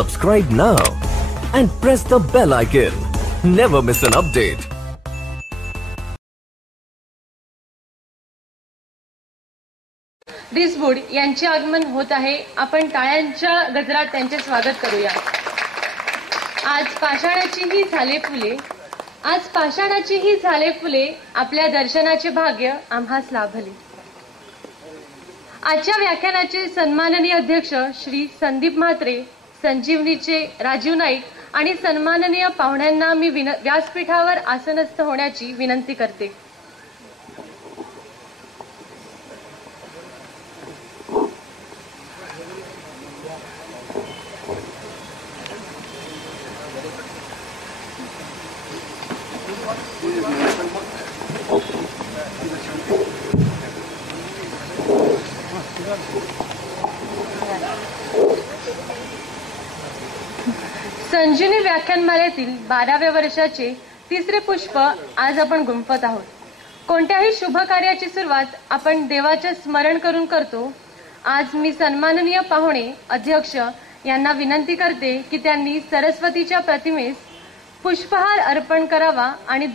Subscribe now and press the bell icon. Never miss an update. दिसबुड यांचे आगमन होत आहे. आपण टाळ्यांच्या गजरात त्यांचे स्वागत करूया. आज पाषाणाचीही झाले फुले आपल्या दर्शनाचे भाग्य आम्हास लाभले. आजच्या व्याख्यानाचे सन्माननीय अध्यक्ष श्री संदीप म्हात्रे, संजीवनीचे राजीव नाईक आणि सन्माननीय पाहुण्यांना मी व्यासपीठावर आसनस्थ होण्याची विनंती करते. संजीवनी व्याख्यानमालेतील 12व्या वर्षाचे तिसरे पुष्प आज आपण गुंफत आहोत. कोणत्याही शुभ कार्याची सुरुवात आपण देवाचे स्मरण करून करतो. आज मी सन्माननीय पाहुणे अध्यक्ष यांना विनंती करते की त्यांनी सरस्वतीच्या प्रतिमेस पुष्पहार अर्पण करावा आणि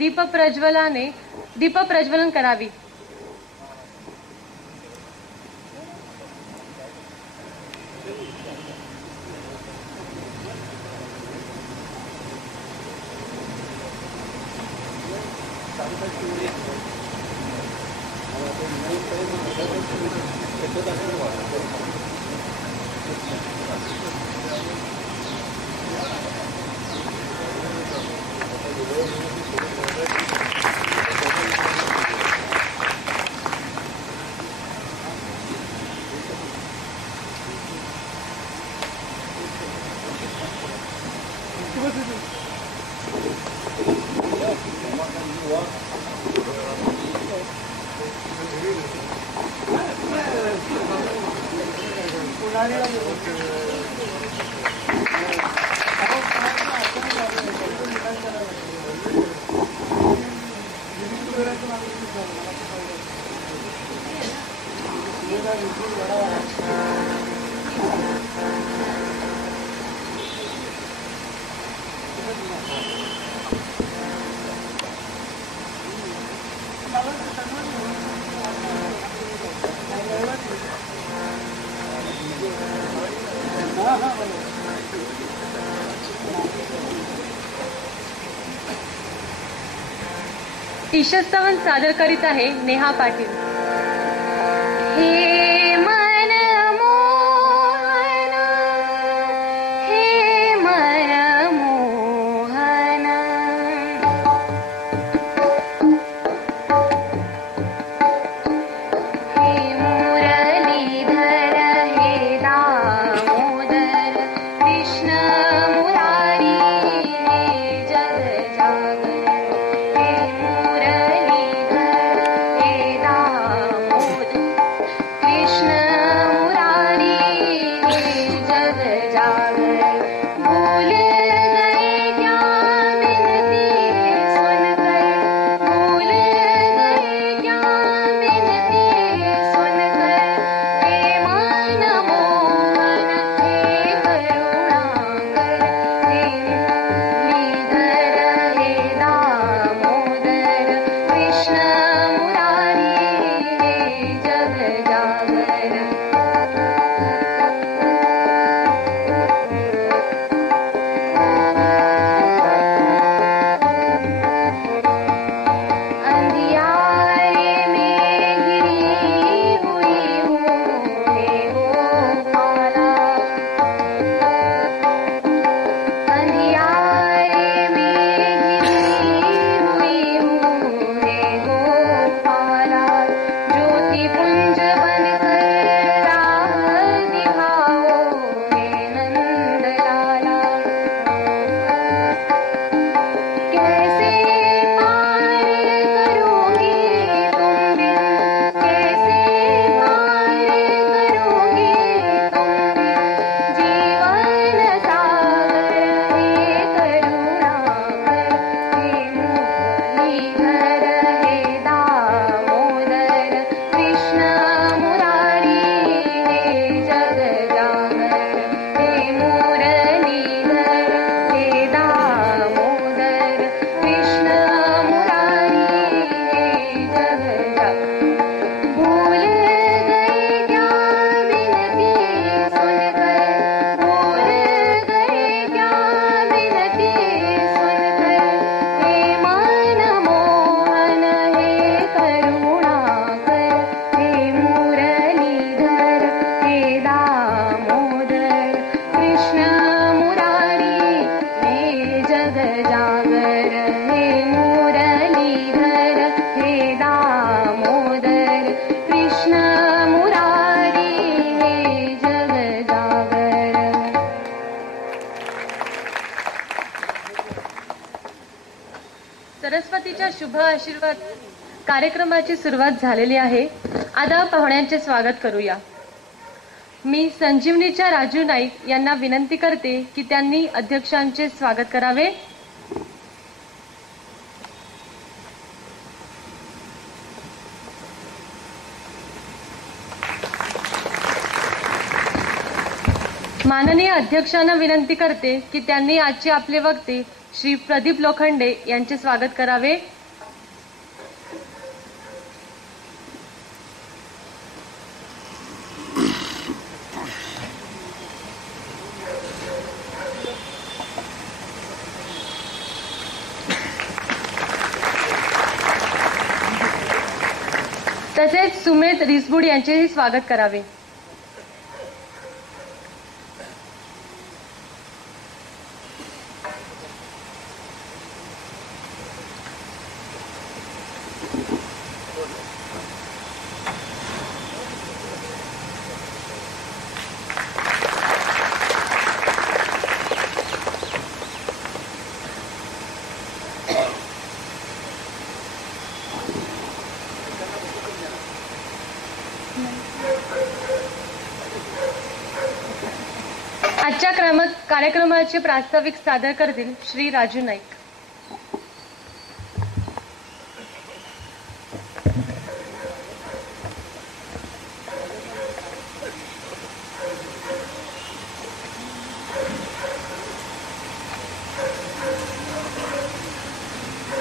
दीपप्रज्वलन करावी. ईशस्तवन सादर करीत आहे नेहा पाटील. हे मन मोहन, हे मन मोहन, हे मुरलीधर, हे दामोदर, कृष्ण मुरारी, हे जगजागर. शुभ आशीर्वाद कार्यक्रमाची सुरुवात झालेली आहे. आता पाहुण्यांचे स्वागत करूया. मी संजीवनीच्या राजू नाईक यांना विनंती करते की त्यांनी अध्यक्षांचे स्वागत करावे. माननीय अध्यक्षांना विनंती करते की त्यांनी आजचे आपले वक्ते श्री प्रदीप लोखंडे यांचे स्वागत करावे. तसेच सुमेध रिसबुड यांचेही स्वागत करावे. आजच्या कार्यक्रमाचे प्रास्ताविक सादर करतील श्री राजू नाईक.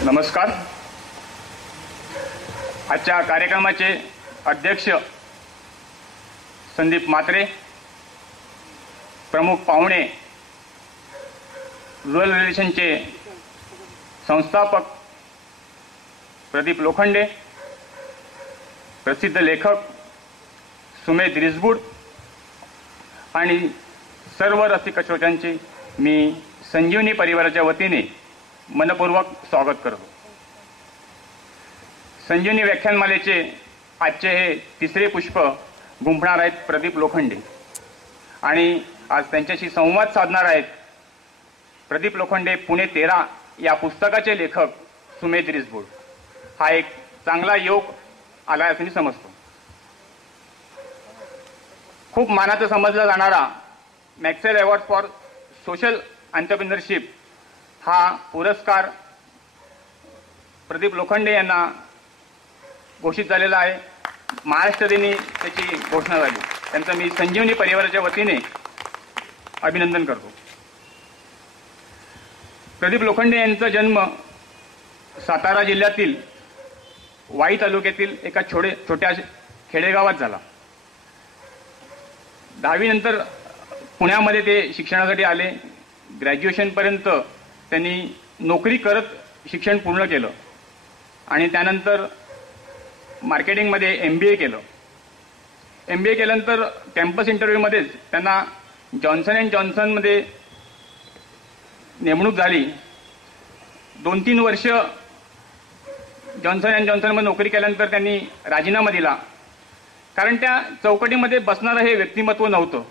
नमस्कार. आजच्या कार्यक्रमाचे अध्यक्ष संदीप म्हात्रे, प्रमुख पाहुणे, रुरल रिलेशनचे संस्थापक प्रदीप लोखंडे, प्रसिद्ध लेखक सुमेध रिसबुड आणि सर्व रसिक श्रोत्यांचे मी संजीवनी परिवाराच्या वतीने मनपूर्वक स्वागत करतो. संजीवनी व्याख्यानमालेचे आजचे हे तिसरे पुष्प गुंफणार आहेत प्रदीप लोखंडे आणि आज त्यांच्याशी संवाद साधणार आहेत प्रदीप लोखंडे पुणे 13 या पुस्तकाचे लेखक सुमेध रिसबुड. हा एक चांगला योग आला असं मी समजतो. खूप मानाचा समजला जाणारा मॅक्सेल अवॉर्ड फॉर सोशल एंटरप्रेन्योरशिप हा पुरस्कार प्रदीप लोखंडे यांना घोषित झालेला आहे. महाराष्ट्र दिनी त्याची घोषणा झाली. त्यांचं मी संजीवनी परिवाराच्या वतीने अभिनंदन करतो. प्रदीप लोखंडे यांचा जन्म सातारा जिल्ह्यातील वाई तालुक्यातील एका छोट्या खेडेगावात झाला. 10वी नंतर पुण्यामध्ये ते शिक्षणासाठी आले. ग्रॅज्युएशनपर्यंत त्यांनी नोकरी करत शिक्षण पूर्ण केलं आणि त्यानंतर मार्केटिंगमध्ये MBA केलं. MBA केल्यानंतर कॅम्पस इंटरव्ह्यूमध्येच त्यांना जॉन्सन अँड जॉन्सनमध्ये नेमणूक झाली. 2-3 वर्ष जॉन्सन अँड जॉन्सनमध्ये नोकरी केल्यानंतर त्यांनी राजीनामा दिला, कारण त्या चौकटीमध्ये बसणारं हे व्यक्तिमत्व नव्हतं.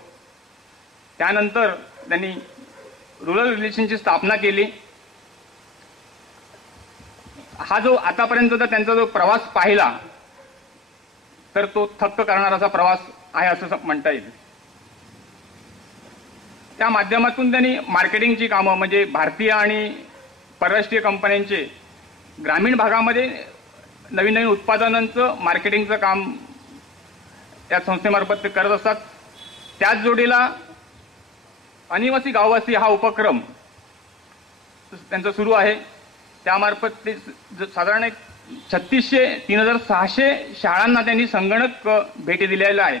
त्यानंतर त्यांनी रुरल रिलेशनची स्थापना केली. हा जो आतापर्यंतचा त्यांचा जो प्रवास पाहिला तर तो थक्क करणारा असा प्रवास आहे असं म्हणता येईल. त्या माध्यमातून त्यांनी मार्केटिंगची कामं म्हणजे भारतीय आणि परराष्ट्रीय कंपन्यांचे ग्रामीण भागामध्ये नवीन नवीन उत्पादनांचं मार्केटिंगचं काम या संस्थेमार्फत ते करत असतात. त्याच जोडीला अनिवासी गाववासी हा उपक्रम त्यांचा सुरू आहे. त्यामार्फत ते साधारण 3600-3600 शाळांना त्यांनी संगणक भेटी दिलेल्या आहेत.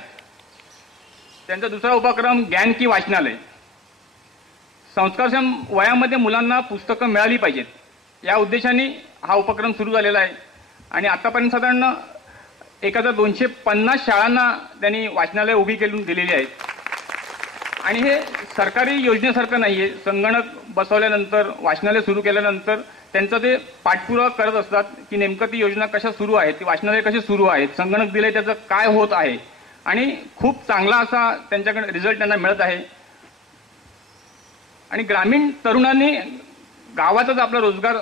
त्यांचा दुसरा उपक्रम ज्ञान की वाचनालय. संस्कारक्षम वयामध्ये मुलांना पुस्तकं मिळाली पाहिजेत या उद्देशाने हा उपक्रम सुरू झालेला आहे आणि आतापर्यंत साधारण 1250 शाळांना त्यांनी वाचनालय उभी करून दिलेली आहेत. आणि हे सरकारी योजनेसारखं नाहीये. संगणक बसवल्यानंतर वाचनालय सुरू केल्यानंतर त्यांचं ते पाठपुरावा करत असतात की नेमकं ती योजना कशा सुरू आहे, ती वाचनालय कशी सुरू आहेत, संगणक दिले त्याचं काय होत आहे आणि खूप चांगला असा त्यांच्याकडे रिझल्ट त्यांना मिळत आहे. आणि ग्रामीण तरुणांनी गावातच आपला रोजगार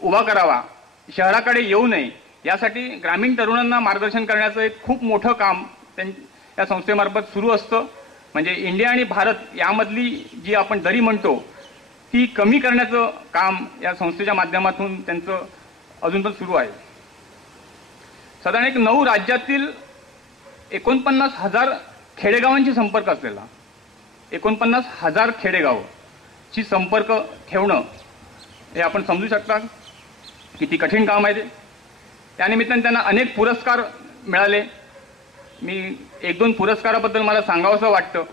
उभा करावा शहराकडे येऊ नये यासाठी ग्रामीण तरुणांना मार्गदर्शन करण्याचं एक खूप मोठं काम या संस्थेमार्फत सुरू असतं. म्हणजे इंडिया आणि भारत यामधली जी आपण दरी म्हणतो ती कमी करण्याचं काम या संस्थेच्या माध्यमातून त्यांचं अजून पण सुरू आहे. साधारण एक 9 राज्यातील 49,000 खेडेगावांशी संपर्क असलेला 49,000 खेडेगावची संपर्क ठेवणं हे आपण समजू शकता किती कठीण काम आहे ते. त्यानिमित्ताने त्यांना अनेक पुरस्कार मिळाले. मी 1-2 पुरस्काराबद्दल मला सांगावंसं वाटतं.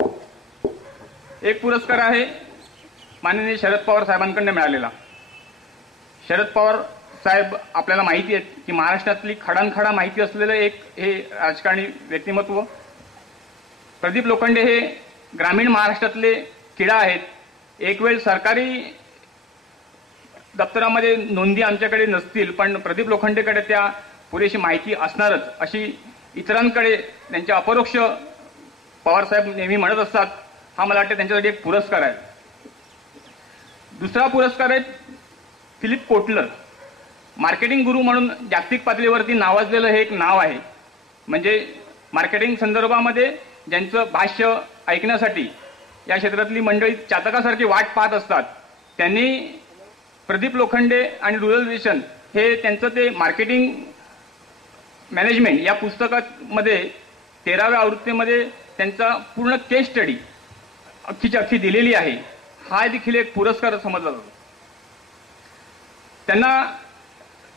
एक पुरस्कार आहे माननीय शरद पवार साहेबांकडून मिळालेला. शरद पवार साहेब आपल्याला माहिती आहे की महाराष्ट्रातली खडानखडा माहिती असलेलं एक हे राजकारणी व्यक्तिमत्व. प्रदीप लोखंडे हे ग्रामीण महाराष्ट्रातले किडा आहेत. एक वेळ सरकारी दप्तरामध्ये नोंदी आमच्याकडे नसतील पण प्रदीप लोखंडेकडे त्या पुरेशी माहिती असणारच अशी इतरांकडे त्यांच्या अपरोक्ष पवारसाहेब नेहमी म्हणत असतात. हा मला वाटतं त्यांच्यासाठी एक पुरस्कार आहे. दुसरा पुरस्कार आहे फिलिप कोटलर. मार्केटिंग गुरु म्हणून जागतिक पातळीवरती नावाजलेलं हे एक नाव आहे. म्हणजे मार्केटिंग संदर्भामध्ये ज्यांचं भाष्य ऐकण्यासाठी या क्षेत्रातली मंडळी चातकासारखी वाट पाहत असतात त्यांनी प्रदीप लोखंडे आणि रुरल विजन हे त्यांचं ते मार्केटिंग मॅनेजमेंट या पुस्तकामध्ये 13व्या आवृत्तीमध्ये त्यांचा पूर्ण केस स्टडी अख्खीची अख्खी दिलेली आहे. हा देखील एक पुरस्कार समजला जातो. त्यांना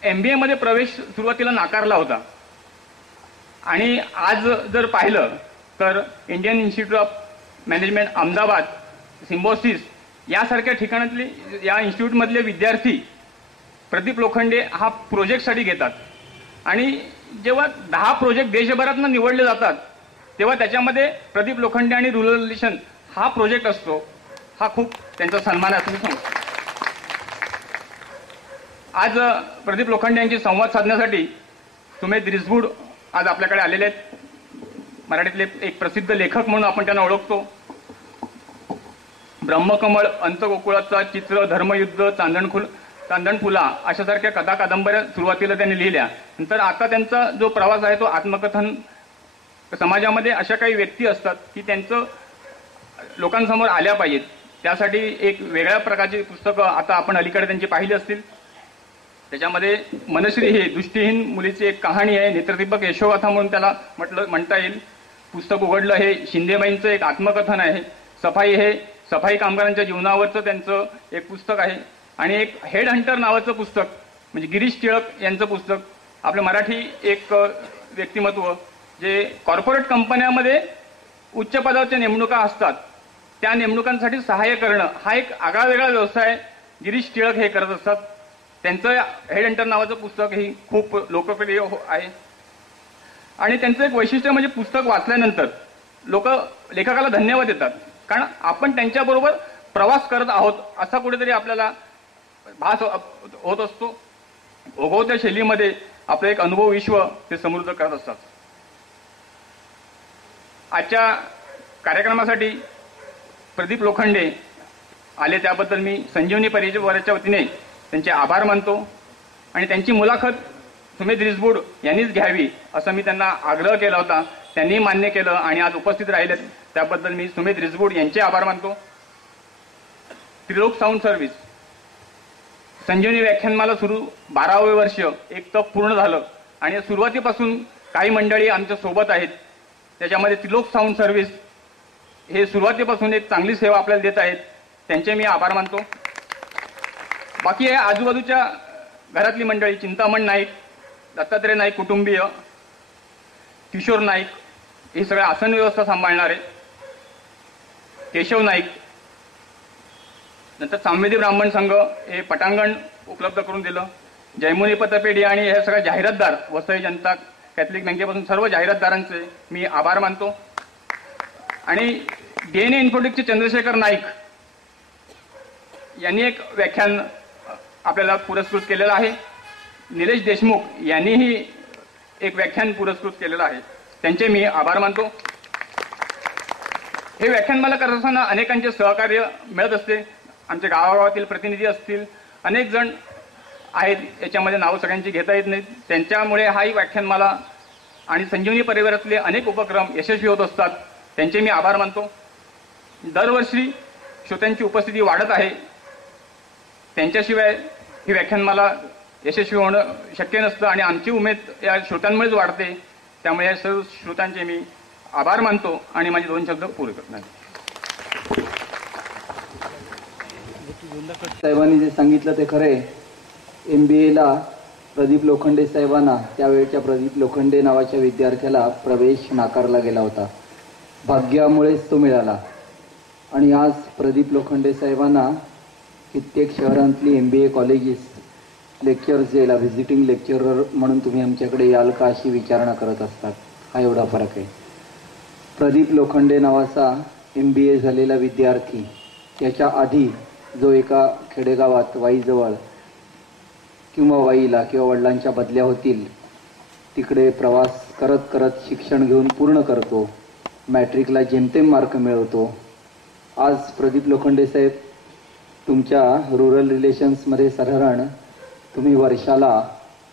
MBA मध्ये प्रवेश सुरुवातीला नाकारला होता आणि आज जर पाहिलं तर Indian institute of management Ahmedabad, Symbiosis यासारख्या ठिकाणातले या इन्स्टिट्यूटमधले विद्यार्थी प्रदीप लोखंडे हा प्रोजेक्टसाठी घेतात आणि जेव्हा 10 प्रोजेक्ट देशभरातून निवडले जातात तेव्हा त्याच्यामध्ये प्रदीप लोखंडे आणि रुरल रिलेशन हा प्रोजेक्ट असतो. हा खूप त्यांचा सन्मान आहे. तुम्ही आज प्रदीप लोखंडे यांची संवाद साधण्यासाठी सुमेध रिसबूड आज आपल्याकडे आलेले आहेत. मराठीतले एक प्रसिद्ध लेखक म्हणून आपण त्यांना ओळखतो. ब्रह्मकमळ, अंतगोकुळाचा चित्र, धर्मयुद्ध, चांदणफुला अशासारख्या कथा कादंबऱ्या सुरुवातीला त्यांनी लिहिल्या. नंतर आता त्यांचा जो प्रवास आहे तो आत्मकथन. समाजामध्ये अशा काही व्यक्ती असतात की त्यांचं लोकांसमोर आल्या पाहिजेत त्यासाठी एक वेगळ्या प्रकारची पुस्तकं आता आपण अलीकडे त्यांची पाहिली असतील. त्याच्यामध्ये मनश्री ही दृष्टीहीन मुलीची एक कहाणी आहे. नेत्रदीपक यशोगाथा म्हणून त्याला म्हणता येईल. पुस्तक उघडलं हे शिंदेबाईंचं एक आत्मकथन आहे. सफाई हे सफाई कामगारांच्या जीवनावरचं त्यांचं एक पुस्तक आहे. आणि एक हेड हंटर नावाचं पुस्तक म्हणजे गिरीश टिळक यांचं पुस्तक. आपलं मराठी एक व्यक्तिमत्व जे कॉर्पोरेट कंपन्यामध्ये उच्च पदाच्या नेमणुका असतात त्या नेमणुकांसाठी सहाय्य करणं हा एक आगळा वेगळा व्यवसाय गिरीश टिळक हे करत असतात. त्यांचं हेड हंटर नावाचं पुस्तक ही खूप लोकप्रिय आहे. आणि त्यांचं एक वैशिष्ट्य म्हणजे पुस्तक वाचल्यानंतर लोक लेखकाला धन्यवाद देतात कारण आपण त्यांच्याबरोबर प्रवास करत आहोत असा कुठेतरी आपल्याला भास होत असतो. ओघवत्या शैलीमध्ये आपलं एक अनुभव विश्व ते समृद्ध करत असतात. आजच्या कार्यक्रमासाठी प्रदीप लोखंडे आले त्याबद्दल मी संजीवनी परिवाराच्या वतीने त्यांचे आभार मानतो आणि त्यांची मुलाखत सुमेध रिसबूड यांनीच घ्यावी असं मी त्यांना आग्रह केला होता. त्यांनी मान्य केलं आणि आज उपस्थित राहिलेत त्याबद्दल मी सुमेध रिसबूड यांचे आभार मानतो. त्रिलोक साऊंड सर्व्हिस संजीवनी व्याख्यानमाला सुरू 12वे वर्ष एक तप पूर्ण झालं आणि सुरुवातीपासून काही मंडळी आमच्या सोबत आहेत. त्याच्यामध्ये त्रिलोक साऊंड सर्व्हिस हे सुरुवातीपासून एक चांगली सेवा आपल्याला देत आहेत. त्यांचे मी आभार मानतो. बाकी आहे आजूबाजूच्या घरातली मंडळी चिंतामण नाईक, दत्तात्रय नाईक कुटुंबीय, किशोर नाईक हे सगळे आसन व्यवस्था सांभाळणारे, केशव नाईक, नंतर साम्यदी ब्राह्मण संघ हे पटांगण उपलब्ध करून दिलं, जयमुनी पतपेढी आणि हे सगळे जाहिरातदार वसई जनता कॅथलिक बँकेपासून सर्व जाहिरातदारांचे मी आभार मानतो. आणि DNA इन्फोटेकचे चंद्रशेखर नाईक यांनी एक व्याख्यान आपल्याला पुरस्कृत केलेलं आहे. निलेश देशमुख यांनीही एक व्याख्यान पुरस्कृत केलेलं आहे. त्यांचे मी आभार मानतो. हे व्याख्यान मला करत असताना अनेकांचे सहकार्य मिळत असते. आमच्या गावागावातील प्रतिनिधी असतील, अनेक जण आहेत, याच्यामध्ये नावं सगळ्यांची घेता येत नाहीत. त्यांच्यामुळे हाही व्याख्यानमाला आणि संजीवनी परिवारातले अनेक उपक्रम यशस्वी होत असतात. त्यांचे मी आभार मानतो. दरवर्षी श्रोत्यांची उपस्थिती वाढत आहे. त्यांच्याशिवाय ही व्याख्यानमाला यशस्वी होणं शक्य नसतं आणि आमची उमेद या श्रोत्यांमुळेच वाढते. त्यामुळे या सर्व श्रोत्यांचे मी आभार मानतो आणि माझे 2 शब्द पूर्ण करणार. साहेबांनी जे सांगितलं ते खरंय. MBAला प्रदीप लोखंडे साहेबांना, त्यावेळच्या प्रदीप लोखंडे नावाच्या विद्यार्थ्याला प्रवेश नाकारला गेला होता. भाग्यामुळेच तो मिळाला आणि आज प्रदीप लोखंडे साहेबांना कित्येक शहरांतली MBA कॉलेजेस लेक्चर्स द्यायला व्हिजिटिंग लेक्चरर म्हणून तुम्ही आमच्याकडे याल का अशी विचारणा करत असतात. हा एवढा फरक आहे. प्रदीप लोखंडे नावाचा MBA झालेला विद्यार्थी त्याच्या आधी जो एका खेडेगावात वाईजवळ किंवा वाईला किंवा वडिलांच्या बदल्या होतील तिकडे प्रवास करत करत शिक्षण घेऊन पूर्ण करतो, मॅट्रिकला जेमतेम मार्क मिळवतो. आज प्रदीप लोखंडे साहेब तुमच्या रुरल रिलेशन्समध्ये साधारण तुम्ही वर्षाला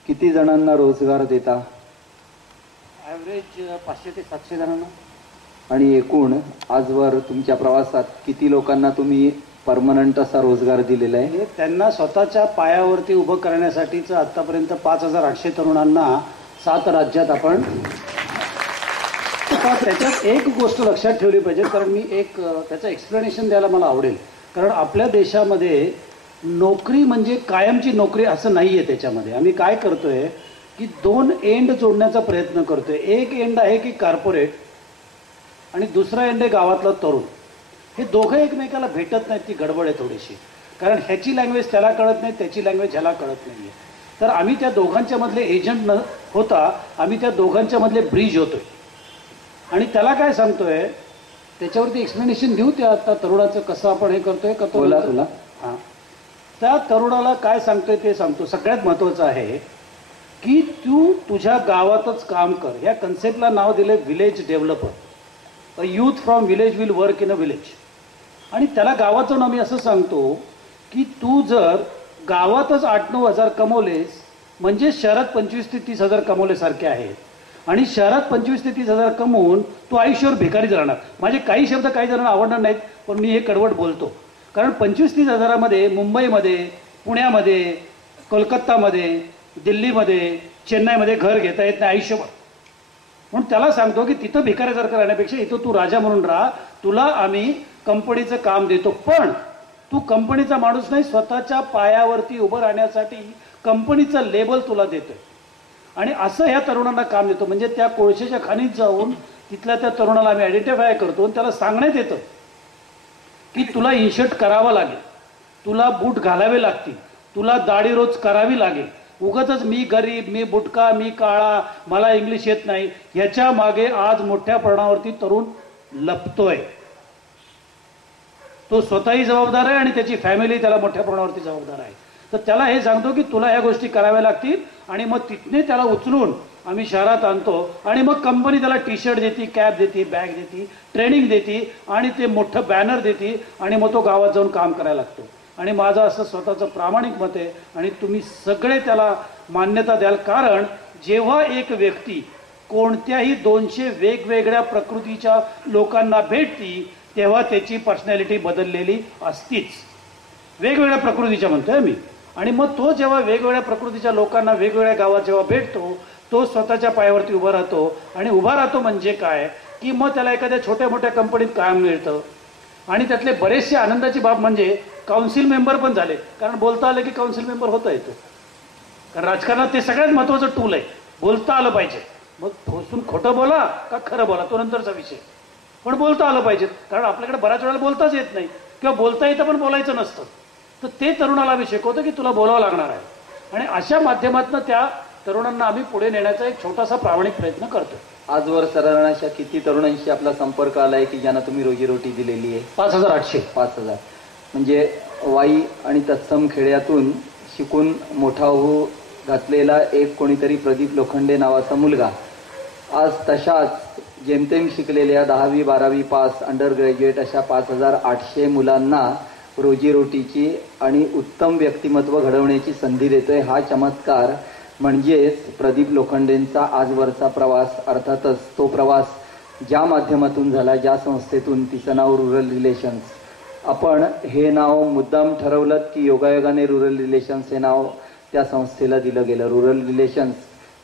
किती जणांना रोजगार देता? ॲव्हरेज 500 ते 700 जणांना. आणि एकूण आजवर तुमच्या प्रवासात किती लोकांना तुम्ही परमनंट असा रोजगार दिलेला आहे? त्यांना स्वतःच्या पायावरती उभं करण्यासाठीचं आतापर्यंत 5800 तरुणांना 7 राज्यात आपण. त्याच्यात एक गोष्ट लक्षात ठेवली पाहिजे, कारण मी एक त्याचं एक्सप्लेनेशन द्यायला मला आवडेल. कारण आपल्या देशामध्ये नोकरी म्हणजे कायमची नोकरी असं नाही आहे. त्याच्यामध्ये आम्ही काय करतोय की 2 एंड जोडण्याचा प्रयत्न करतोय. एक एंड आहे की कॉर्पोरेट आणि दुसरा एंड आहे गावातला तरुण. हे दोघं एकमेकाला भेटत नाहीत. ती गडबड आहे थोडीशी, कारण ह्याची लँग्वेज त्याला कळत नाही, त्याची लँग्वेज ह्याला कळत नाही आहे. तर आम्ही त्या दोघांच्या मधले एजंट न होता आम्ही त्या दोघांच्या मधले ब्रिज होतोय. आणि त्याला काय सांगतोय त्याच्यावरती एक्सप्लेनेशन देऊ. त्या आता तरुणाचं कसं आपण हे करतोय का बोला तुला. हां, त्या तरुणाला काय सांगतोय ते सांगतो. सगळ्यात महत्त्वाचं आहे की तू तुझ्या गावातच काम कर. ह्या कन्सेप्टला नाव दिले village developer. A youth from village will work in a village. आणि त्याला गावातून आम्ही असं सांगतो की तू जर गावातच 8-9 हजार कमवलेस म्हणजे शहरात 25 ते 30 हजार कमवल्यासारखे आहेत. आणि शहरात 25 ते 30 हजार कमवून तू आयुष्यावर भिकारीच राहणार. माझे काही शब्द काही जणांना आवडणार नाहीत, पण मी हे कडवट बोलतो. कारण 25-30 हजारामध्ये मुंबईमध्ये, पुण्यामध्ये, कोलकातामध्ये, दिल्लीमध्ये, चेन्नईमध्ये घर घेता येत नाही आयुष्यभर. म्हणून त्याला सांगतो की तिथं भिकाऱ्यासारखं राहण्यापेक्षा इथं तू राजा म्हणून राहा. तुला आम्ही कंपनीचं काम देतो, पण तू कंपनीचा माणूस नाही, स्वतःच्या पायावरती उभं राहण्यासाठी कंपनीचं लेबल तुला देतोय. आणि असं ह्या तरुणांना काम देतो. म्हणजे त्या कोळशेच्या खाणीत जाऊन तिथल्या त्या तरुणाला आम्ही आयडेंटिफाय करतो आणि त्याला सांगण्यात येतं की तुला इनशर्ट करावं लागेल, तुला बूट घालावे लागतील, तुला दाढी रोज करावी लागेल. उगाचच मी गरीब, मी बुटका, मी काळा, मला इंग्लिश येत नाही, ह्याच्या मागे आज मोठ्या प्रमाणावरती तरुण लपतोय. तो स्वतःही जबाबदार आहे आणि त्याची फॅमिली त्याला मोठ्या प्रमाणावरती जबाबदार आहे. तर त्याला हे सांगतो की तुला ह्या गोष्टी कराव्या लागतील. आणि मग तिथने त्याला उचलून आम्ही शहरात आणतो आणि मग कंपनी त्याला टी-शर्ट देते, कॅप देते, बॅग देते, ट्रेनिंग देते आणि ते मोठं बॅनर देते आणि मग तो गावात जाऊन काम करायला लागतो. आणि माझं असं स्वतःचं प्रामाणिक मत आहे आणि तुम्ही सगळे त्याला मान्यता द्याल. कारण जेव्हा एक व्यक्ती कोणत्याही 200 वेगवेगळ्या प्रकृतीच्या लोकांना भेटती तेव्हा त्याची पर्सनॅलिटी बदललेली असतीच. वेगवेगळ्या प्रकृतीच्या म्हणतोय मी. आणि मग तो जेव्हा वेगवेगळ्या प्रकृतीच्या लोकांना वेगवेगळ्या गावात जेव्हा भेटतो तो स्वतःच्या पायावरती उभा राहतो. आणि उभा राहतो म्हणजे काय की मग त्याला एखाद्या छोट्या मोठ्या कंपनीत काम मिळतं. आणि त्यातले बरेचसे आनंदाची बाब म्हणजे काउन्सिल मेंबर पण झाले. कारण बोलता आलं की काउन्सिल मेंबर होता येतो. कारण राजकारणात ते सगळ्यात महत्त्वाचं टूल आहे. बोलता आलं पाहिजे. मग ठोसून खोटं बोला का खरं बोला तो नंतरचा विषय, पण बोलता आलं पाहिजे. कारण आपल्याकडे बऱ्याच वेळेला बोलताच येत नाही किंवा बोलता येतं पण बोलायचं नसतं. तर ते तरुणाला आम्ही शिकवतो की तुला बोलावं लागणार आहे. आणि अशा माध्यमातून त्या तरुणांना आम्ही पुढे नेण्याचा एक छोटासा प्रामाणिक प्रयत्न करतो. आजवर साधारण अशा किती तरुणांशी आपला संपर्क आलाय की ज्यांना तुम्ही रोजीरोटी दिलेली आहे? 5800. 5000. म्हणजे वाई आणि तत्सम खेड्यातून शिकून मोठा होऊ घातलेला एक कोणीतरी प्रदीप लोखंडे नावाचा मुलगा आज तशाच जेमतेम शिकलेल्या 10वी 12वी पास अंडर ग्रॅज्युएट अशा 5800 मुलांना रोजीरोटीची आणि उत्तम व्यक्तिमत्व घडवण्याची संधी देतोय. हा चमत्कार म्हणजेच प्रदीप लोखंडेंचा आजवरचा प्रवास. अर्थातच तो प्रवास ज्या माध्यमातून झाला, ज्या संस्थेतून, तिचं नाव रुरल रिलेशन्स. आपण हे नाव मुद्दाम ठरवलं की योगायोगाने रुरल रिलेशन्स हे नाव त्या संस्थेला दिलं गेलं. रुरल रिलेशन्स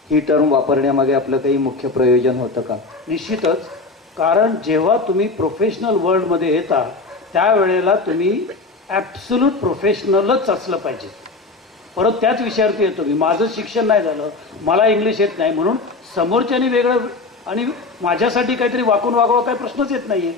ही टर्म वापरण्यामागे आपलं काही मुख्य प्रयोजन होतं का? निश्चितच. कारण जेव्हा तुम्ही प्रोफेशनल वर्ल्डमध्ये येता त्यावेळेला तुम्ही ॲब्सोल्यूट प्रोफेशनलच असलं पाहिजे. परत त्याच विषयावरती येतो मी. माझं शिक्षण नाही झालं, मला इंग्लिश येत नाही म्हणून समोरच्यानी वेगळं आणि माझ्यासाठी काहीतरी वाकून वागावं काही प्रश्नच येत नाही आहे.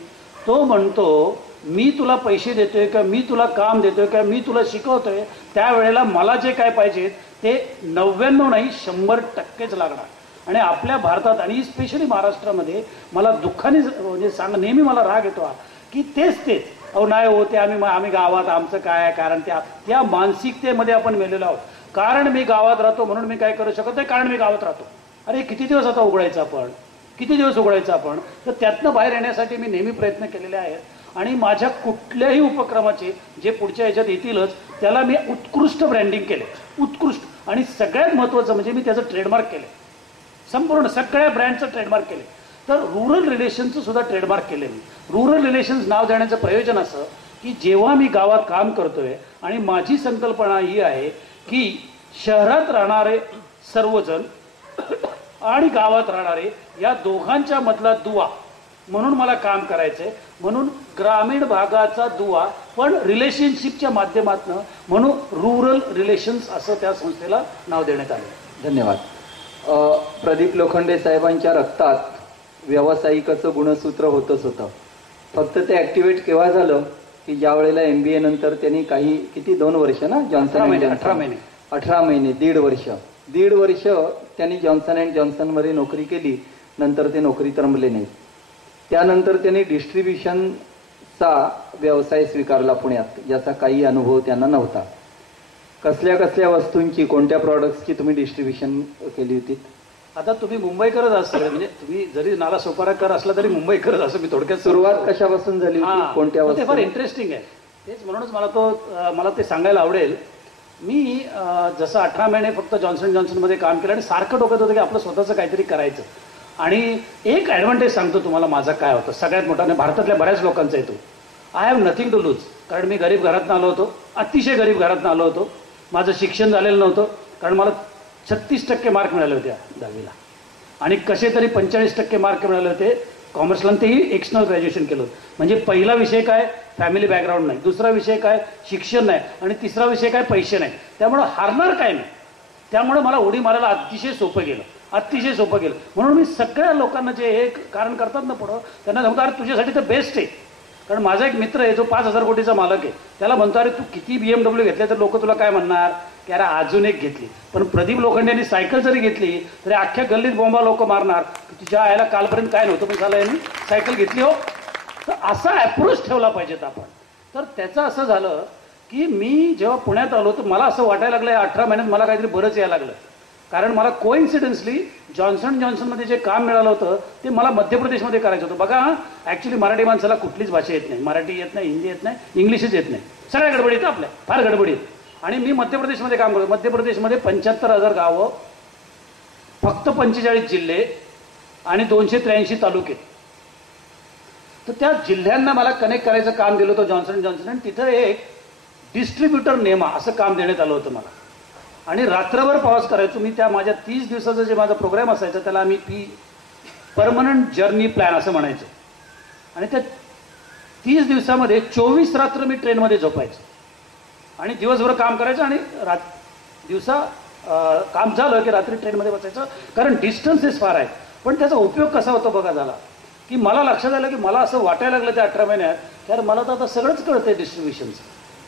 तो म्हणतो मी तुला पैसे देतोय का, मी तुला काम देतोय का, मी तुला शिकवतोय, त्यावेळेला मला जे काय पाहिजे ते 99 नाही 100% लागणार. आणि आपल्या भारतात आणि स्पेशली महाराष्ट्रामध्ये मला दुःखाने म्हणजे नेहमी मला राग येतो की तेच अहो नाही होते आम्ही गावात आमचं काय, कारण त्या मानसिकतेमध्ये आपण मेलेलो आहोत. कारण मी गावात राहतो म्हणून मी काय करू शकत नाही, कारण मी गावात राहतो. अरे किती दिवस आता उघडायचं आपण, किती दिवस उघडायचं आपण? तर त्यातनं बाहेर येण्यासाठी मी नेहमी प्रयत्न केलेले आहेत. आणि माझ्या कुठल्याही उपक्रमाचे जे पुढच्या ह्याच्यात येतीलच त्याला मी उत्कृष्ट ब्रँडिंग केले, उत्कृष्ट. आणि सगळ्यात महत्त्वाचं म्हणजे मी त्याचं ट्रेडमार्क केले, संपूर्ण सगळ्या ब्रँडचं ट्रेडमार्क केले. तर रुरल रिलेशन्सचं सुद्धा ट्रेडमार्क केले मी. रुरल रिलेशन्स नाव देण्याचं प्रयोजन असं की जेव्हा मी गावात काम करतोय आणि माझी संकल्पना ही आहे की शहरात राहणारे सर्वजण आणि गावात राहणारे या दोघांच्या मधला दुवा म्हणून मला काम करायचंय. म्हणून ग्रामीण भागाचा दुवा पण रिलेशनशिपच्या माध्यमातून, म्हणून रुरल रिलेशन्स असं त्या संस्थेला नाव देण्यात आलं. धन्यवाद. प्रदीप लोखंडे साहेबांच्या रक्तात व्यावसायिकाचं गुणसूत्र होतच होतं. फक्त ते ॲक्टिवेट केव्हा झालं की ज्या वेळेला MBA नंतर त्यांनी किती 2 वर्ष ना, जॉन्सन 18 महिने 1.5 वर्ष त्यांनी जॉन्सन अँड जॉन्सनमध्ये नोकरी केली. नंतर ते नोकरीत रमले नाही. त्यानंतर त्यांनी डिस्ट्रीब्युशनचा व्यवसाय स्वीकारला पुण्यात, ज्याचा काही अनुभव त्यांना नव्हता. कसल्या वस्तूंची, कोणत्या प्रॉडक्ट्सची तुम्ही डिस्ट्रीब्युशन केली होती? आता तुम्ही मुंबईकरच असता, म्हणजे तुम्ही जरी नाला सोपाराकर असला तरी मुंबईकरच असं मी थोडक्यात. सुरुवात कशापासून झाली होती, कोणत्या वस्तू? ते फार इंटरेस्टिंग आहे. तेच म्हणूनच मला ते सांगायला आवडेल. मी जसं 18 महिने फक्त जॉन्सन जॉन्सनमध्ये काम केलं आणि सारखं डोक्यात होतं की आपलं स्वतःचं काहीतरी करायचं. आणि एक ॲडव्हान्टेज सांगतो तुम्हाला माझा काय होतं, सगळ्यात मोठा आणि भारतातल्या बऱ्याच लोकांचा येतो. I have nothing to lose. कारण मी गरीब घरातून आलो होतो, अतिशय गरीब घरातून आलो होतो. माझं शिक्षण झालेलं नव्हतं, कारण मला 36% मार्क मिळाले होते 10वीला आणि कसे तरी 45% मार्क मिळाले होते कॉमर्सला. तेही एक्सटर्नल ग्रॅज्युएशन केलं होतं. म्हणजे पहिला विषय काय, फॅमिली बॅकग्राऊंड नाही. दुसरा विषय काय, शिक्षण नाही. आणि तिसरा विषय काय, पैसे नाही. त्यामुळं हारणार काय नाही. त्यामुळे मला उडी मारायला अतिशय सोपं गेलं. म्हणून मी सगळ्या लोकांना जे हे कारण करतात ना पुढं, त्यांना सांगतो अरे तुझ्यासाठी तर बेस्ट आहे. कारण माझा एक मित्र आहे जो 5,000 कोटीचा मालक आहे, त्याला म्हणतो अरे तू किती BMW घेतले तर लोक तुला काय म्हणणार की अरे अजून एक घेतली. पण प्रदीप लोखंडे यांनी सायकल जरी घेतली तरी अख्ख्या गल्लीत बोंबा लोक मारणार की तुझ्या आयला कालपर्यंत काय नव्हतं पण झालं यांनी सायकल घेतली हो. तर असा अप्रोच ठेवला पाहिजेत आपण. तर त्याचं असं झालं की मी जेव्हा पुण्यात आलो तर मला असं वाटायला लागलं 18 महिन्यात मला काहीतरी बरंच यायला लागलं. कारण मला कोइन्सिडन्सली जॉन्सन जॉन्सनमध्ये जे काम मिळालं होतं ते मला मध्य प्रदेशमध्ये करायचं होतं. बघा ॲक्च्युली मराठी माणसाला कुठलीच भाषा येत नाही, मराठी येत नाही, हिंदी येत नाही, इंग्लिशच येत नाही, सगळ्या गडबडी येतं आपल्या, फार गडबडी येत. आणि मी मध्य प्रदेशमध्ये काम करतो. मध्य प्रदेशमध्ये 75,000 गावं, फक्त 45 जिल्हे आणि 283 तालुके. तर त्या जिल्ह्यांना मला कनेक्ट करायचं काम दिलं होतं जॉन्सन जॉन्सन. आणि तिथं एक डिस्ट्रीब्युटर नेमा असं काम देण्यात आलं होतं मला. आणि रात्रभर प्रवास करायचो मी. त्या माझ्या 30 दिवसाचा जे माझा प्रोग्राम असायचा त्याला आम्ही परमनंट जर्नी प्लॅन असं म्हणायचं. आणि त्या 30 दिवसामध्ये 24 रात्र मी ट्रेनमध्ये झोपायचो आणि दिवसभर काम करायचं आणि दिवसा काम झालं की रात्री ट्रेनमध्ये बसायचं. कारण डिस्टन्सेस फार आहेत. पण त्याचा उपयोग कसा होतो बघा झाला की मला लक्षात आलं की मला असं वाटायला लागलं त्या 18 महिन्यात की अरे मला तर आता सगळंच कळतंय डिस्ट्रीब्युशनचं,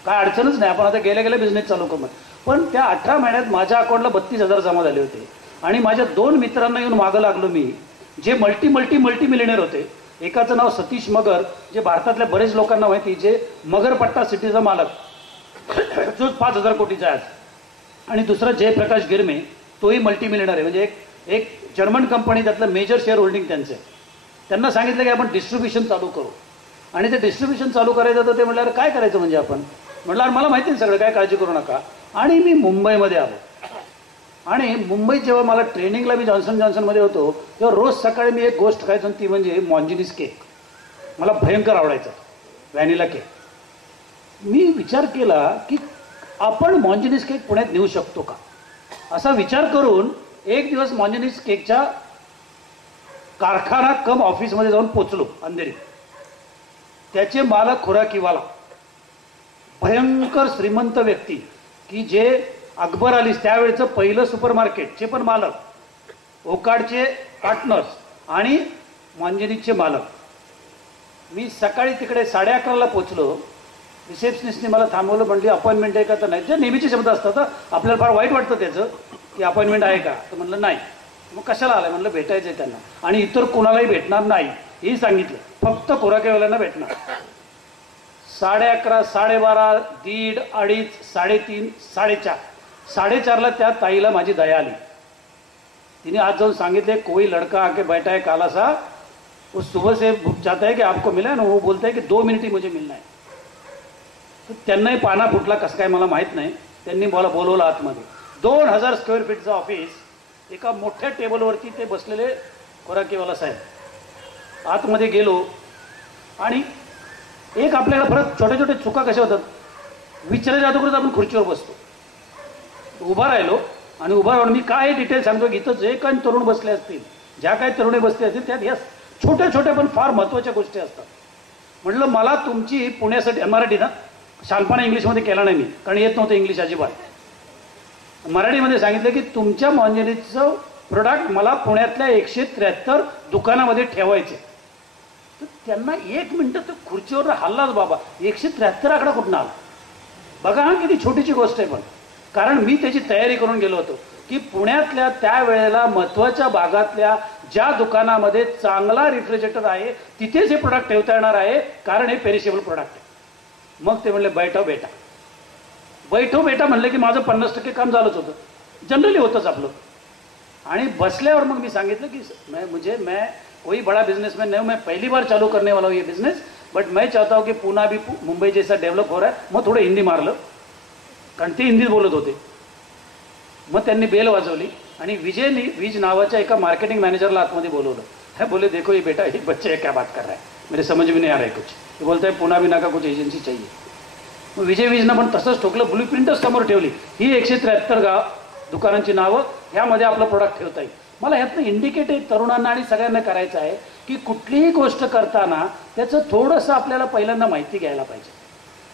काय अडचणच नाही, आपण आता गेल्या बिझनेस चालू करू. पण त्या 18 महिन्यात माझ्या अकाउंटला 32,000 जमा झाले होते. आणि माझ्या 2 मित्रांना येऊन मागं लागलो मी, जे मल्टी मिलियनेअर होते. एकाचं नाव सतीश मगर, जे भारतातल्या बरेच लोकांना माहिती, जे मगरपट्टा सिटीचा मालक जो 5,000 कोटीचा आहे. आणि दुसरा जयप्रकाश गिरमे, तोही मल्टी मिलियनेअर आहे. म्हणजे एक जर्मन कंपनी, त्यातलं मेजर शेअर होल्डिंग त्यांचं आहे. त्यांना सांगितलं की आपण डिस्ट्रीब्युशन चालू करू. आणि ते डिस्ट्रीब्युशन चालू करायचं तर ते म्हटल्यावर काय करायचं म्हणजे आपण म्हटलं मला माहिती आहे सगळं, काय काळजी करू नका. आणि मी मुंबईमध्ये आलो आणि मुंबईत जेव्हा मला ट्रेनिंगला मी जॉन्सन जॉन्सनमध्ये होतो तेव्हा रोज सकाळी मी एक गोष्ट खायचो ती म्हणजे मॉन्जिनीस केक. मला भयंकर आवडायचा व्हॅनिला केक. मी विचार केला की आपण मॉन्जिनीस केक पुण्यात नेऊ शकतो का, असा विचार करून एक दिवस मॉन्जिनीस केकच्या कारखाना कम ऑफिसमध्ये जाऊन पोचलो अंधेरीत. त्याचे मालक खुराकीवाला भयंकर श्रीमंत व्यक्ती की जे अकबर अली त्यावेळेचं पहिलं सुपर मार्केटचे पण मालक, ओकाडचे पार्टनर्स आणि मॉन्जिनीसचे मालक. मी सकाळी तिकडे 11:30ला पोचलो. रिसेप्शनिस्टने मला थांबवलं, म्हणली अपॉइंटमेंट आहे का, तर नाही. जे नेहमीचे शब्द असतात आपल्याला फार वाईट वाटतं त्याचं की अपॉइंटमेंट आहे का, तर म्हणलं नाही. मग कशाला आलाय म्हणलं भेटायचं आहे त्यांना आणि इतर कोणालाही भेटणार नाही हेही सांगितलं, फक्त खुराकेवाल्यांना भेटणार. 11:30, 12:30, 1:30, 2:30, 3:30, 4:30, 4:30ला त्या ताईला माझी दया आली. तिने आज जाऊन सांगितले कोई लड़का आके बैठा है काला सा, वो सुबह से चाहता है कि आपको मिला है ना, वो बोलता है कि 2 मिनिट ही मुझे मिलना है. तर त्यांनाही पाना फुटला कसं काय मला माहीत नाही. त्यांनी मला बोलवलं आतमध्ये. 2000 स्क्वेअर फीटचं ऑफिस, एका मोठ्या टेबलवरती ते बसलेले खुराकीवाला साहेब. आतमध्ये गेलो आणि एक आपल्याला परत छोट्या छोट्या चुका कशा होतात, विचारायच्या अगोदरच आपण खुर्चीवर बसतो. उभा राहिलो आणि उभा राहून मी काय डिटेल सांगतो की इथं जे काही तरुण बसले असतील, ज्या काही तरुणी बसले असतील त्यात या छोट्या छोट्या पण फार महत्त्वाच्या गोष्टी असतात. म्हटलं मला तुमची पुण्यासाठी, मराठी ना शानपणा इंग्लिशमध्ये केला नाही मी कारण येत नव्हतं इंग्लिश अजिबात. मराठीमध्ये सांगितलं की तुमच्या मॉन्जिनीसचं प्रोडक्ट मला पुण्यातल्या 173 दुकानामध्ये ठेवायचे. तर त्यांना 1 मिनिट तर खुर्चीवर हल्लाच बाबा, 173 आकडा कुठून आला बघा. हा किती छोटीची गोष्ट आहे, पण कारण मी त्याची तयारी करून गेलो होतो की पुण्यातल्या त्यावेळेला महत्त्वाच्या भागातल्या ज्या दुकानामध्ये चांगला रेफ्रिजरेटर आहे तिथेच हे प्रोडक्ट ठेवता येणार आहे कारण हे पेरिशेबल प्रोडक्ट आहे. मग ते म्हणले बैठो बेटा, बैठो बेटा म्हणलं की माझं 50% काम झालंच होतं, जनरली होतंच आपलं. आणि बसल्यावर मग मी सांगितलं की मैं कोई बड़ा बिजनेसमैन नहीं हूँ, मैं पहली बार चालू करने वाला हूँ ये बिजनेस, बट मैं चाहता हूँ कि पुणे भी मुंबई जैसा डेव्हलप हो रहा है. मग थोडं हिंदी मारलं कारण ते हिंदीत बोलत होते. मग त्यांनी बेल वाजवली आणि विज नावाच्या एका मार्केटिंग मॅनेजरला आतमध्ये बोलवलं. है बोले देखो ये बेटा, ये बच्चे क्या बात कर रहा है, मेरे समझ में नहीं आ रहा है कुछ. ते बोलता है पुणे बिना का कुछ एजन्सी चाहिए. मग विजनं पण तसंच ठोकलं, ब्लू प्रिंटच समोर ठेवली. ही 173 दुकानांची नावं, ह्यामध्ये आपलं प्रोडक्ट ठेवता येईल. मला ह्यातनं इंडिकेट तरुणांना आणि सगळ्यांना करायचं आहे की कुठलीही गोष्ट करताना त्याचं थोडंसं आपल्याला पहिल्यांदा माहिती घ्यायला पाहिजे,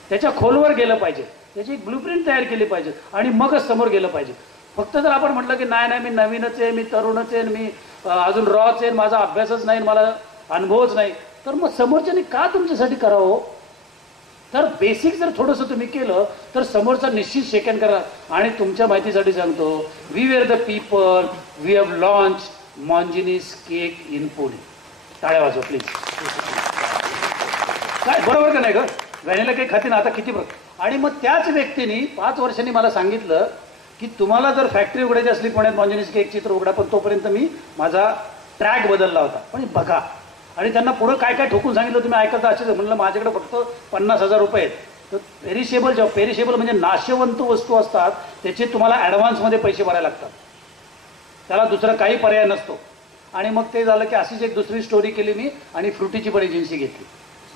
त्याच्या खोलवर गेलं पाहिजे, त्याची एक ब्लूप्रिंट तयार केली पाहिजे आणि मगच समोर गेलं पाहिजे. फक्त जर आपण म्हटलं की नाही मी नवीनच आहे, मी तरुणच आहे, मी अजून रॉच आहे, माझा अभ्यासच नाही, मला अनुभवच नाही, तर मग समोरच्याने का तुमच्यासाठी करावं. तर बेसिक जर थोडंसं तुम्ही केलं तर समोरचा निश्चित सेकंड करा. आणि तुमच्या माहितीसाठी सांगतो, we were the people, we have launch Monginis cake in Pune. टाळ्या वाजवा प्लीज. काय बरोबर का नाही ग, व्हॅनिला केक खाते ना आता किती बघ. आणि मग त्याच व्यक्तीने 5 वर्षांनी मला सांगितलं की तुम्हाला जर फॅक्टरी उघडायची असली पुण्यात मॉन्जिनीस केकची तर उघडा, पण तोपर्यंत मी माझा ट्रॅक बदलला होता. पण बघा, आणि त्यांना पुढं काय काय ठोकून सांगितलं तुम्ही ऐकता असेल. म्हणलं माझ्याकडे फक्त 50,000 रुपये आहेत. तर पेरिशेबल म्हणजे नाशवंत वस्तू असतात त्याचे तुम्हाला ॲडव्हान्समध्ये पैसे भरायला लागतात, त्याला दुसरा काही पर्याय नसतो. आणि मग ते झालं की अशीच एक दुसरी स्टोरी केली मी आणि फ्रुटीची पण एजन्सी घेतली,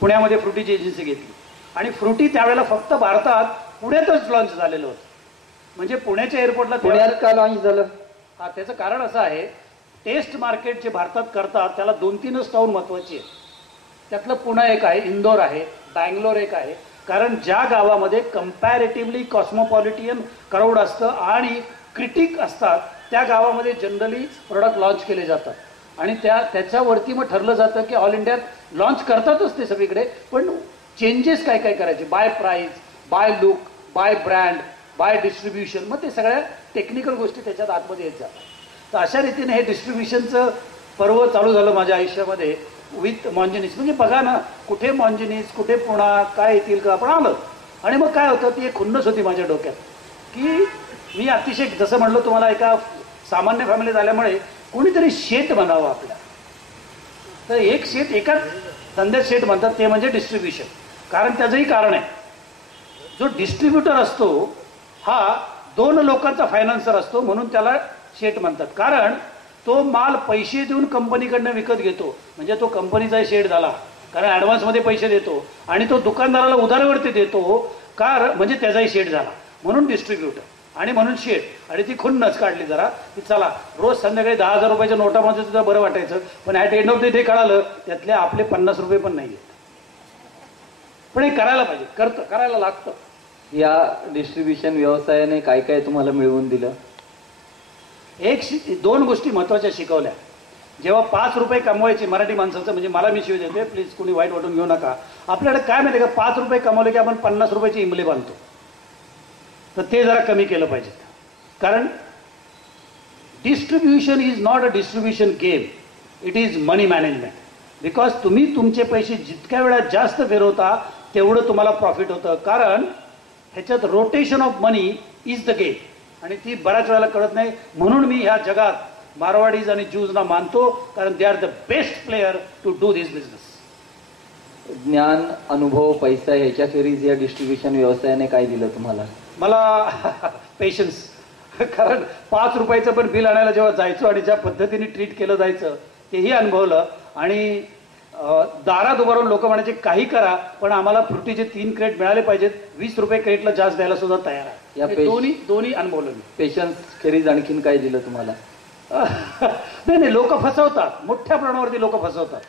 पुण्यामध्ये फ्रुटीची एजन्सी घेतली. आणि फ्रुटी त्यावेळेला फक्त भारतात पुण्यातच लॉन्च झालेलं होतं. म्हणजे पुण्याच्या एअरपोर्टला पुण्यात का लॉन्च झालं, हा त्याचं कारण असं आहे, टेस्ट मार्केट जे भारतात करतात त्याला 2-3च टाऊन महत्त्वाची आहे. त्यातलं पुणे एक आहे, इंदोर आहे, बँगलोर एक आहे. कारण ज्या गावामध्ये कम्पॅरेटिव्हली कॉस्मोपॉलिटियन क्राऊड असतं आणि क्रिटिक असतात त्या गावामध्ये जनरली प्रोडक्ट लॉन्च केले जातात. आणि त्याच्यावरती मग ठरलं जातं की ऑल इंडियात लॉन्च करतातच ते सगळीकडे, पण चेंजेस काय काय करायचे, by price, by look, by brand, by distribution. मग ते सगळ्या टेक्निकल गोष्टी त्याच्यात आतमध्ये येत जातात. तर अशा रीतीने हे डिस्ट्रीब्युशनचं पर्व चालू झालं माझ्या आयुष्यामध्ये विथ मॉन्जिनीस. म्हणजे बघा ना, कुठे मॉन्जिनीस, कुठे पुणा, काय येतील का, आपण आलं. आणि मग काय होतं, ती एक खुन्नस होती माझ्या डोक्यात की मी अतिशय जसं म्हणलं तुम्हाला एका सामान्य फॅमिलीत आल्यामुळे कोणीतरी शेत बनावं आपल्या. तर एक शेत एकाच धंद्यात शेट म्हणतात ते म्हणजे डिस्ट्रीब्युशन. कारण त्याचंही कारण आहे. जो डिस्ट्रीब्युटर असतो हा 2 लोकांचा फायनान्सर असतो, म्हणून त्याला शेट म्हणतात. कारण तो माल पैसे देऊन कंपनीकडनं विकत घेतो, म्हणजे तो कंपनीचा शेट झाला. कारण ॲडव्हान्समध्ये पैसे देतो आणि तो दुकानदाराला उधारीवरती देतो, म्हणजे त्याचाही शेट झाला. म्हणून डिस्ट्रीब्युटर आणि म्हणून शेट. आणि ती खुन्नच काढली जरा की चला रोज संध्याकाळी 10,000 रुपयाच्या नोटामध्ये सुद्धा बरं वाटायचं, पण at end of the day कळालं त्यातले आपले 50 रुपये पण नाही आहेत. पण हे करायला पाहिजे, करायला लागतं. या डिस्ट्रीब्युशन व्यवसायाने काय काय तुम्हाला मिळवून दिलं? 2 गोष्टी महत्त्वाच्या शिकवल्या. जेव्हा 5 रुपये कमवायचे मराठी माणसाचं, म्हणजे मला मी शिव देते, प्लीज कोणी वाईट वाटून घेऊ नका. आपल्याकडे काय माहिती का, 5 रुपये कमवले की आपण 50 रुपयाचे इमले बांधतो. तर ते जरा कमी केलं पाहिजे. कारण distribution is not a distribution game, it is money management. Because तुम्ही तुमचे पैसे जितक्या वेळा जास्त फिरवता तेवढं तुम्हाला प्रॉफिट होतं. कारण ह्याच्यात rotation of money is the game, आणि ती बऱ्याच वेळेला कळत नाही. म्हणून मी ह्या जगात मारवाडीज आणि ज्यूजना मानतो, कारण they are the best player to do this business. ज्ञान, अनुभव, पैसा ह्याच्याखेरीज या डिस्ट्रीब्युशन व्यवसायाने काय दिलं तुम्हाला? मला पेशन्स. कारण 5 रुपयाचं पण बिल आणायला जेव्हा जायचो आणि ज्या पद्धतीने ट्रीट केलं जायचं तेही अनुभवलं. आणि दारात उभारून लोक म्हणायचे काही करा, पण आम्हाला फ्रुटीचे 3 क्रेट मिळाले पाहिजेत, 20 रुपये क्रेटला जास्त द्यायला सुद्धा तयार आहे. या दोन्ही अनुभवलं मी. पेशन्स खेरीज आणखीन काय दिलं तुम्हाला? नाही, लोक फसवतात, मोठ्या प्रमाणावरती लोक फसवतात,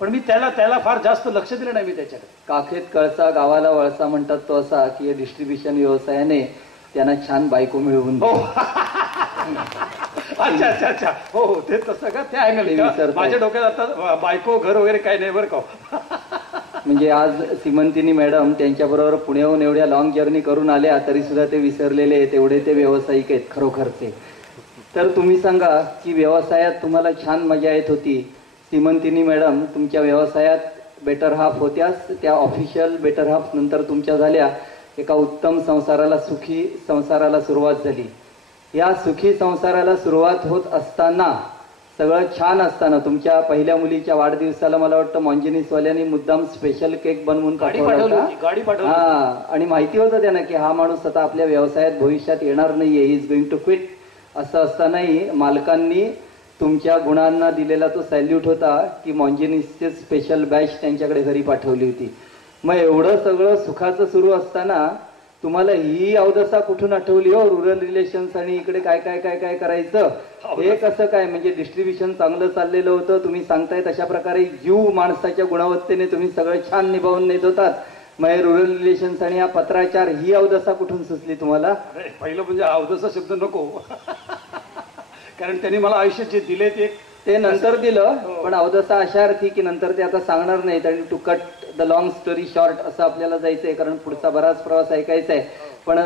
पण मी त्याला फार जास्त लक्ष दिलं नाही मी त्याच्याकडे. काखेत कळसा गावाला वळसा म्हणतात तो असा की या डिस्ट्रीब्युशन व्यवसायाने त्यांना छान बायको मिळवून हो. अच्छा. हो ते तसं का, त्या अँगल माझ्या डोक्यात आता बायको घर वगैरे काय नाही बरं का. म्हणजे आज सीमंतिनी मॅडम त्यांच्याबरोबर पुण्याहून एवढ्या लॉंग जर्नी करून आल्या तरी सुद्धा ते विसरलेले आहेत, एवढे ते व्यावसायिक आहेत खरोखरचे. तर तुम्ही सांगा की व्यवसायात तुम्हाला छान मजा येत होती. सीमंतिनी मॅडम तुमच्या व्यवसायात बेटर हाफ होत्याच, त्या ऑफिशियल बेटर हाफ नंतर तुमच्या झाल्या. एका उत्तम संसाराला, सुखी संसाराला सुरुवात झाली. या सुखी संसाराला सुरुवात होत असताना, सगळं छान असताना, तुमच्या पहिल्या मुलीच्या वाढदिवसाला मला वाटतं मॉन्जिनिसवाल्यांनी मुद्दाम स्पेशल केक बनवून पाठवला होता. आणि माहिती होतं त्यांना की हा माणूस आता आपल्या व्यवसायात भविष्यात येणार नाहीये, he is going to quit. असं असतानाही मालकांनी तुमच्या गुणांना दिलेला तो सॅल्यूट होता की मॉन्जिनिसचे स्पेशल बॅच त्यांच्याकडे घरी पाठवली होती. मग एवढं सगळं सुखाचं सुरू असताना तुम्हाला ही अवदसा कुठून आठवली हो? रुरल रिलेशन्स आणि इकडे काय काय काय काय करायचं, हे कसं काय? म्हणजे डिस्ट्रीब्युशन चांगलं चाललेलं होतं, तुम्ही सांगताय तशा प्रकारे जीव माणसाच्या गुणवत्तेने तुम्ही सगळं छान निभावून नेत होतात. मग रुरल रिलेशन्स आणि हा पत्राचार, ही अवदसा कुठून सुचली तुम्हाला? पहिलं म्हणजे अवदसा शब्द नको, कारण त्यांनी मला आयुष्यात जे दिले ते नंतर दिलं. पण अवदसा अशा अर्थी की नंतर ते आता सांगणार नाहीत. आणि to cut the long story short असं आपल्याला जायचंय, कारण पुढचा बराच प्रवास ऐकायचा आहे. पण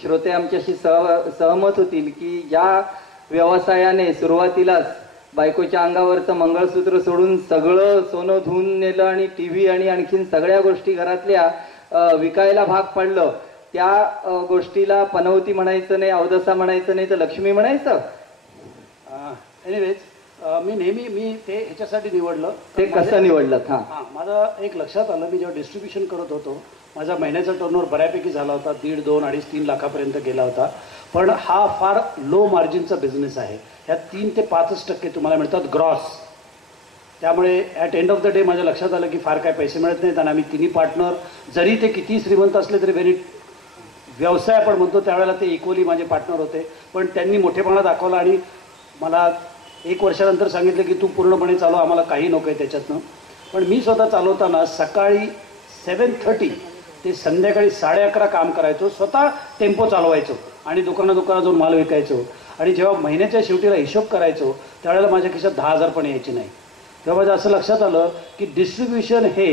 श्रोते आमच्याशी सहमत होतील की ज्या व्यवसायाने सुरुवातीलाच बायकोच्या अंगावरचं मंगळसूत्र सोडून सगळं सोनं धुवून नेलं आणि टीव्ही आणि आणखीन सगळ्या गोष्टी घरातल्या विकायला भाग पडलं, त्या गोष्टीला पनवती म्हणायचं नाही, अवदसा म्हणायचं नाही, तर लक्ष्मी म्हणायचं. एनिवेज मी ते ह्याच्यासाठी निवडलं. ते कसं निवडलं? माझं एक लक्षात आलं, मी जेव्हा डिस्ट्रीब्युशन करत होतो माझा महिन्याचा टर्नओव्हर बऱ्यापैकी झाला होता, 1.5, 2, 2.5, 3 लाखापर्यंत गेला होता. पण हा फार लो मार्जिनचा बिझनेस आहे. ह्यात 3 ते 5% तुम्हाला मिळतात ग्रॉस. त्यामुळे at end of the day माझ्या लक्षात आलं की फार काय पैसे मिळत नाहीत. आणि आम्ही तिन्ही पार्टनर, जरी ते किती श्रीमंत असले तरी व्हेरी व्यवसाय आपण म्हणतो त्यावेळेला ते इक्वली माझे पार्टनर होते. पण त्यांनी मोठेपणा दाखवला आणि मला 1 वर्षानंतर सांगितलं की तू पूर्णपणे चालव, आम्हाला काही नको आहे त्याच्यातनं. पण मी स्वतः चालवताना सकाळी 7:30 ते संध्याकाळी 11:30 काम करायचो, स्वतः टेम्पो चालवायचो आणि दुकानात जाऊन माल विकायचो. आणि जेव्हा महिन्याच्या शेवटीला हिशोब करायचो त्यावेळेला माझ्या खिशात 10,000 पण यायचे नाही. तेव्हा माझं असं लक्षात आलं की डिस्ट्रीब्युशन हे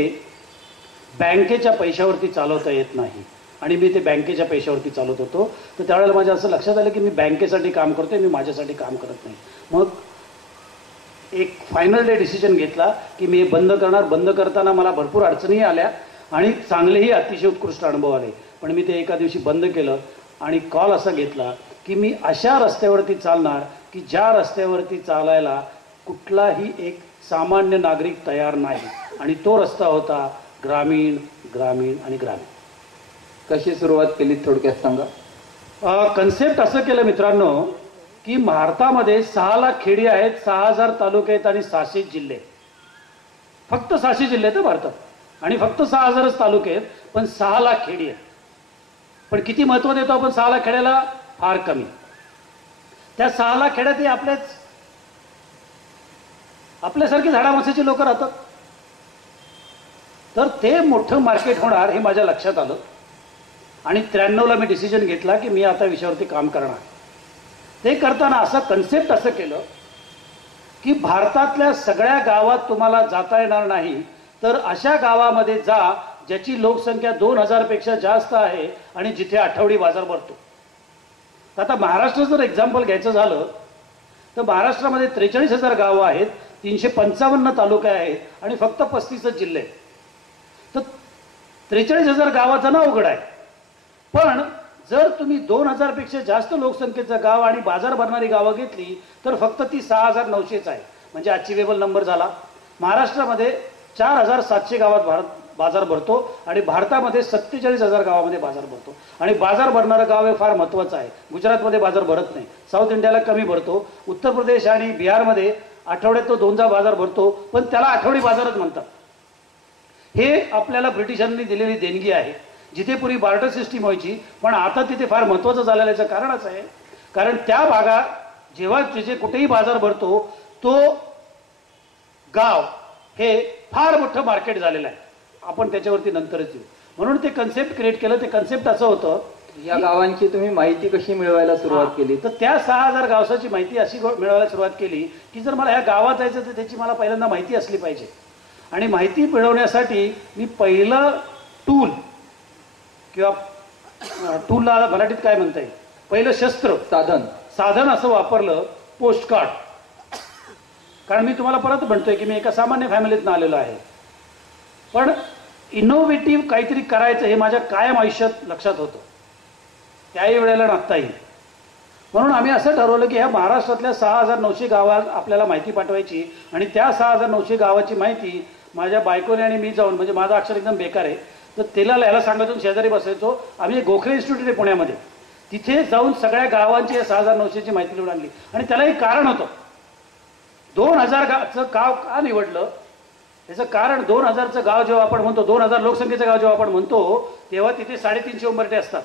बँकेच्या पैशावरती चालवता येत नाही, आणि मी ते बँकेच्या पैशावरती चालवत होतो. तर त्यावेळेला माझ्या असं लक्षात आलं की मी बँकेसाठी काम करतोय, मी माझ्यासाठी काम करत नाही. मग एक फायनल डे डिसिजन घेतला की मी हे बंद करणार. बंद करताना मला भरपूर अडचणीही आल्या आणि चांगलेही अतिशय उत्कृष्ट अनुभव आले. पण मी ते एका दिवशी बंद केलं आणि कॉल असा घेतला की मी अशा रस्त्यावरती चालणार की ज्या रस्त्यावरती चालायला कुठलाही एक सामान्य नागरिक तयार नाही. आणि तो रस्ता होता ग्रामीण ग्रामीण आणि ग्रामीण. कशी सुरुवात केली थोडक्यात सांगा. कन्सेप्ट असं केलं मित्रांनो की भारतामध्ये 6 लाख खेडी आहेत, 6000 तालुके आहेत आणि 600 जिल्हे. फक्त 600 जिल्हे आहेत भारतात आणि फक्त 6000च तालुके आहेत, पण 6 लाख खेडी आहेत. पण किती महत्व देतो आपण 6 लाख खेड्याला? फार कमी. त्या 6 लाख खेड्यात हे आपल्यासारखी झाडामसाची लोक राहतात. तर ते मोठं मार्केट होणार हे माझ्या लक्षात आलं आणि 93ला मी डिसिजन घेतला की मी आता विषयावरती काम करणार. ते करताना असं कन्सेप्ट असं केलं की भारतातल्या सगळ्या गावात तुम्हाला जाता येणार नाही, तर अशा गावामध्ये जा ज्याची लोकसंख्या 2000 पेक्षा जास्त आहे आणि जिथे आठवडी बाजार भरतो. आता महाराष्ट्र जर एक्झाम्पल घ्यायचं झालं तर महाराष्ट्रामध्ये 43,000 गावं आहेत, 355 तालुके आहेत आणि फक्त 35 जिल्हे. तर 43,000 गावाचं नाव उघड आहे. पण जर तुम्ही 2000 पेक्षा जास्त लोकसंख्येचं गाव आणि बाजार भरणारी गावं घेतली तर फक्त ती 6900च आहे. म्हणजे अचिवेबल नंबर झाला. महाराष्ट्रामध्ये 4700 गावात बाजार भरतो आणि भारतामध्ये 47,000 गावामध्ये बाजार भरतो. आणि बाजार भरणारं गाव हे फार महत्त्वाचं आहे. गुजरातमध्ये बाजार भरत नाही, साऊथ इंडियाला कमी भरतो. उत्तर प्रदेश आणि बिहारमध्ये आठवड्यात तो 2दा बाजार भरतो, पण त्याला आठवडी बाजारच म्हणतात. हे आपल्याला ब्रिटिशांनी दिलेली देणगी आहे. जिथे पूर्वी बार्टर सिस्टीम व्हायची, पण आता तिथे फार महत्त्वाचं झालेलं याचं कारणच आहे कारण त्या भागात जेव्हा जिथे कुठेही बाजार भरतो तो गाव हे फार मोठं मार्केट झालेलं आहे. आपण त्याच्यावरती नंतरच येऊ. म्हणून ते कन्सेप्ट क्रिएट केलं. ते कन्सेप्ट असं होतं, या गावांची तुम्ही माहिती कशी मिळवायला सुरुवात केली? तर त्या 6000 गावसाची माहिती अशी मिळवायला सुरुवात केली की जर मला ह्या गावात जायचं तर त्याची मला पहिल्यांदा माहिती असली पाहिजे. आणि माहिती मिळवण्यासाठी मी पहिलं टूल किंवा टूलला मराठीत काय म्हणता येईल, पहिलं शस्त्र साधन असं वापरलं पोस्ट कार्ड. कारण मी तुम्हाला परत म्हणतोय की मी एका सामान्य फॅमिलीतनं आलेलो आहे, पण इनोव्हेटिव्ह काहीतरी करायचं हे माझ्या कायम आयुष्यात लक्षात होतं, त्याही वेळेला नाचताही. म्हणून आम्ही असं ठरवलं की ह्या महाराष्ट्रातल्या 6900 गावात आपल्याला माहिती पाठवायची आणि त्या 6900 गावाची माहिती माझ्या बायकोने आणि मी जाऊन, म्हणजे माझा अक्षर एकदम बेकार आहे, तर तिला याला सांगायचो, शेजारी बसायचो आम्ही. गोखले इन्स्टिट्यूट आहे पुण्यामध्ये, तिथे जाऊन सगळ्या गावांची 6900ची माहिती लिहून आणली. आणि त्याला एक कारण होतं. 2000चं गाव का निवडलं याचं कारण, 2000चं गाव जेव्हा आपण म्हणतो, 2000 लोकसंख्येचं गाव जेव्हा आपण म्हणतो तेव्हा तिथे 350 उंबरठे असतात.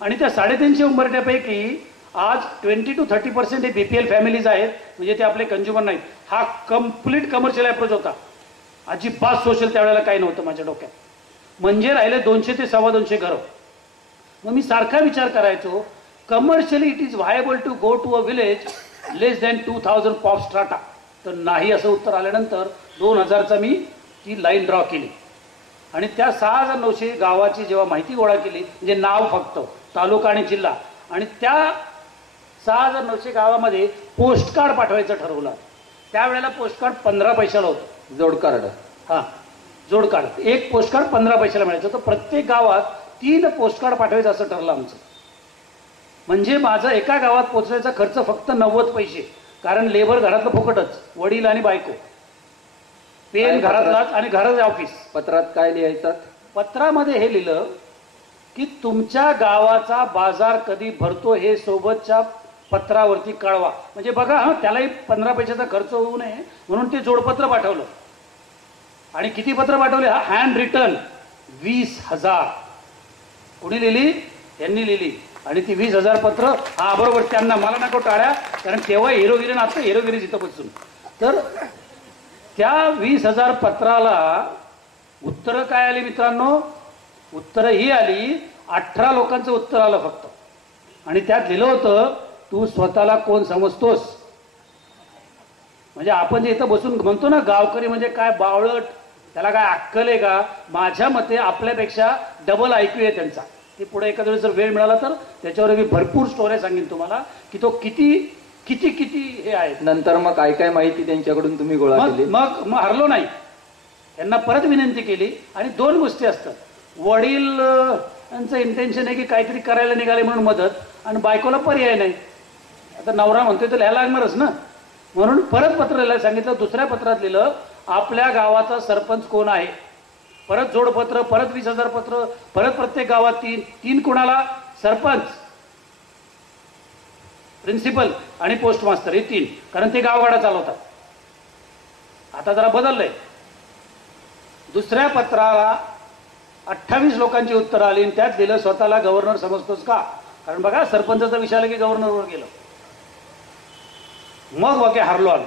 आणि त्या 350 उंबरठ्यापैकी आज 20 to 30% हे BPL फॅमिलीज आहेत, म्हणजे ते आपले कंझ्युमर नाहीत. हा कम्प्लीट कमर्शियल अप्रोच होता. अजिबात सोशल त्यावेळेला काही नव्हतं माझ्या डोक्यात. म्हणजे राहिले 200 ते 225 घरं. मग मी सारखा विचार करायचो, commercially it is viable to go to a village less than 2000 pop strata. तर नाही असं उत्तर आल्यानंतर 2000चा मी ती लाईन ड्रॉ केली आणि त्या 6900 गावाची जेव्हा माहिती गोळा केली, म्हणजे नाव फक्त, तालुका आणि जिल्हा, आणि त्या 6900 गावामध्ये पोस्ट कार्ड पाठवायचं ठरवलं. त्यावेळेला पोस्ट कार्ड 15 पैशाला होतं. जोड कार्ड. हां, जोड कार्ड. एक पोस्ट कार्ड 15 पैशाला मिळायचं. तर प्रत्येक गावात 3 पोस्ट कार्ड पाठवायचं असं ठरलं आमचं. म्हणजे माझं एका गावात पोचवायचा खर्च फक्त 90 पैसे, कारण लेबर घरातलं फुकटच, वडील आणि बायको, पेन घरातलाच आणि घराचं ऑफिस. पत्रात काय लिहायचं? पत्रामध्ये हे लिहिलं की तुमच्या गावाचा बाजार कधी भरतो हे सोबतच्या पत्रावरती कळवा. म्हणजे बघा, हा त्यालाही 15 पैशाचा खर्च होऊ नये म्हणून ते जोडपत्र पाठवलं. आणि किती पत्र पाठवले? हा हँड रिटर्न 20,000. कोणी लिहिली? यांनी लिहिली. आणि ती 20,000 पत्र, हा बरोबर, त्यांना, मला नको टाळ्या, कारण तेव्हा हिरोगिरीन आता हिरोगिरी जिथं बसून. तर त्या 20,000 पत्राला उत्तरं काय आली मित्रांनो? उत्तरं ही आली, 18 लोकांचं उत्तर आलं फक्त. आणि त्यात लिहिलं होतं, तू स्वतःला कोण समजतोस? म्हणजे आपण जे इथं बसून म्हणतो ना गावकरी म्हणजे काय बावळट, त्याला काय अक्कल आहे का? माझ्या मते आपल्यापेक्षा डबल IQ आहे त्यांचा. ते पुढे एखाद्या वेळेस जर वेळ मिळाला तर त्याच्यावर मी भरपूर स्टोऱ्या सांगेन तुम्हाला की तो किती किती किती हे आहे. नंतर मग काय काय माहिती त्यांच्याकडून तुम्ही गोळा केली? मग हरलो नाही. त्यांना परत विनंती केली. आणि 2 गोष्टी असतात, वडील यांचं इंटेन्शन आहे की काहीतरी करायला निघाले म्हणून मदत, आणि बायकोला पर्याय नाही. आता नवरा म्हणतोय तर लिहायला लागणारच ना. म्हणून परत पत्र लिहायला सांगितलं. दुसऱ्या पत्रात लिहिलं, आपल्या गावाचा सरपंच कोण आहे, परत जोडपत्र, परत 20,000 पत्र, परत प्रत्येक गावात 3 कोणाला, सरपंच, प्रिन्सिपल आणि पोस्ट मास्तर, हे 3, कारण ते गावगाडा चालवतात. आता जरा बदललंय. दुसऱ्या पत्राला 28 लोकांची उत्तरं आली आणि त्यात दिलं स्वतःला गव्हर्नर समजतोस का, कारण बघा सरपंचाचा विषय आला की गव्हर्नरवर गेलं. मग वाक्य हारलो आलो,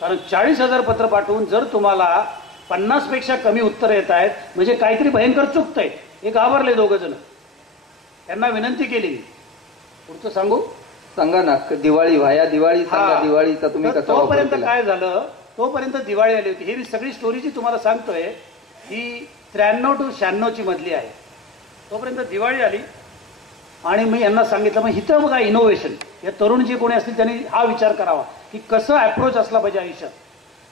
कारण 40,000 पत्र पाठवून जर तुम्हाला 50 पेक्षा कमी उत्तर येत आहेत म्हणजे काहीतरी भयंकर चुकतंय. हे घाबरले 2 जण. त्यांना विनंती केली, पुढचं सांगू, सांगा ना. दिवाळी व्हाया दिवाळी सांगा, दिवाळीचा तुम्ही कसा वापर तोपर्यंत केला? काय झालं, तोपर्यंत दिवाळी आली होती. ही सगळी स्टोरी जी तुम्हाला सांगतोय ही 93 to 96 ची मधली आहे. तोपर्यंत दिवाळी आली आणि मी यांना सांगितलं, मग इथं बघा इनोव्हेशन, या तरुण जे कोणी असतील त्यांनी हा विचार करावा की कसं अप्रोच असला पाहिजे आयुष्यात.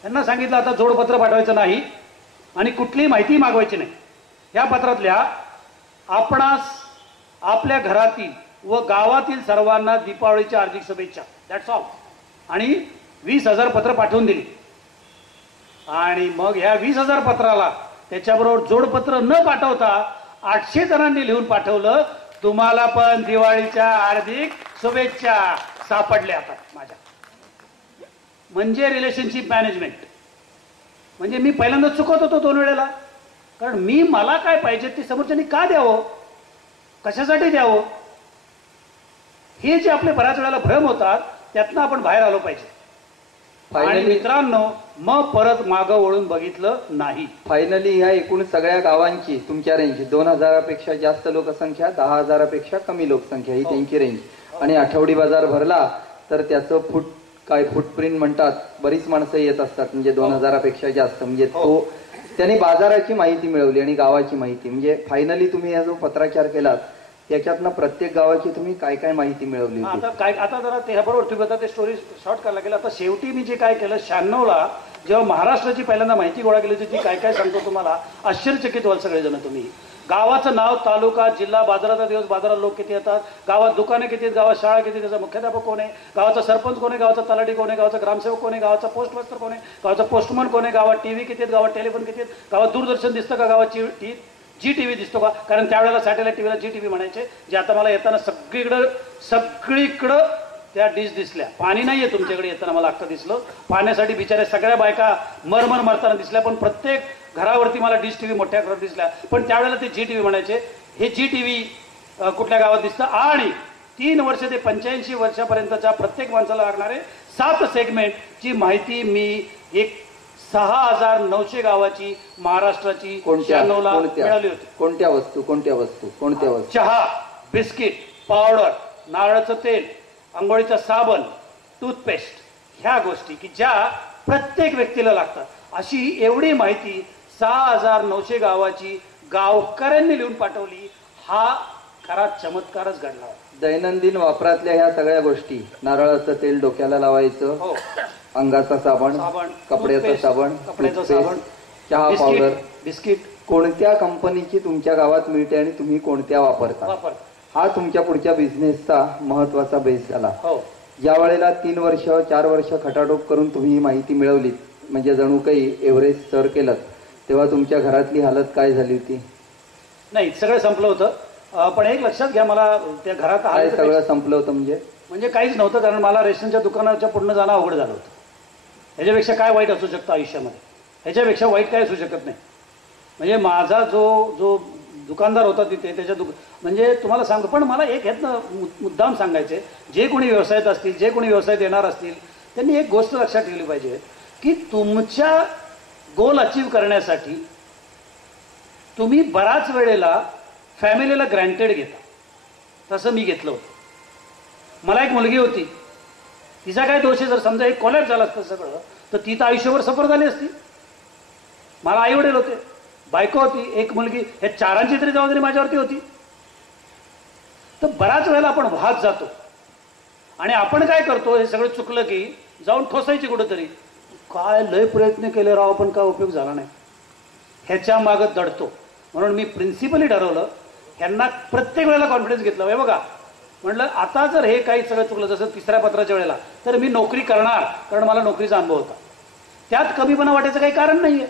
त्यांना सांगितलं आता जोडपत्र पाठवायचं नाही आणि कुठलीही माहिती मागवायची नाही. या पत्रात लिहा, आपणास आपल्या घरातील व गावातील सर्वांना दीपावलीच्या हार्दिक शुभेच्छा, दॅट्स ऑल. आणि 20,000 पत्र पाठवून दिली. आणि मग ह्या 20,000 पत्राला त्याच्याबरोबर जोडपत्र न पाठवता 800 जणांनी लिहून पाठवलं, तुम्हाला पण दिवाळीच्या हार्दिक शुभेच्छा. सापडल्या आता माझ्या. म्हणजे रिलेशनशिप मॅनेजमेंट. म्हणजे मी पहिल्यांदा चुकत होतो 2 वेळेला, कारण मला काय पाहिजे ते समोरच्यानी का द्यावं, कशासाठी द्यावं, हे जे आपले बऱ्याच वेळेला भ्रम होतात त्यातनं आपण बाहेर आलो पाहिजे. आणि मित्रांनो, मग परत मागं वळून बघितलं नाही. फायनली ह्या एकूण सगळ्या गावांची तुमच्या रेंज 2,000पेक्षा जास्त लोकसंख्या, 10,000पेक्षा कमी लोकसंख्या ही त्यांची रेंज. आणि आठवडी बाजार भरला तर त्याचं फुटप्रिंट म्हणतात, बरीच माणसं येत असतात, म्हणजे 2,000पेक्षा जास्त. म्हणजे तो त्यांनी बाजाराची माहिती मिळवली आणि गावाची माहिती. म्हणजे फायनली तुम्ही हा जो पत्राचार केलात त्याच्यातनं प्रत्येक गावाची तुम्ही काय काय माहिती मिळवली. आता जरा ते बरोबर तुम्ही आता ते स्टोरी शॉर्ट करायला गेलं. आता शेवटी मी जे काय केलं, 96ला जेव्हा महाराष्ट्राची पहिल्यांदा माहिती गोळा केली होती, ती काय काय सांगतो तुम्हाला, आश्चर्यचकित व्हाल सगळेजण तुम्ही. गावाचं नाव, तालुका, जिल्हा, बाजाराचा दिवस, बाजारात लोक किती येतात, गावात दुकाने किती आहेत, गावात शाळा किती, त्याचा मुख्याध्यापक कोण आहे, गावाचा सरपंच कोण आहे, गावाचा तलाठी कोण आहे, गावाचा ग्रामसेवक कोण आहे, गावाचा पोस्ट मास्तर कोण आहे, गावाचा पोस्टमन कोण आहे, गावात टीव्ही किती आहेत, गावात टेलिफोन किती आहेत, गावात दूरदर्शन दिसतं का, गावात जी टीव्ही दिसतो का, कारण त्यावेळेला सॅटेलाइट टीव्हीला जी टीव्ही म्हणायचे, जे आता मला येताना सगळीकडं त्या डिश दिसल्या. पाणी नाहीये तुमच्याकडे येताना, मला अख्खं दिसलं. पाण्यासाठी बिचारे सगळ्या बायका मरमर मरताना दिसल्या, पण प्रत्येक घरावरती मला डिश टीव्ही मोठ्या घरात दिसल्या. पण त्यावेळेला ते जी टीव्ही म्हणायचे. हे जी टीव्ही कुठल्या गावात दिसतं. आणि 3 वर्ष ते 85 वर्षापर्यंतच्या प्रत्येक माणसाला लागणारे 7 सेगमेंटची माहिती मी एक 6,900 गावाची महाराष्ट्राची मिळाली होती. कोणत्या वस्तू? चहा, बिस्किट, पावडर, नारळाचं तेल, अंघोळीचा साबण, टूथपेस्ट, ह्या गोष्टी की ज्या प्रत्येक व्यक्तीला लागतात, अशी एवढी माहिती 6,900 गावाची गावकऱ्यांनी लिहून पाठवली. हा खरा चमत्कारच घडला. दैनंदिन वापरातल्या ह्या सगळ्या गोष्टी, नारळाचं तेल डोक्याला लावायचं, अंगाचा साबण, कपड्याचा साबण, चहा पावडर, बिस्किट, कोणत्या कंपनीची तुमच्या गावात मिळते आणि तुम्ही कोणत्या वापरता, हा तुमच्या पुढच्या बिझनेसचा महत्वाचा बेस झाला. ज्या वेळेला 3 वर्ष 4 वर्ष खटाटोप करून तुम्ही ही माहिती मिळवली, म्हणजे जणू काही एव्हरेस्ट सर केलं, तेव्हा तुमच्या घरातली हालत काय झाली होती? नाही, सगळं संपलं होतं. पण एक लक्षात घ्या, मला त्या घरात काय सगळं संपलं होतं म्हणजे काहीच नव्हतं, कारण मला रेशनच्या दुकानाच्या पुढनं जाणं अवघड झालं होतं. ह्याच्यापेक्षा काय वाईट असू शकतं आयुष्यामध्ये? ह्याच्यापेक्षा वाईट काय असू शकत नाही. म्हणजे माझा जो दुकानदार होता तिथे, म्हणजे तुम्हाला सांगतो. पण मला एक ह्यातनं मुद्दाम सांगायचे, जे कोणी व्यवसायात असतील, जे कोणी व्यवसायात येणार असतील, त्यांनी एक गोष्ट लक्षात ठेवली पाहिजे की तुमच्या गोल अचीव्ह करण्यासाठी तुम्ही बराच वेळेला फॅमिलीला ग्रँटेड घेता. तसं मी घेतलं होतं. मला एक मुलगी होती, तिचा काय दोष आहे? जर समजा एक कॉलॅप्स झालं असतं सगळं, तर ती तर आयुष्यभर सफर झाली असती. मला आई वडील होते, बायको होती, एक मुलगी, हे 4ची तरी जबाबदारी माझ्यावरती होती. तर बऱ्याच वेळेला आपण वाहत जातो आणि आपण काय करतो, हे सगळं चुकलं की जाऊन ठोसायची कुठंतरी. काय लय प्रयत्न केले राव, पण काय उपयोग झाला नाही, ह्याच्या मागं दडतो. म्हणून मी प्रिन्सिपली ठरवलं, ह्यांना प्रत्येक वेळेला कॉन्फिडन्स घेतला. हे बघा, म्हटलं आता जर हे काही सगळं चुकलं, जसं 3ऱ्या पत्राच्या वेळेला, तर मी नोकरी करणार, कारण मला नोकरीचा अनुभव होता. त्यात कमीपणा वाटायचं काही कारण नाहीये,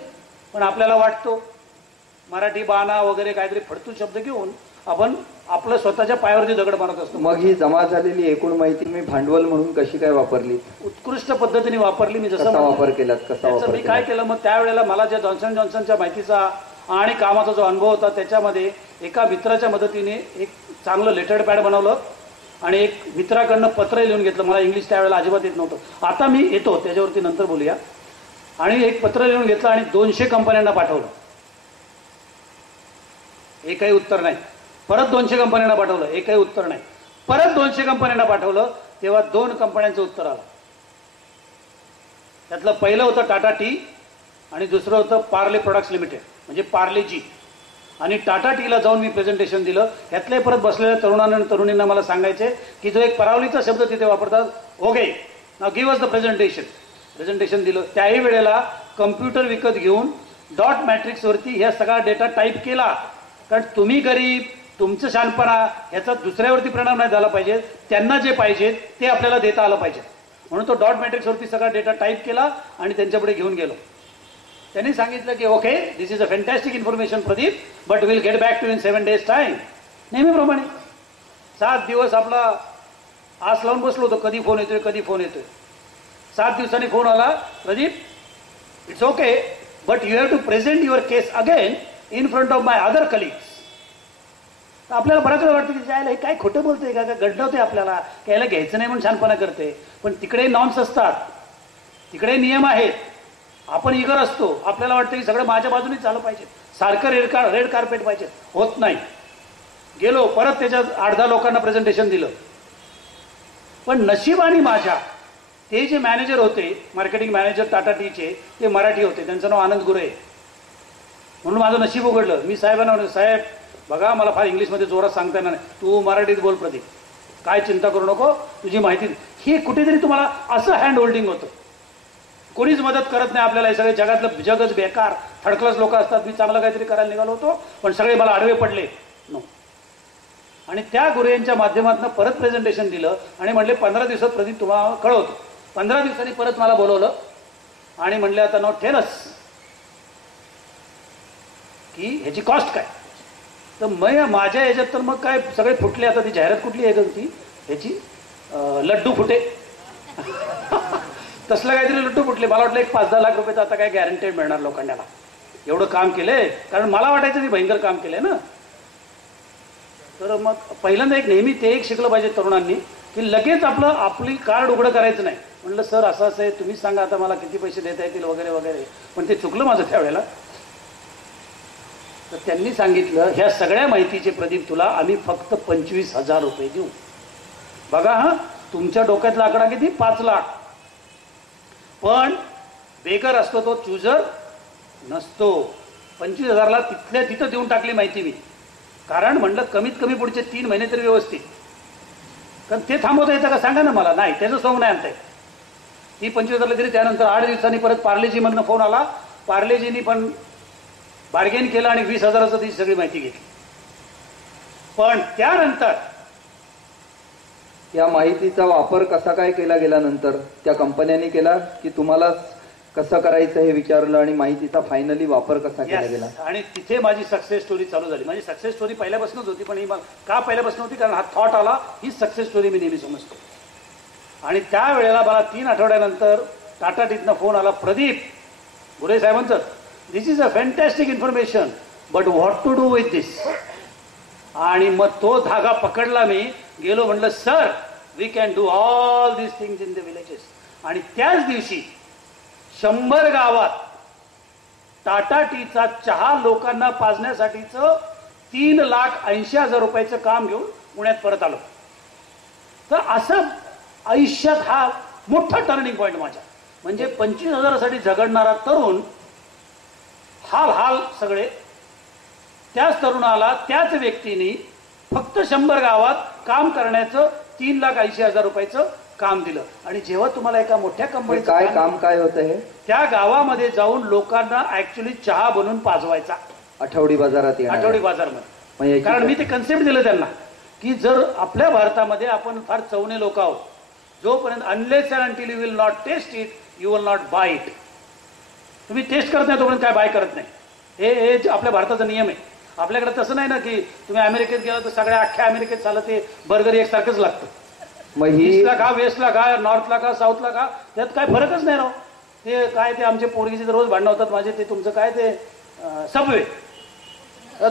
पण आपल्याला वाटतो. मराठी बाणा वगैरे काहीतरी फडतू शब्द घेऊन आपण आपलं स्वतःच्या पायावरती दगड मारत असतो. मग ही जमा झालेली एकूण माहिती मी भांडवल म्हणून कशी काय वापरली? उत्कृष्ट पद्धतीने वापरली. मी जसं वापर केलात, कसा वापर मी काय केलं, मग त्यावेळेला मला ज्या जॉन्सन जॉन्सनच्या माहितीचा आणि कामाचा जो अनुभव होता त्याच्यामध्ये एका मित्राच्या मदतीने एक चांगलं लेटर पॅड बनवलं आणि एक मित्राकडनं पत्र लिहून घेतलं. मला इंग्लिश त्यावेळेला अजिबात येत नव्हतं, आता मी येतो, त्याच्यावरती नंतर बोलूया. आणि एक पत्र लिहून घेतलं आणि 200 कंपन्यांना पाठवलं. एकही उत्तर नाही. परत 200 कंपन्यांना पाठवलं, एकही उत्तर नाही. परत 200 कंपन्यांना पाठवलं, तेव्हा 2 कंपन्यांचं उत्तर आलं. त्यातलं पहिलं होतं टाटा टी आणि दुसरं होतं पार्ले प्रोडक्ट्स लिमिटेड, म्हणजे पार्ले जी. आणि टाटा टीला जाऊन मी प्रेझेंटेशन दिलं. यातले परत बसलेल्या तरुणांना आणि तरुणींना मला सांगायचे की जो एक परावलीचा शब्द तिथे वापरतात, okay now give us the presentation. Presentation दिलं. त्याही वेळेला कम्प्युटर विकत घेऊन डॉट मॅट्रिक्सवरती ह्या सगळा डेटा टाईप केला. कारण तुम्ही गरीब, तुमचं शहाणपणा ह्याचा दुसऱ्यावरती परिणाम नाही झाला पाहिजे. त्यांना जे पाहिजे ते आपल्याला देता आलं पाहिजे, म्हणून तो डॉट मॅट्रिक्सवरती सगळा डेटा टाईप केला आणि त्यांच्यापुढे घेऊन गेलो. त्यांनी सांगितलं की okay this is a fantastic information Pradeep, but will get back to in 7 days time. नेहमीप्रमाणे 7 दिवस आपला आस लावून बसलो होतो, कधी फोन येतोय कधी फोन येतोय. 7 दिवसांनी फोन आला, Pradeep it's okay but you have to present your case again in front of my other colleagues. आपल्याला बऱ्याच वेळा वाटतं की जायला हे काय खोटं बोलतोय का, गड्डवते आपल्याला, यायला घ्यायचं नाही म्हणून छानपणा करते. पण तिकडे नॉर्म्स असतात, तिकडे नियम आहेत. आपण इगर असतो, आपल्याला वाटतं की सगळं माझ्या बाजूने झालं पाहिजे, सारखं रेड कार्पेट पाहिजे. होत नाही. गेलो परत त्याच्यात 8-10 लोकांना प्रेझेंटेशन दिलं. पण नशिबाने माझ्या ते जे मॅनेजर होते, मार्केटिंग मॅनेजर टाटा टीचे, ते मराठी होते. त्यांचं नाव आनंद गुरे. म्हणून माझं नशीब उघडलं. मी साहेबांना म्हणलं, साहेब बघा मला फार इंग्लिशमध्ये जोरात सांगता येणार नाही, तू मराठीत बोल प्रदीप, काय चिंता करू नको, तुझी माहिती. हे कुठेतरी तुम्हाला असं हँड होल्डिंग होतं. कोणीच मदत करत नाही आपल्याला. हे सगळे जगातलं जगच बेकार, थर्ड क्लास लोक असतात. मी चांगलं काहीतरी करायला निघालो होतो, पण सगळे मला आडवे पडले. नो. आणि त्या गुरेंच्या माध्यमातून परत प्रेझेंटेशन दिलं आणि म्हणले 15 दिवसात प्रदीप तुम्हाला कळवतो. 15 दिवसांनी परत मला बोलवलं आणि म्हणले आता नो टेलस की ह्याची कॉस्ट काय. तर मग माझ्या ह्याच्यात तर मग काय सगळे फुटले. आता ती जाहिरात कुठली आहे ती ह्याची, लड्डू फुटे तसलं काहीतरी लड्डू फुटले. मला वाटलं एक 5-10 लाख रुपयाचं आता काय गॅरंटेड मिळणार लोकांना. एवढं काम केलंय, कारण मला वाटायचं की भयंकर काम केलंय ना. तर मग पहिल्यांदा एक नेहमी ते एक शिकलं पाहिजे तरुणांनी की लगेच आपली कार्ड उघडं करायचं नाही. म्हणलं सर असं असं आहे, तुम्हीच सांगा आता मला किती पैसे देता येतील वगैरे वगैरे. पण ते चुकलं माझं त्यावेळेला. तर त्यांनी सांगितलं ह्या सगळ्या माहितीचे प्रदीप तुला आम्ही फक्त 25,000 रुपये देऊ. बघा हा, तुमच्या डोक्यातला आकडा किती, 5 लाख. पण बेकर असतो तो चुजर नसतो. 25,000ला तिथल्या तिथं देऊन टाकली माहिती मी. कारण म्हणलं कमीत कमी पुढचे 3 महिने तरी व्यवस्थित. कारण ते थांबवता येतं का सांगा ना मला. नाही, त्याचं सोंग नाही आणता येत. ती 25,000ला दिली. त्यानंतर 8 दिवसांनी परत पार्लेजी मधनं फोन आला. पार्लेजीनी पण बार्गेन केलं आणि 20,000चं ती सगळी माहिती घेतली. पण त्यानंतर या माहितीचा वापर कसा काय केला गेला नंतर त्या कंपन्यांनी केला की तुम्हाला कसं करायचं हे विचारलं आणि माहितीचा फायनली वापर कसा केला गेला. आणि तिथे माझी सक्सेस स्टोरी चालू झाली. माझी सक्सेस स्टोरी पहिल्यापासूनच होती, पण ही का पहिल्यापासून होती, कारण हा थॉट आला. ही सक्सेस स्टोरी मी नेहमी समजतो. आणि त्यावेळेला मला 3 आठवड्यानंतर टाटा टीतनं फोन आला, प्रदीप गुरे साहेबांचं, this is a fantastic information but what to do with this. आणि मग तो धागा पकडला मी. गेलो, म्हणलं sir we can do all this things in the villages. आणि त्याच दिवशी 100 गावात टाटा टीचा चहा लोकांना पाजण्यासाठीचं 3,80,000 रुपयाचं काम घेऊन पुण्यात परत आलो. तर असं आयुष्यात हा मोठा टर्निंग पॉईंट माझ्या. म्हणजे 25,000साठी झगडणारा तरुण हाल सगळे. त्याच तरुणाला त्याच व्यक्तीने फक्त 100 गावात काम करण्याचं 3,80,000 रुपयाचं काम दिलं. आणि जेव्हा तुम्हाला एका मोठ्या कंपनीत काय काम काय होतं हे, त्या गावामध्ये जाऊन लोकांना ऍक्च्युली चहा बनवून पाजवायचा. आठवडी बाजारात आठवडी बाजारमध्ये. कारण मी ते कन्सेप्ट दिलं त्यांना की जर आपल्या भारतामध्ये आपण फार चवणे लोक आहोत. जोपर्यंत unless and until you will not taste it you will not buy it. तुम्ही टेस्ट करत नाही तोपर्यंत काय बाय करत नाही. हे आपल्या भारताचा नियम आहे. आपल्याकडे तसं नाही ना की तुम्ही अमेरिकेत गेला तर सगळ्या अख्ख्या अमेरिकेत चाललं ते बर्गर एकसारखंच लागतं. मग ही ईस्टला खा, वेस्टला खा, नॉर्थला खा, साऊथला खा, त्यात काय फरकच नाही राव. ते काय ते आमचे पोरगीचे रोज भांडणं होतात माझे, ते तुमचं काय ते सबवे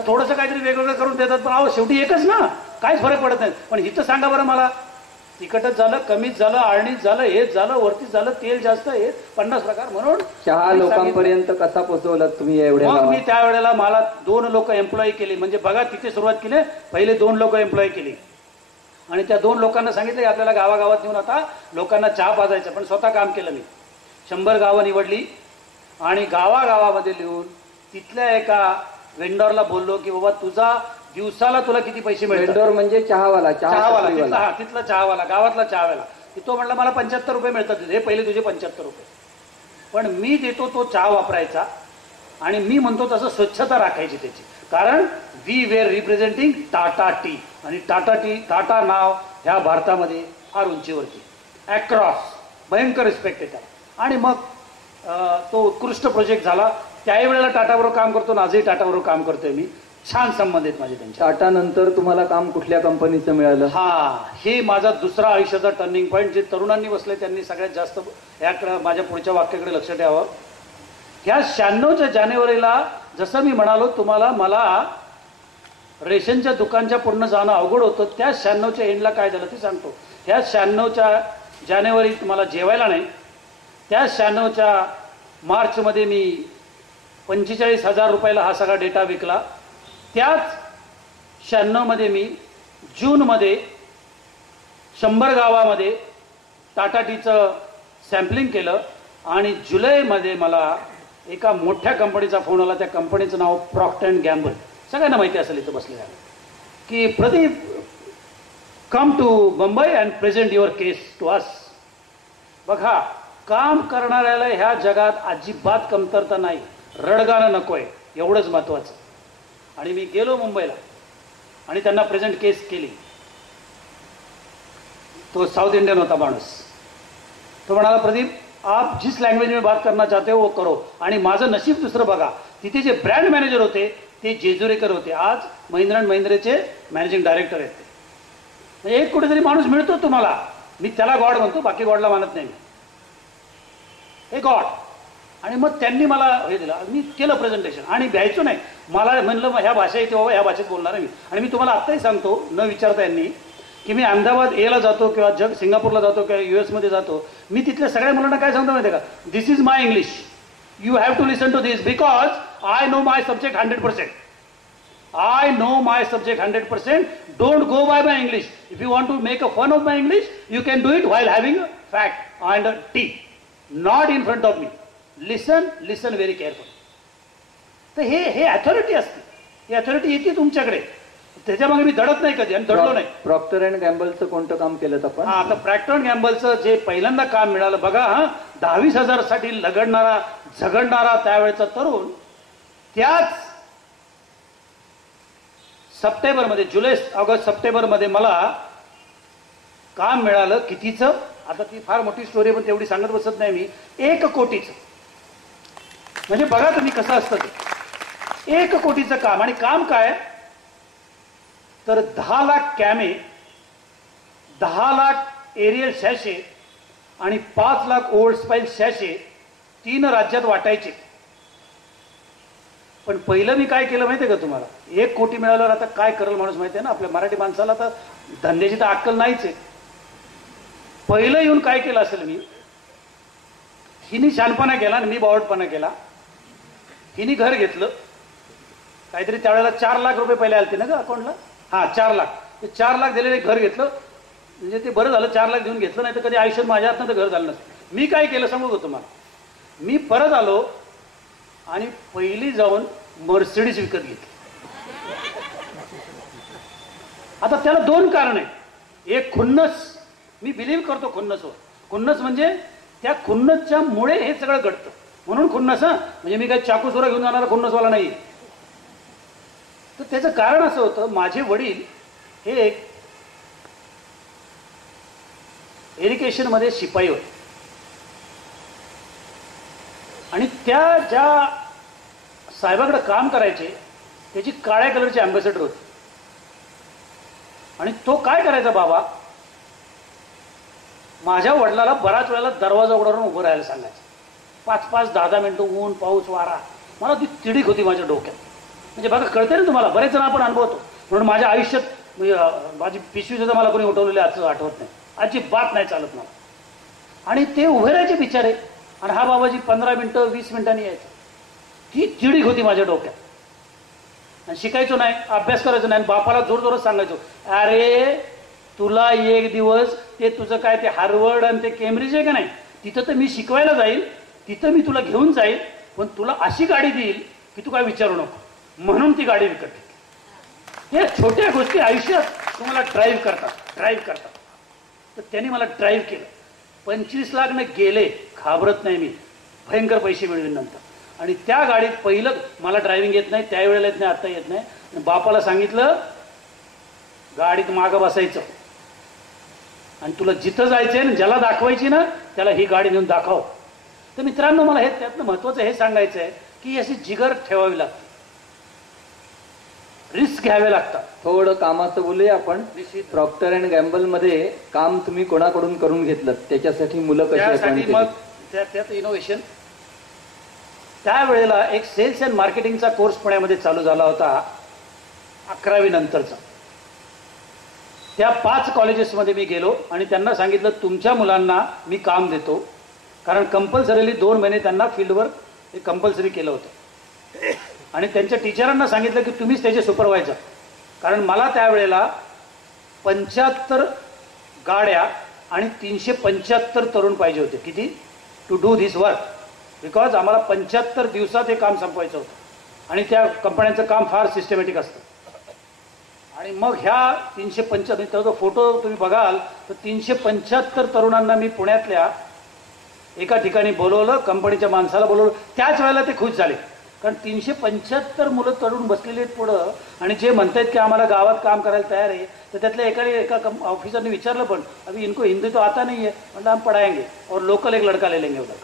थोडंसं काहीतरी वेगवेगळं करून देतात, पण अहो शेवटी एकच ना, काहीच फरक पडत नाही. पण हिचं सांगा बरं मला, तिखटच झालं, कमीच झालं, आळणीच झालं, हेच झालं, वरतीच झालं, तेल जास्त, हे 50 प्रकार. म्हणून चहा लोकांपर्यंत कसा पोहोचवला तुम्ही एवढ्या मग मी गावात? त्यावेळेला मला 2 लोक एम्प्लॉई केली. म्हणजे बघा तिथे सुरुवात केली, पहिले 2 लोक एम्प्लॉई केली आणि त्या 2 लोकांना सांगितलं की आपल्याला गावागावात नेऊन आता लोकांना चहा पाजायचं. पण स्वतः काम केलं मी. 100 गावं निवडली आणि गावागावामध्ये लिहून तिथल्या एका वेंडॉरला बोललो की बाबा तुझा दिवसाला तुला किती पैसे मिळतात. वेंडोर म्हणजे चहावाला, चहावाला, टपरीवाला. तिथला चहावाला, गावातला चहावाला. तो म्हणला मला 75 रुपये मिळतात, हे पहिले तुझे 75 रुपये. पण मी देतो तो चहा वापरायचा आणि मी म्हणतो तसं स्वच्छता राखायची त्याची. कारण we were representing Tata tea, आणि टाटा टी, टाटा नाव ह्या भारतामध्ये फार उंचीवरती, अक्रॉस भयंकर रिस्पेक्ट आहे त्याला. आणि मग तो उत्कृष्ट प्रोजेक्ट झाला. त्याही वेळेला टाटाबरोबर काम करतो आणि आजही टाटाबरोबर काम करतोय मी. छान संबंध आहेत माझे त्यांच्या. टाटा नंतर तुम्हाला काम कुठल्या कंपनीचं मिळालं? हे माझा दुसरा आयुष्याचा टर्निंग पॉईंट. जे तरुणांनी बसले त्यांनी सगळ्यात जास्त याकडे, माझ्या पुढच्या वाक्याकडे लक्ष द्यावं. ह्या 96च्या जानेवारीला जसं मी म्हणालो तुम्हाला, मला रेशनच्या दुकानच्या पूर्ण जाणं अवघड होतं. त्या 96च्या एंडला काय झालं ते सांगतो. ह्या 96च्या जानेवारीत मला जेवायला नाही. त्या 96च्या मार्चमध्ये मी 45,000 रुपयाला हा सगळा डेटा विकला. त्याच 96मध्ये मी जूनमध्ये 100 गावामध्ये टाटा टीचं सॅम्पलिंग केलं आणि जुलैमध्ये मला एका मोठ्या कंपनीचा फोन आला. त्या कंपनीचं नाव प्रॉक्टर अँड गॅम्बल. सगळ्यांना माहिती असेल इथं बसलेल्या, की Pradeep come to Mumbai and present your case to us. बघा, काम करणाऱ्याला ह्या जगात अजिबात कमतरता नाही, रडगाणं नकोय, एवढंच महत्वाचं. आणि मी गेलो मुंबईला आणि त्यांना प्रेझेंट केस केली. तो साउथ इंडियन होता माणूस. तो म्हणाला, प्रदीप आप जिस लँग्वेज में बात करना चाहते हो वो करो. आणि माझं नशीब दुसरं बघा, तिथे जे ब्रँड मॅनेजर होते ते जेजुरीकर होते. आज महिंद्रा अँड महिंद्रेचे मॅनेजिंग डायरेक्टर आहेत ते. एक कुठेतरी माणूस मिळतो तुम्हाला, मी त्याला गॉड म्हणतो, बाकी गॉडला मानत नाही मी, हे गॉड. आणि मग त्यांनी मला हे दिलं, मी केलं प्रेझेंटेशन. आणि भ्यायचो नाही, मला म्हणलं मग ह्या भाषा येते बाबा, ह्या भाषेत बोलणार आहे मी. आणि मी तुम्हाला आत्ताही सांगतो न विचारता यांनी, की मी अहमदाबाद एला जातो किंवा सिंगापूरला जातो किंवा US मध्ये जातो, मी तिथल्या सगळ्या मुलांना काय सांगतो माहिती आहे का, this is my English, you have to listen to this because I know my subject 100%. I know my subject 100%. Don't go by my English. If you want to make a fun of my English, you can do it while having a fact and a tea, not in front of me. Listen very carefully. तर हे authority असते, ही authority येते तुमच्याकडे. त्याच्यामागे मी दडत नाही कधी आणि दडलो नाही. प्रॉक्टर अँड गॅम्बलचं कोणतं काम केलं आपण? आता प्रॉक्टर अँड गॅम्बलचं जे पहिल्यांदा काम मिळालं बघा, 10-20 साठी लगडणारा झगडणारा त्यावेळेचा तरुण, त्याच सप्टेंबरमध्ये, जुलै ऑगस्ट सप्टेंबरमध्ये मला काम मिळालं. कितीचं, आता ती फार मोठी स्टोरी पण तेवढी सांगत बसत नाही मी. 1 कोटीचं. म्हणजे बघा तुम्ही कसं असतं ते 1 कोटीचं काम. आणि काम काय तर 10 लाख कॅमे, 10 लाख एरियल शॅशे आणि 5 लाख ओल्ड स्पाइल शॅशे 3 राज्यात वाटायचे. पण पहिलं मी काय केलं माहितीये का तुम्हाला, 1 कोटी मिळाल्यावर आता काय करेल माणूस माहितीये ना, आपल्या मराठी माणसाला तर धंद्याची तर अक्कल नाहीच आहे. पहिलं येऊन काय केलं असेल मी, हिनी शहाणपणा केला आणि मी बावटपणा केला. हिनी घर घेतलं काहीतरी, त्यावेळेला 4 लाख रुपये पहिले आलते ना ग अकाउंटला. 4 लाख. ते 4 लाख दिलेले घर घेतलं. म्हणजे ते बरं झालं 4 लाख देऊन घेतलं, नाही तर कधी आयुष्यात माझ्या हातनं तर घर झालं नसतं. मी काय केलं सांगू का तुम्हाला, मी परत आलो आणि पहिली जाऊन मर्सिडीज विकत घेतली. आता त्याला 2 कारण आहे. एक खुन्नस, मी बिलीव्ह करतो खुन्नसवर. खुन्नस म्हणजे त्या खुन्नसच्या मुळे हे सगळं घडतं, म्हणून खुन्नस. म्हणजे मी काय चाकू सुरा घेऊन जाणारा खुन्नसवाला नाही. तर त्याचं कारण असं होतं, माझे वडील हे एक इरिगेशन मध्ये शिपाई होते. आणि त्या ज्या साहेबाकडे काम करायचे त्याची काळ्या कलरची अँबॅसेडर होती. आणि तो काय करायचा बाबा, माझ्या वडिलाला बराच वेळेला दरवाजा उघडून उभं राहायला सांगायचं. 5-5, 10-10 मिनिटं ऊन पाऊस वारा. मला ती तिडीक होती माझ्या डोक्यात. म्हणजे बघा, कळते ना तुम्हाला, बरेच जण आपण अनुभवतो. म्हणून माझ्या आयुष्यात माझी पिशवी सुद्धा मला कोणी उठवलेली आजचं आठवत नाही, अजिबात नाही चालत मला. आणि ते उभे राहायचे बिचारे, आणि हा बाबाजी 15 मिनिटं 20 मिनिटांनी यायचं. ती तिडीक होती माझ्या डोक्यात. आणि शिकायचो नाही, अभ्यास करायचो नाही. बापाला जोर जोरात सांगायचो, अरे तुला एक दिवस ते तुझं काय ते हार्वर्ड आणि ते केम्ब्रिज आहे का नाही, तिथं तर मी शिकवायला जाईल, तिथं मी तुला घेऊन जाईल, पण तुला अशी गाडी देईल की तू काय विचारू नको. म्हणून ती गाडी विकत घेतली. या छोट्या गोष्टी आयुष्यात तुम्हाला ड्राईव्ह करतात. तर त्यांनी मला ड्राईव्ह केलं. 25 लाख न गेले, घाबरत नाही मी, भयंकर पैसे मिळवेन नंतर. आणि त्या गाडीत पहिलं, मला ड्रायव्हिंग येत नाही, त्यावेळेला येत नाही, आता येत नाही. बापाला सांगितलं, गाडीत मागं बसायचं आणि तुला जिथं जायचंय ना, ज्याला दाखवायची ना, त्याला ही गाडी नेऊन दाखव. तर मित्रांनो, मला हे त्यातनं महत्वाचं हे सांगायचं आहे की अशी जिगर ठेवावी लागते, रिस्क घ्यावे लागतात. थोडं कामाचं बोलूया आपण. प्रॉक्टर अँड गॅम्बल मध्ये काम तुम्ही कोणाकडून करून घेतलं, त्याच्यासाठी मुलं कशी त्यासाठी appoint मग केली? त्यात इनोव्हेशन. त्यावेळेला एक सेल्स अँड मार्केटिंगचा कोर्स पुण्यामध्ये चालू झाला होता, 11वी नंतरचा. त्या 5 कॉलेजेसमध्ये मी गेलो आणि त्यांना सांगितलं, तुमच्या मुलांना मी काम देतो, कारण कंपल्सरीली 2 महिने त्यांना फील्डवर हे कंपल्सरी केलं होतं. आणि त्यांच्या टीचरांना सांगितलं की तुम्हीच त्याचे सुपरवायझर, कारण मला त्यावेळेला 75 गाड्या आणि 375 तरुण पाहिजे होते. किती? To do this work, because आम्हाला 75 दिवसात हे काम संपवायचं होतं. आणि त्या कंपन्यांचं काम फार सिस्टमॅटिक असतं. आणि मग ह्या 375, त्याचा फोटो तुम्ही बघाल तर 375 तरुणांना मी पुण्यातल्या एका ठिकाणी बोलवलं, कंपनीच्या माणसाला बोलवलं. त्याच वेळेला ते खुश झाले, कारण 375 मुलं तरुण बसलेली आहेत पुढं, आणि जे म्हणतात की आम्हाला गावात काम करायला तयार आहे. तर त्यातल्या एका ऑफिसरने विचारलं, पण अभी इनको हिंदी तो आता नहीं है. म्हणजे हम पढ़ाएंगे और लोकल एक लड़का ले लेंगे उधर.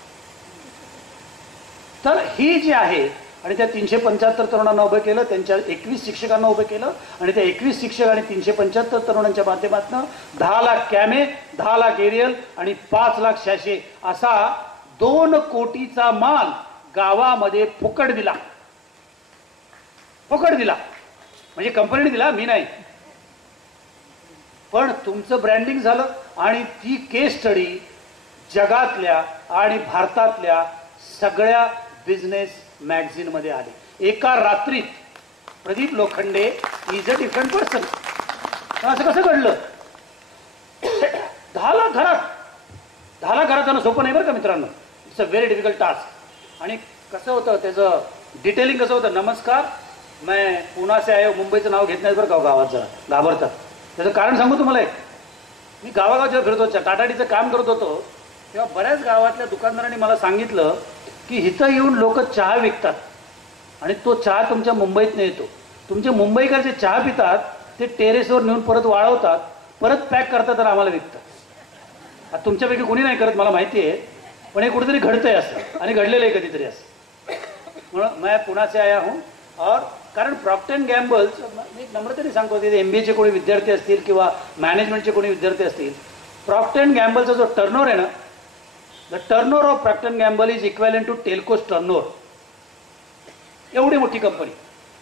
तर ही जी आहे, आणि त्या 375 तरुणांना उभं केलं, त्यांच्या 21 शिक्षकांना उभं केलं, आणि त्या 21 शिक्षक आणि 375 तरुणांच्या माध्यमातून 10 लाख कॅमे, 10 लाख एरियल आणि 5 लाख शॅशे असा 2 कोटीचा माल गावामध्ये फुकट दिला. म्हणजे कंपनीने दिला, मी नाही. पण तुमचं ब्रँडिंग झालं, आणि ती केस स्टडी जगातल्या आणि भारतातल्या सगळ्या बिझनेस मॅगझिन मध्ये आली. एका रात्रीत Pradeep Lokhande is a different person. असं कसं घडलं? 10 लाख घरात जाणं सोपं नाही बरं का मित्रांनो. It's a very difficult task. आणि कसं होतं त्याचं डिटेलिंग कसं होतं, नमस्कार मैं पुणे से आयो, मुंबईचं नाव घेत नाही बरं का गावात, जरा घाबरतात. त्याचं कारण सांगू तुम्हाला एक. मी गावागाव जेव्हा फिरत होतो, टाटाडीचं काम करत होतो, तेव्हा बऱ्याच गावातल्या दुकानदारांनी मला सांगितलं की इथं येऊन लोक चहा विकतात, आणि तो चहा तुमच्या मुंबईत नाही येतो. तुमचे मुंबईकडचे चहा पितात, ते टेरेसवर नेऊन परत वाळवतात, परत पॅक करतात आणि आम्हाला विकतात. आता तुमच्यापैकी कोणी नाही करत मला माहिती आहे, पण हे कुठेतरी घडतंय असं, आणि घडलेलं आहे कधीतरी असं. म्हणून मैं पुणे से आया हूँ. और कारण प्रॉक्टर अँड गॅम्बल, मी एक नम्रतेने सांगतो, तिथे MBAचे कोणी विद्यार्थी असतील किंवा मॅनेजमेंटचे कोणी विद्यार्थी असतील, प्रॉक्टर अँड गॅम्बलचा जो टर्नओव्हर आहे ना, the turnover of Procter and Gamble is equivalent to Telco's turnover. एवढी मोठी कंपनी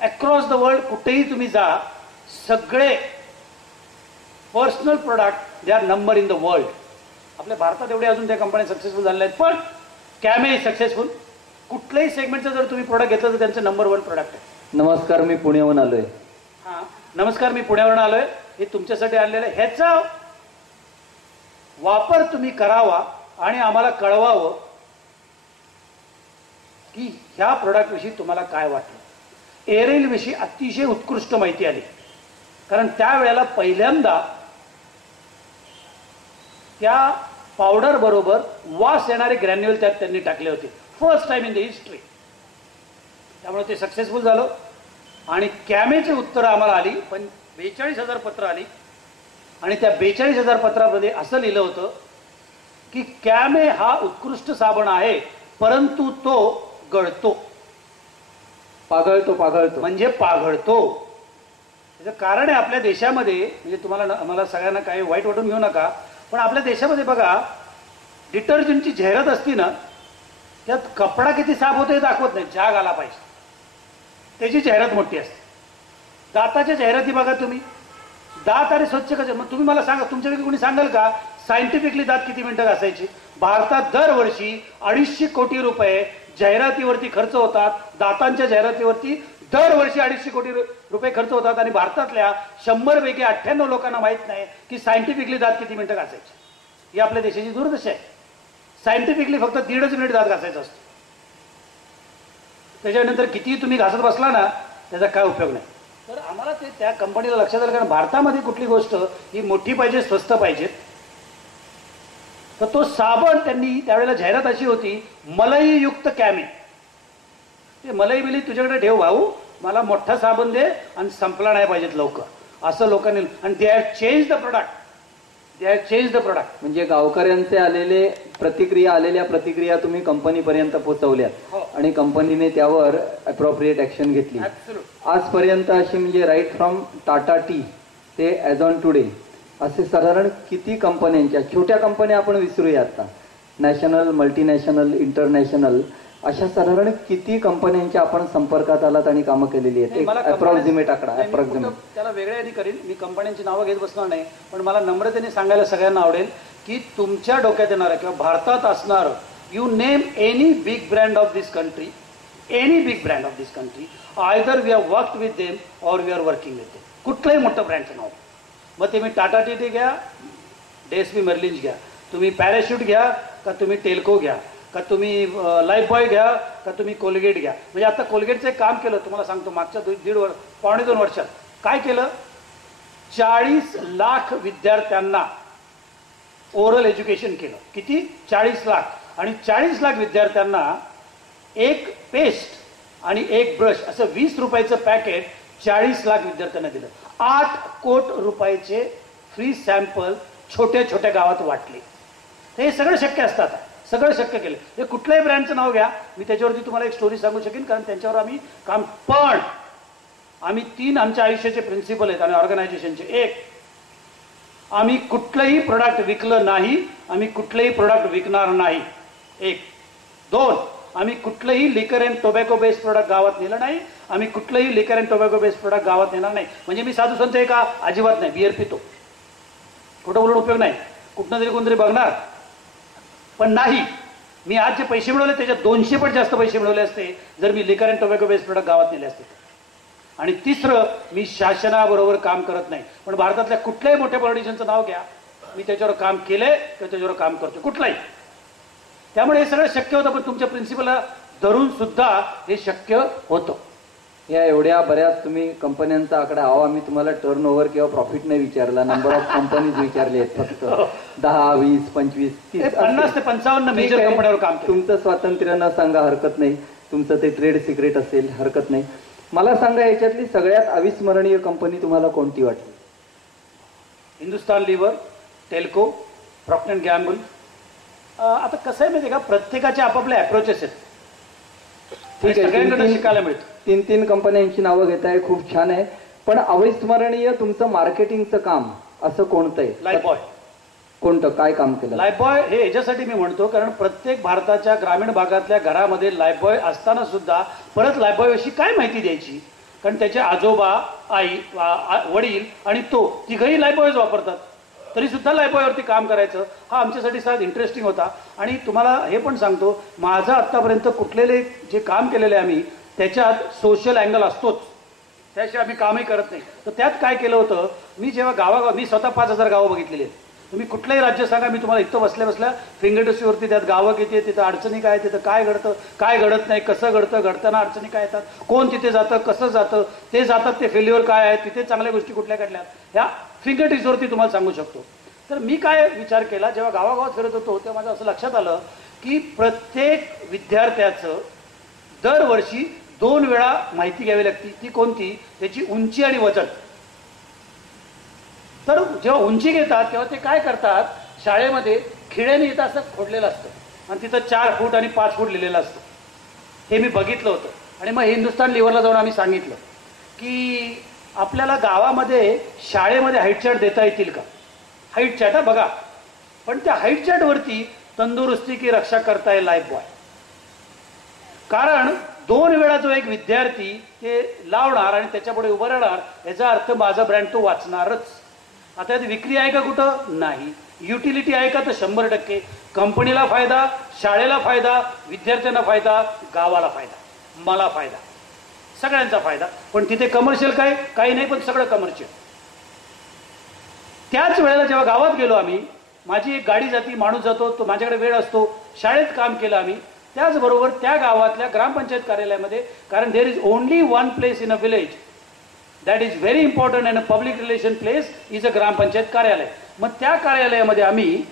अक्रॉस द वर्ल्ड, कुठेही तुम्ही जा, सगळे personal product they are number in the world. आपल्या भारतात एवढे अजून त्या कंपन्या सक्सेसफुल झालेल्या आहेत, पण कॅमे इज सक्सेसफुल. कुठल्याही सेगमेंटचं जर तुम्ही प्रोडक्ट घेतलं तर त्यांचं नंबर 1 प्रोडक्ट आहे. नमस्कार, मी पुण्याहून आलोय. नमस्कार, मी पुण्यावरून आलोय. हे तुमच्यासाठी आणलेलं आहे. ह्याचा वापर तुम्ही करावा आणि आम्हाला कळवावं की ह्या प्रोडक्ट विषयी तुम्हाला काय वाटलं. एरेल विषयी अतिशय उत्कृष्ट माहिती आली, कारण त्यावेळेला पहिल्यांदा त्या पावडर बरोबर वास येणारे ग्रॅन्युअल त्यात त्यांनी टाकले होते, first time in the history. त्यामुळे ते सक्सेसफुल झालं. आणि कॅमेची उत्तरं आम्हाला आली, पण 42,000 पत्र आली. आणि त्या 42,000 पत्रामध्ये असं लिहिलं होतं की कॅमे हा उत्कृष्ट साबण आहे, परंतु तो गळतो. पाघळतो पाघळतो म्हणजे पाघळतो. त्याचं कारण आहे आपल्या देशामध्ये, म्हणजे तुम्हाला मला सगळ्यांना काही वाईट वाटून घेऊ नका, पण आपल्या देशामध्ये बघा डिटर्जंटची जाहिरात असती ना, त्यात कपडा किती साफ होतो हे दाखवत नाही, झाग आला पाहिजे, त्याची जाहिरात मोठी असते. दाताच्या जाहिराती बघा तुम्ही, दात आणि स्वच्छ कसे. मग तुम्ही मला सांगा, तुमच्यापैकी कोणी सांगाल का सायंटिफिकली दात किती मिनिटं घासायची? भारतात दरवर्षी 250 कोटी रुपये जाहिरातीवरती खर्च होतात. दातांच्या जाहिरातीवरती दरवर्षी 250 कोटी रुपये खर्च होतात आणि भारतातल्या 100 पैकी 98 लोकांना माहित नाही की सायंटिफिकली दात किती मिनिटं घासायचे. ही आपल्या देशाची दुर्दशा आहे. सायंटिफिकली फक्त 1.5 मिनिट दात घासायचा असतो. त्याच्यानंतर किती तुम्ही घासत बसला ना त्याचा काय उपयोग नाही. तर आम्हाला ते त्या कंपनीला लक्षात आलं, कारण भारतामध्ये कुठली गोष्ट ही मोठी पाहिजे, स्वस्त पाहिजे. तर तो साबण त्यांनी त्यावेळेला जाहिरात अशी होती, मलईयुक्त कॅमे. ते मलई बिली तुझ्याकडे ठेव भाऊ, मला मोठा साबण दे आणि संपला नाही पाहिजेत लवकर, असं लोकांनी. आणि they have change the product, they have change the product. म्हणजे गावकऱ्यांचे आलेल्या प्रतिक्रिया तुम्ही कंपनीपर्यंत पोहोचवल्यात आणि कंपनीने त्यावर अप्रोप्रिएट ऍक्शन घेतली. आजपर्यंत अशी म्हणजे राईट फ्रॉम टाटा टी ते ॲज ऑन टुडे असे साधारण किती कंपन्यांच्या, छोट्या कंपन्या आपण विसरूया आता, नॅशनल, मल्टीनॅशनल, इंटरनॅशनल, अशा साधारण किती कंपन्यांच्या आपण संपर्कात आलात आणि कामं केलेली आहेत? अप्रॉक्सिमेट आकडा, अप्रॉक्सिमेट. त्याला वेगळ्या आधी करीन मी, कंपन्यांची नावं घेत बसणार नाही, पण मला नम्रतेने सांगायला सगळ्यांना आवडेल की तुमच्या डोक्यात येणारं किंवा भारतात असणारं, you name any big brand of this country, any big brand of this country, either we are worked with them or we are working with them. कुठलंही मोठं ब्रँडचं नाव, मग ते मी टाटा टी घ्या, डेस्मी मर्लिन्स घ्या, तुम्ही पॅराशूट घ्या का तुम्ही टेल्को घ्या का तुम्ही लाईफ बॉय घ्या का तुम्ही कोलगेट घ्या. म्हणजे आता कोलगेटचं एक काम केलं तुम्हाला सांगतो, मागच्या 1.5-2 वर्षात काय केलं, 40 लाख विद्यार्थ्यांना ओरल एज्युकेशन केलं. किती? 40 लाख. आणि 40 लाख विद्यार्थ्यांना एक पेस्ट आणि एक ब्रश असं 20 रुपयाचं पॅकेट 40 लाख विद्यार्थ्यांना दिलं. 8 कोटी रुपयाचे फ्री सॅम्पल छोट्या छोट्या गावात वाटले. हे सगळं शक्य असतात, सगळं शक्य केलं. हे कुठल्याही ब्रँडचं नाव घ्या, मी त्याच्यावरती तुम्हाला एक स्टोरी सांगू शकेन, कारण त्यांच्यावर आम्ही काम. पण आम्ही 3 आमच्या आयुष्याचे प्रिन्सिपल आहेत आणि ऑर्गनायझेशनचे. 1, आम्ही कुठलंही प्रोडक्ट विकलं नाही, आम्ही कुठलंही प्रोडक्ट विकणार नाही. 1. 2, आम्ही कुठलंही लिकर अँड टोबॅको बेस्ड प्रोडक्ट गावात नेलं नाही, आम्ही कुठलंही लिकर अँड टोबॅको बेस्ड प्रोडक्ट गावात नेणार नाही. म्हणजे मी साधू संत आहे का? अजिबात नाही. बिअर पितो, खोटं बोलून उपयोग नाही. कुठनं तरी कोणतरी बघणार, पण नाही. मी आज जे पैसे मिळवले त्याच्यात 200 पण जास्त पैसे मिळवले असते जर मी लिकर अँड टोबॅको बेस्ड प्रोडक्ट गावात नेले असते. आणि 3, मी शासनाबरोबर काम करत नाही. पण भारतातल्या कुठल्याही मोठ्या पॉलिटिशियनचं नाव घ्या, मी त्याच्यावर काम केलंय किंवा त्याच्यावर काम करतो, कुठलाही. त्यामुळे हे सगळं शक्य होतं, पण तुमच्या प्रिन्सिपलला धरून सुद्धा हे शक्य होतं. या एवढ्या बऱ्याच तुम्ही कंपन्यांचा आकडा, अहो आम्ही तुम्हाला टर्नओव्हर किंवा प्रॉफिट नाही विचारला, नंबर ऑफ कंपनीज विचारले आहेत फक्त. 10, 20, 25, 30, 50 ते 55 मेजर कंपन्यांवर काम केलं. तुमचं स्वातंत्र्य न सांगा हरकत नाही, तुमचं ते ट्रेड सिक्रेट असेल हरकत नाही. मला सांगा, याच्यातली सगळ्यात अविस्मरणीय कंपनी तुम्हाला कोणती वाटली? Hindustan lever, Telco, Procter and Gamble. आता कसं आहे माहिती का, प्रत्येकाचे आपापले अप्रोचेस आहेत. ठीक आहे, सगळ्यांकडे शिकायला मिळतं. 3 कंपन्यांची नावं घेताय, खूप छान आहे. पण अविस्मरणीय तुमचं मार्केटिंगचं काम असं कोणतं आहे? लाईफबॉय. कोणतं, काय काम केलं? लाईफबॉय हे याच्यासाठी मी म्हणतो, कारण प्रत्येक भारताच्या ग्रामीण भागातल्या घरामध्ये लाईफबॉय असताना सुद्धा परत लाईफबॉय विषयी काय माहिती द्यायची? कारण त्याचे आजोबा, आई, वडील आणि तो तिघही लाईफबॉयच वापरतात, तरी सुद्धा लाईफबॉयवरती काम करायचं हा आमच्यासाठी सगळ्यात इंटरेस्टिंग होता. आणि तुम्हाला हे पण सांगतो, माझं आत्तापर्यंत कुठलेले जे काम केलेले आम्ही त्याच्यात सोशल अँगल असतोच, त्याशिवाय आम्ही कामही करत नाही. तर त्यात काय केलं होतं, मी जेव्हा मी स्वतः 5000 गावं बघितलेली आहेत. तुम्ही कुठलंही राज्य सांगा, मी तुम्हाला इथं बसल्या बसल्या फिंगरटिप्सवरती त्यात गावं किती आहे, तिथं अडचणी काय, तिथं काय घडतं, काय घडत नाही, कसं घडतं, घडताना अडचणी काय येतात, कोण तिथे जातं, कसं जातं, ते जातात ते फेल्युअर काय आहे, तिथे चांगल्या गोष्टी कुठल्या घडल्यात, ह्या फिंगरटिप्सवरती तुम्हाला सांगू शकतो. तर मी काय विचार केला, जेव्हा गावागावात फिरत होतो तेव्हा माझं असं लक्षात आलं की प्रत्येक विद्यार्थ्याचं दरवर्षी 2 वेळा माहिती घ्यावी लागते. ती कोणती? त्याची उंची आणि वजन. तर जेव्हा उंची घेतात तेव्हा ते काय करतात, शाळेमध्ये खिळ्याने येतं असं खोडलेलं असतं, आणि तिथं 4 फूट आणि 5 फूट लिहिलेलं असतं. हे मी बघितलं होतं. आणि मग हिंदुस्तान लिव्हरला जाऊन आम्ही सांगितलं की आपल्याला गावामध्ये शाळेमध्ये हाईट चार्ट देता येतील का. हाईट चार्ट बघा, पण त्या हाईट चार्टवरती तंदुरुस्ती की रक्षा करता येईल लाईफ बॉय. कारण 2 वेळा जो एक विद्यार्थी ते लावणार आणि त्याच्यापुढे उभं राहणार याचा अर्थ माझा ब्रँड तो वाचणारच. आता यात विक्री आहे का कुठं नाही, युटिलिटी आहे का तर 100%. कंपनीला फायदा, शाळेला फायदा, विद्यार्थ्यांना फायदा, गावाला फायदा, मला फायदा, सगळ्यांचा फायदा. पण तिथे कमर्शियल काय काही नाही, पण सगळं कमर्शियल. त्याच वेळेला जेव्हा गावात गेलो आम्ही, माझी एक गाडी जाती, माणूस जातो, तो माझ्याकडे वेळ असतो, शाळेत काम केलं आम्ही. त्याचबरोबर त्या गावातल्या ग्रामपंचायत कार्यालयामध्ये, कारण there is only one place in a village that is very important and a public relation place is a gram panchayat karyalay. मग त्या कार्यालयामध्ये आम्ही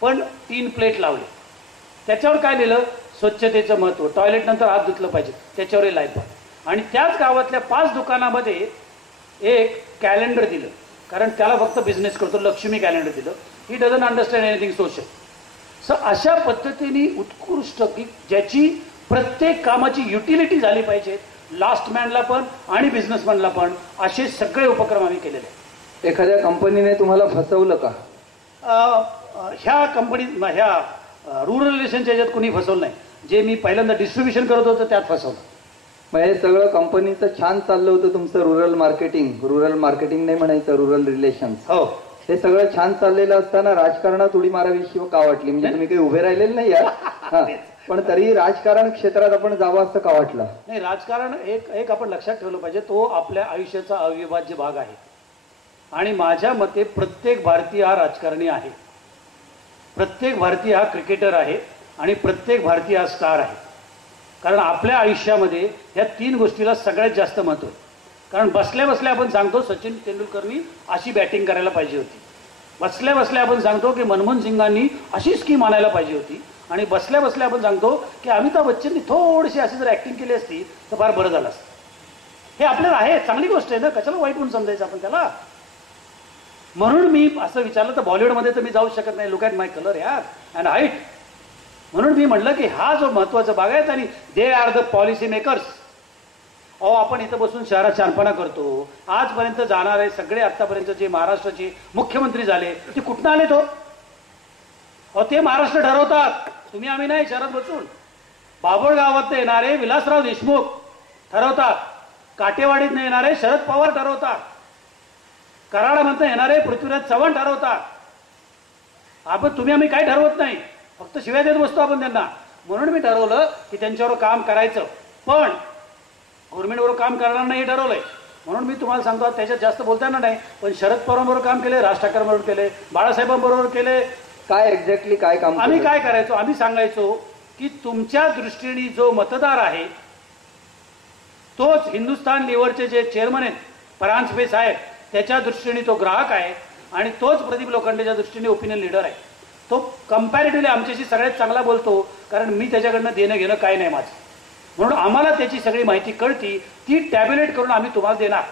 पण 3 प्लेट लावले. त्याच्यावर काय लिहिलं, स्वच्छतेचं महत्त्व, टॉयलेट नंतर हात धुतलं पाहिजे, त्याच्यावर लाईट बॉय. आणि त्याच गावातल्या 5 दुकानामध्ये एक कॅलेंडर दिलं, कारण त्याला फक्त बिझनेस करतो, लक्ष्मी कॅलेंडर दिलं. He doesn't understand anything social. So अशा पद्धतीने उत्कृष्ट की ज्याची प्रत्येक कामाची युटिलिटी झाली पाहिजे, लास्ट मॅनला पण आणि बिझनेसमॅनला पण, असे सगळे उपक्रम आम्ही केलेले आहेत. एखाद्या कंपनीने तुम्हाला फसवलं का? ह्या कंपनीत, ह्या रुरल रिलेशनच्या याच्यात कोणी फसवलं नाही. जे मी पहिल्यांदा डिस्ट्रीब्युशन करत होतो त्यात फसवलं. मग हे सगळं कंपनीचं छान चाललं होतं तुमचं, रुरल मार्केटिंग नाही म्हणायचं, रुरल रिलेशन्स. हो, हे सगळं छान चाललेलं असताना राजकारणात उडी मारावीशी का वाटली? म्हणजे तुम्ही काही उभे राहिलेले नाही यार, पण तरी राजकारण क्षेत्रात आपण जावं असं का वाटलं? नाही, राजकारण एक आपण लक्षात ठेवलं पाहिजे, तो आपल्या आयुष्याचा अविभाज्य भाग आहे. आणि माझ्या मते प्रत्येक भारतीय हा राजकारणी आहे, प्रत्येक भारतीय हा क्रिकेटर आहे आणि प्रत्येक भारतीय हा स्टार आहे. कारण आपल्या आयुष्यामध्ये ह्या 3 गोष्टीला सगळ्यात जास्त महत्त्व आहे. कारण बसल्या बसल्या आपण सांगतो सचिन तेंडुलकरनी अशी बॅटिंग करायला पाहिजे होती, बसल्या बसल्या आपण सांगतो की मनमोहन सिंगांनी अशी स्कीम आणायला पाहिजे होती, आणि बसल्या बसल्या आपण सांगतो की अमिताभ बच्चननी थोडीशी अशी जर ऍक्टिंग केली असती तर फार बरं झालं असतं. हे आपल्याला आहे, चांगली गोष्ट आहे ना, कशाला वाईट म्हणून समजायचं आपण त्याला. म्हणून मी असं विचारलं तर बॉलिवूडमध्ये तर मी जाऊ शकत नाही, लुक ॲट माय कलर यार अँड हाईट. म्हणून मी म्हटलं की हा जो महत्वाचा भाग आहे, आणि दे आर द पॉलिसी मेकर्स. अहो, आपण इथं बसून शहरात शहाणपणा करतो. आजपर्यंत जाणारे सगळे आतापर्यंत जे महाराष्ट्राचे मुख्यमंत्री झाले ते कुठनं आले तो? अहो, ते महाराष्ट्र ठरवतात, तुम्ही आम्ही नाही. शहरात बसून बाभळगावात येणारे विलासराव देशमुख ठरवतात, काटेवाडीत येणारे शरद पवार ठरवतात, कराडामधनं येणारे पृथ्वीराज चव्हाण ठरवतात. आपण तुम्ही आम्ही काय ठरवत नाही, फक्त शिव्या देत बसतो आपण त्यांना. म्हणून मी ठरवलं की त्यांच्यावर काम करायचं, पण गव्हर्नमेंटबरोबर काम करणार नाही हे ठरवलंय. म्हणून मी तुम्हाला सांगतो, त्याच्यात जास्त बोलता येणार नाही, पण शरद पवारांबरोबर काम केले, राज ठाकरेंबरोबर केले, बाळासाहेबांबरोबर केले. काय एक्झॅक्टली काय काम आम्ही काय करायचो, आम्ही सांगायचो की तुमच्या दृष्टीने जो मतदार आहे तोच हिंदुस्तान लिव्हरचे जे चेअरमन आहेत परांजपे साहेब, त्याच्या दृष्टीने तो ग्राहक आहे, आणि तोच प्रदीप लोखंडेच्या दृष्टीने ओपिनियन लीडर आहे. तो कंपॅरेटिव्हली आमच्याशी सगळ्यात चांगला बोलतो, कारण मी त्याच्याकडनं देणं घेणं काय नाही माझं. म्हणून आम्हाला त्याची सगळी माहिती कळती, ती टॅब्युलेट करून आम्ही तुम्हाला देणार.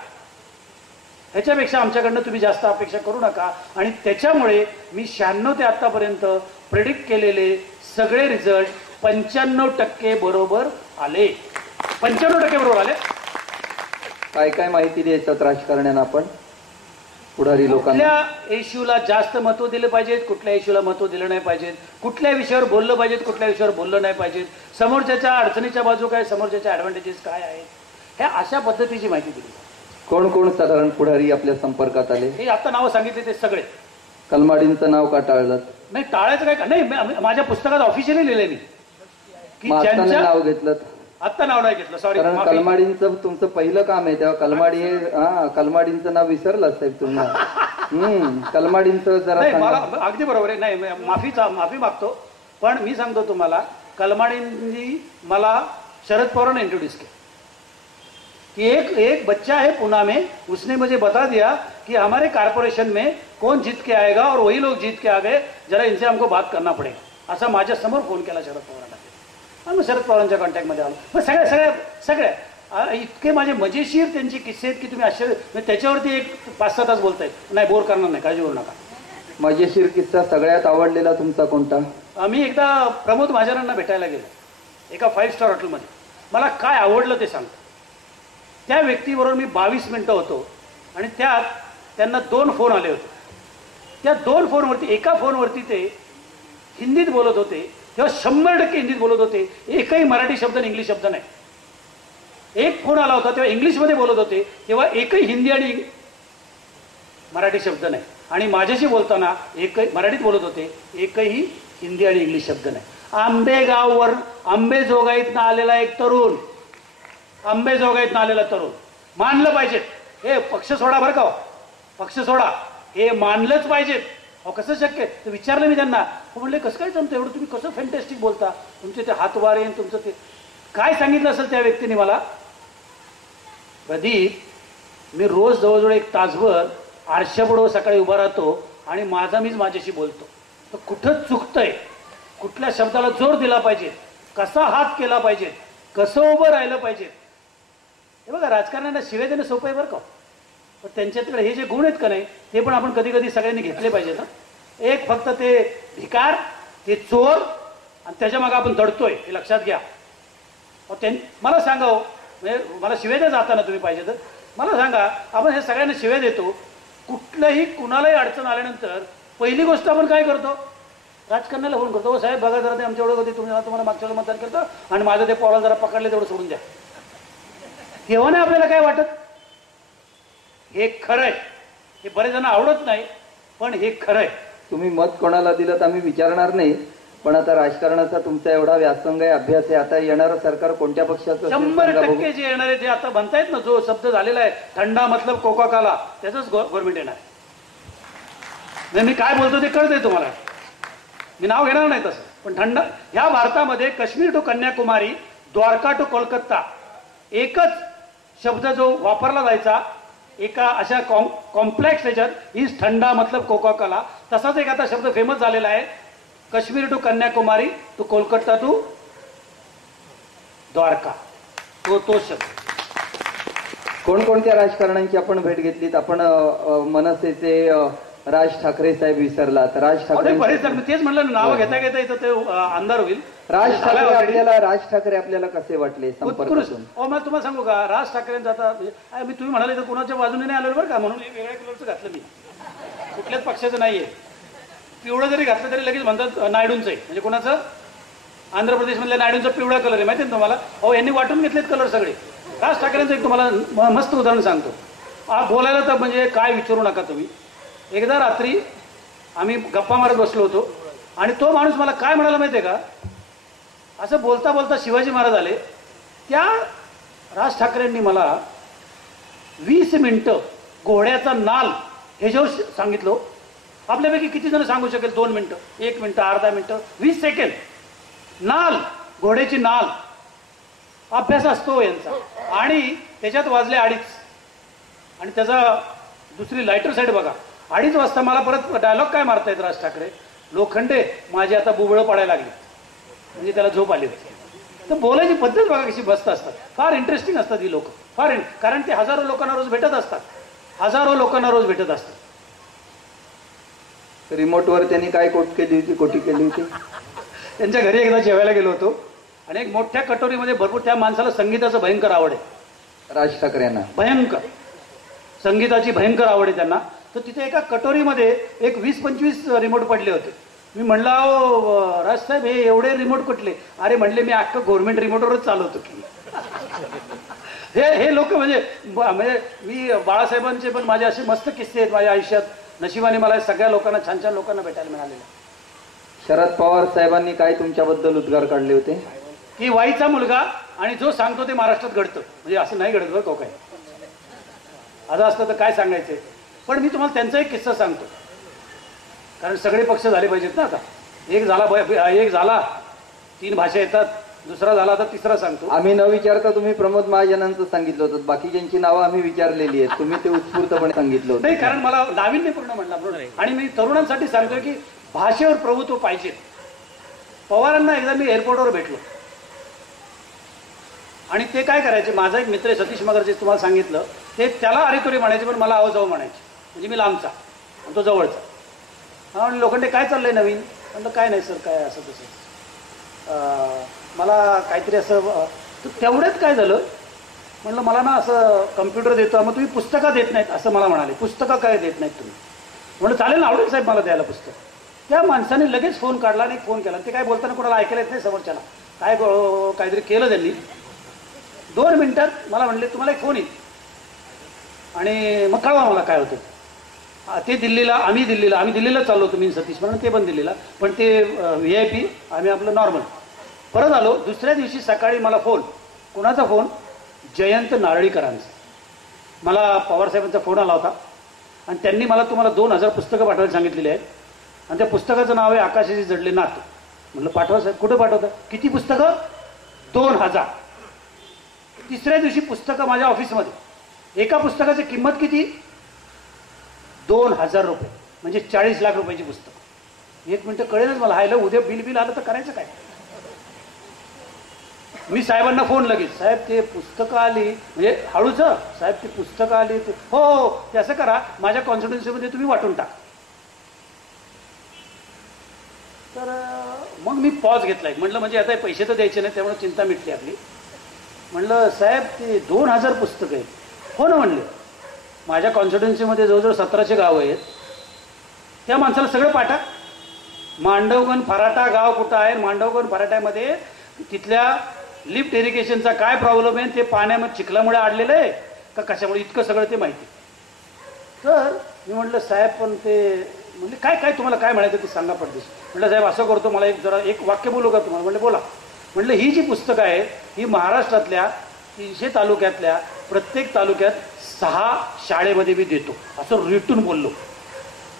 ह्याच्यापेक्षा आमच्याकडनं तुम्ही जास्त अपेक्षा करू नका. आणि त्याच्यामुळे मी 96 ते आतापर्यंत प्रेडिक्ट केलेले सगळे रिझल्ट 95% बरोबर आले. 95% बरोबर आले. काय काय माहिती द्यायचं राजकारण्यानं आपण पुढारी लोकांना? कुठल्या इश्यूला जास्त महत्व दिलं पाहिजे, कुठल्या इश्यूला महत्व दिलं नाही पाहिजे, कुठल्या विषयावर बोललं पाहिजे, कुठल्या विषयावर बोललं नाही पाहिजे, समोरच्याच्या अडचणीच्या बाजू काय, समोरच्याच्या ॲडव्हान्टेजेस काय आहेत, ह्या अशा पद्धतीची माहिती दिली. कोण कोण साधारण पुढारी आपल्या संपर्कात आले? हे आता नावं सांगितले ते सगळे. कलमाडींचं नाव का टाळलं? नाही, टाळायचं काय नाही, माझ्या पुस्तकात ऑफिशियली लिहिले मी की ज्यांच्या नाव घेतलं. आत्ता नाव नाही घेतलं, सॉरी. कारण कलमाडींचं तुमचं पहिलं काम आहे, तेव्हा कलमाडी हे कलमाडींचं नाव विसरलं साहेब तुम्हाला. कलमाडींचं जरा मला अगदी बरोबर आहे. नाही, माफी मागतो, पण मी सांगतो तुम्हाला, कलमाडींनी मला शरद पवारांना इंट्रोड्यूस किया कि एक बच्चा है पुणे में, उसने मुझे बता दिया कि हमारे कारपोरेशन में कौन जीत के आएगा और वही लोग जीत के आ गए, जरा इनसे हमको बात करना पडेगा, असा माझ्या समोर फोन केला शरद पवारांना. आणि मग शरद पवारांच्या कॉन्टॅक्टमध्ये आलो. मग सगळ्या इतके माझे मजेशीर त्यांचे किस्से आहेत की तुम्ही आश्चर्य, त्याच्यावरती एक 5-6 तास बोलतायत. नाही, बोर करणार नाही, काळजी करू नका. मजेशीर किस्सा सगळ्यात आवडलेला तुमचा कोणता? मी एकदा प्रमोद महाजनांना भेटायला गेलो एका 5 स्टार हॉटेलमध्ये. मला काय आवडलं ते सांगतो. त्या व्यक्तीबरोबर मी 22 मिनटं होतो आणि त्यात त्यांना 2 फोन आले होते. त्या 2 फोनवरती, एका फोनवरती ते हिंदीत बोलत होते तेव्हा 100% हिंदीत बोलत होते, एकही मराठी शब्द आणि इंग्लिश शब्द नाही. एक फोन आला होता तेव्हा इंग्लिशमध्ये बोलत होते, तेव्हा एकही हिंदी आणि मराठी शब्द नाही. आणि माझ्याशी बोलताना एकही मराठीत बोलत होते, एकही हिंदी आणि इंग्लिश शब्द नाही. आंबेगाववर आंबेजोगाईतनं आलेला एक तरुण, आंबेजोगाईतनं आलेला तरुण मानलं पाहिजे. हे पक्ष सोडा बरं का, पक्ष सोडा, हे मानलंच पाहिजे. अहो कसं शक्य? तर विचारलं मी त्यांना, म्हणले कसं काय जमतं एवढं, तुम्ही कसं फॅन्टॅस्टिक बोलता, तुमचे ते हातवारे, तुमचं ते काय सांगितलं असेल त्या व्यक्तीने मला. प्रदीप, मी रोज जवळजवळ 1 तासभर आरशापुढं सकाळी उभा राहतो आणि मीच माझ्याशी बोलतो. तर कुठं चुकतंय, कुठल्या शब्दाला जोर दिला पाहिजे, कसा हात केला पाहिजे, कसं उभं राहिलं पाहिजे. हे बघा, राजकारण्यांना शिवाय देणं सोपं आहे बरं का, पण त्यांच्याकडे हे जे गुण आहेत का नाही ते पण आपण कधी कधी सगळ्यांनी घेतले पाहिजे ना. एक फक्त ते भिकार, ते चोर आणि त्याच्या मागे आपण दडतोय हे लक्षात घ्या. मला सांगा हो, म्हणजे मला शिव्या द्या जाताना तुम्ही पाहिजे तर मला सांगा, आपण हे सगळ्यांना शिव्या देतो, कुठल्याही कुणालाही अडचण आल्यानंतर पहिली गोष्ट आपण काय करतो, राजकारणाला फोन करतो, साहेब बघा जरा ते आमच्या एवढं होते, तुम्हाला मागच्या वेळेला मतदान करतो आणि माझं ते पोराला जरा पकडले तेवढं सोडून द्या. तेव्हा नाही आपल्याला काय वाटत. हे खरंय, हे बरेच जण आवडत नाही पण हे खरंय. तुम्ही मत कोणाला दिलं तर आम्ही विचारणार नाही, पण आता राजकारणाचा तुमचा एवढा व्यासंग आहे, अभ्यास आहे, आता येणारं सरकार कोणत्या पक्षाचं 100% जे येणार आहे ते आता म्हणतायत ना, जो शब्द झालेला आहे थंडा मतलब कोका कोला, त्याचंच गव्हर्नमेंट येणार. मी काय बोलतो ते कळतंय तुम्हाला, मी नाव घेणार नाही तसं, पण थंड ह्या भारतामध्ये काश्मीर टू कन्याकुमारी, द्वारका टू कोलकाता एकच शब्द जो वापरला जायचा एका अशा कॉम्प्लेक्स ह्याच्यात इज थंडा मतलब कोका कोला, तसाच एक आता शब्द फेमस झालेला आहे, Kashmir to Kanyakumari to Kolkata to Dwarka, तो शब्द. कोणकोणत्या राजकारण्यांची आपण भेट घेतलीत? आपण मनसेचे राज ठाकरे साहेब विसरलात. राज ठाकरे तेच म्हणलं, नाव घेता घेता इथं ते अंधार होईल. राज ठाकरे आपल्याला कसे वाटले संपर्कातून? मला तुम्हाला सांगू का, राज ठाकरेंचा आता मी तुम्ही म्हणाले तर कुणाच्या बाजूने नाही आलो बरं का, म्हणून वेगळ्या कलरचं घातलं मी, कुठल्याच पक्षाचं नाहीये. पिवळं जरी घातलं तरी लगेच म्हणतात नायडूंचं आहे, म्हणजे कोणाचं, आंध्र प्रदेशमधल्या नायडूंचा पिवळा कलर आहे, माहिती ना तुम्हाला. यांनी वाटून घेतलेत कलर सगळे. राज ठाकरेंचं एक तुम्हाला मस्त उदाहरण सांगतो. बोलायला तर म्हणजे काय विचारू नका तुम्ही. एकदा रात्री आम्ही गप्पा मारत बसलो होतो आणि तो माणूस मला काय म्हणाला माहिती आहे का, असं बोलता बोलता शिवाजी महाराज आले. त्या राज ठाकरेंनी मला 20 मिनिटं घोड्याचा नाल ह्याच्यावर सांगितलं. आपल्यापैकी किती जण सांगू शकेल 2 मिनिटं, 1 मिनिटं, अर्धा मिनिटं, 20 सेकंड. नाल, घोड्याची नाल, अभ्यास असतो यांचा. आणि त्याच्यात वाजले 2:30 आणि त्याचा दुसरी लाईटर साईड बघा. 2:30 वाजता मला परत डायलॉग काय मारतायत राज ठाकरे, लोखंडे माझी आता बुबळं पडायला लागली, म्हणजे त्याला झोप आली होती. तर बोलायची पद्धत बघा कशी मस्त असतात, फार इंटरेस्टिंग असतात ही लोक, फार. कारण ते हजारो लोकांना रोज भेटत असतात, हजारो लोकांना रोज भेटत असतात. रिमोटवर त्यांनी काय कोटी केली होती. त्यांच्या घरी एकदा जेवायला गेलो होतो आणि एक मोठ्या कटोरीमध्ये भरपूर, त्या माणसाला संगीताचं भयंकर आवड आहे, राज ठाकरे यांना भयंकर संगीताची भयंकर आवड आहे त्यांना. तर तिथे एका कटोरीमध्ये एक 20-25 रिमोट पडले होते. मी म्हणलं अहो राजसाहेब हे एवढे रिमोट कुठले? अरे म्हणले मी अख्खं गव्हर्नमेंट रिमोटवरच चालवतो की. हे लोक म्हणजे मी बाळासाहेबांचे पण माझे असे मस्त किस्से आहेत माझ्या आयुष्यात. नशिबाने मला सगळ्या लोकांना, छान छान लोकांना भेटायला मिळालेलं. शरद पवार साहेबांनी काय तुमच्याबद्दल उद्गार काढले होते की वाईचा मुलगा आणि जो सांगतो ते महाराष्ट्रात घडतं, म्हणजे असं नाही घडत बरं काय. असं असतं तर काय सांगायचंय. पण मी तुम्हाला त्यांचा एक किस्सा सांगतो, कारण सगळे पक्ष झाले पाहिजेत ना. आता एक झाला 3 भाषा येतात, दुसरा झाला आता तिसरा सांगतो. आम्ही न विचारता तुम्ही प्रमोद महाजनांचं सांगितलं होतं, बाकीच्यांची नावं आम्ही विचारलेली आहेत, तुम्ही ते उत्स्फूर्तपणे सांगितलं होतं. नाही, कारण मला नाविन्यपूर्ण म्हणला. आणि मी तरुणांसाठी सांगतोय की भाषेवर प्रभुत्व पाहिजे. पवारांना एकदा मी एअरपोर्टवर भेटलो आणि ते काय करायचे, माझा एक मित्र सतीश मगरचे तुम्हाला सांगितलं, ते त्याला अरेतोरी म्हणायचे पण मला आव जाऊ म्हणायचे, म्हणजे मी लांबचा आणि तो जवळचा. आणि लोखंडे काय चाललंय नवीन, म्हणलं काय नाही सर, काय असं तसं मला काहीतरी असं तेवढ्यात काय झालं, म्हणलं मला ना असं कम्प्युटर देतो, मग तुम्ही पुस्तकं देत नाहीत असं मला म्हणाले. पुस्तकं काय देत नाहीत तुम्ही? म्हणलं चालेल ना, आवडेल साहेब मला द्यायला पुस्तक. त्या माणसाने लगेच फोन काढला आणि फोन केला. ते काय बोलताना कोणाला ऐकायला येत नाही समोरच्याला, काय काहीतरी केलं त्यांनी. 2 मिनिटात मला म्हणले तुम्हाला एक फोन येईल आणि मग कळवा मला काय होतं. ते दिल्लीला, आम्ही दिल्लीला चाललो होतो, मी सतीश म्हणून, ते पण दिल्लीला, पण ते VIP, आम्ही आपलं नॉर्मल. परत आलो. दुसऱ्या दिवशी सकाळी मला फोन, कोणाचा फोन? जयंत नारळीकरांचा. मला पवारसाहेबांचा फोन आला होता आणि त्यांनी मला तुम्हाला 2000 पुस्तकं पाठवायला सांगितलेली आहेत आणि त्या पुस्तकाचं नाव आहे आकाशाशी जडले नातं. म्हटलं पाठवा साहेब. कुठं पाठवतं? किती पुस्तकं? 2000. तिसऱ्या दिवशी पुस्तकं माझ्या ऑफिसमध्ये. एका पुस्तकाची किंमत किती? 2000 रुपये, म्हणजे 40 लाख रुपयाची पुस्तक. 1 मिनिटं कळेलच मला, हायला उद्या बिल आलं तर करायचं काय? मी साहेबांना फोन लगेच, साहेब ते पुस्तकं आली, म्हणजे हळूच साहेब ती पुस्तकं आली. हो ते असं करा, माझ्या कॉन्स्टिट्युन्सीमध्ये तुम्ही वाटून टाका. तर मग मी पॉज घेतलाय. म्हटलं म्हणजे आता पैसे तर द्यायचे नाही, त्यामुळे चिंता मिटली आपली. म्हणलं साहेब ते 2000 पुस्तकं आहेत. हो ना म्हणले, माझ्या कॉन्स्टिट्युन्सीमध्ये जवळजवळ 1700 गावं आहेत. त्या माणसाला सगळं पाठा. मांडवगण फराटा गाव कुठं आहे, मांडवगण फराट्यामध्ये तिथल्या लिफ्ट इरिगेशनचा काय प्रॉब्लेम आहे, ते पाण्यामध्ये चिखलामुळे अडलेलं आहे का कशामुळे, इतकं सगळं ते माहिती. तर मी म्हटलं साहेब पण ते म्हणजे काय काय तुम्हाला काय म्हणायचं ते सांगा पडतेस. म्हटलं साहेब असं करतो, मला एक वाक्य बोलू का तुम्हाला? म्हटलं बोला. म्हटलं ही जी पुस्तकं आहेत ही महाराष्ट्रातल्या 300 तालुक्यातल्या प्रत्येक तालुक्यात 6 शाळेमध्ये मी देतो, असं रिटून बोललो.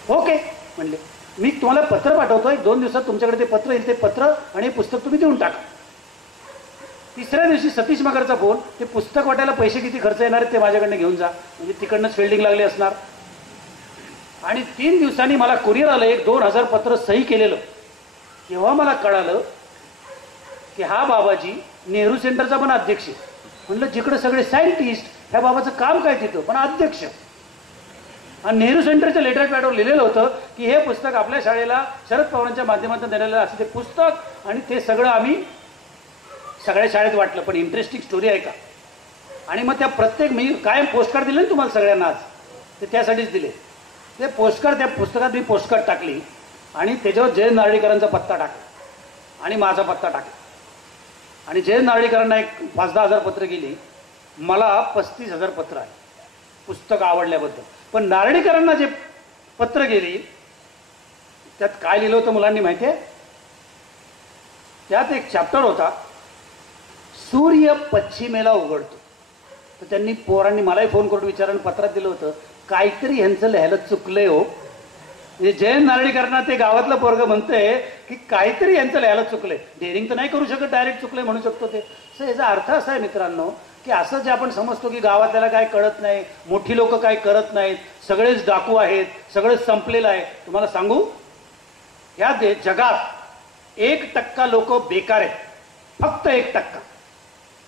ओके म्हणले, मी तुम्हाला पत्र पाठवतो, 1-2 दिवसात तुमच्याकडे ते पत्र येईल. ते पत्र आणि पुस्तक तुम्ही देऊन टाका. तिसऱ्या दिवशी सतीश मगरचा फोन, ते पुस्तक वाटायला पैसे किती खर्च येणार आहेत ते माझ्याकडनं घेऊन जा, म्हणजे तिकडनंच फिल्डिंग लागली असणार. आणि 3 दिवसांनी मला कुरिअर आलं, एक 2000 पत्र सही केलेलं. तेव्हा मला कळालं की हा बाबाजी नेहरू सेंटरचा पण अध्यक्ष. म्हणलं जिकडे सगळे सायंटिस्ट, ह्या बाबाचं काम काय तिथं, पण अध्यक्ष. आणि नेहरू सेंटरच्या लेटर पॅडवर लिहिलेलं होतं की हे पुस्तक आपल्या शाळेला शरद पवारांच्या माध्यमातून देण्याला असं ते पुस्तक, आणि ते सगळं आम्ही सगळ्या शाळेत वाटलं. पण इंटरेस्टिंग स्टोरी आहे का? आणि मग त्या प्रत्येक, मी कायम पोस्टकार्ड दिले ना तुम्हाला सगळ्यांना आज, ते त्यासाठीच दिले. ते पोस्टकार्ड, त्या पुस्तकात मी पोस्टकार्ड टाकली आणि त्याच्यावर जयंत नारळीकरांचा पत्ता टाकला आणि माझा पत्ता टाकला. आणि जयंत नारळीकरांना एक 5-10 हजार पत्र गेली, मला 35,000 पत्र आहे पुस्तक आवडल्याबद्दल. पण नारळीकरांना जे पत्र गेली त्यात काय लिहिलं होतं मुलांनी माहिती आहे? त्यात एक चॅप्टर होता, सूर्य पश्चिमेला उघडतो. तर त्यांनी पोरांनी मलाही फोन करून विचारून पत्रात दिलं होतं, काहीतरी ह्यांचं लिहायला चुकलंय हो. म्हणजे जयंत नारळीकरांना ते गावातलं पोरग म्हणतंय की काहीतरी यांचं लिहायला चुकलंय. डेअरिंग तर नाही करू शकत, डायरेक्ट चुकलंय म्हणू शकतो ते. सर याचा अर्थ असा आहे मित्रांनो, की असं जे आपण समजतो की गावातल्याला काय कळत नाही, मोठी लोक काय करत नाहीत, सगळेच डाकू आहेत, सगळेच संपलेलं आहे. तुम्हाला सांगू, या जगात 1% लोक बेकार आहेत, फक्त 1%.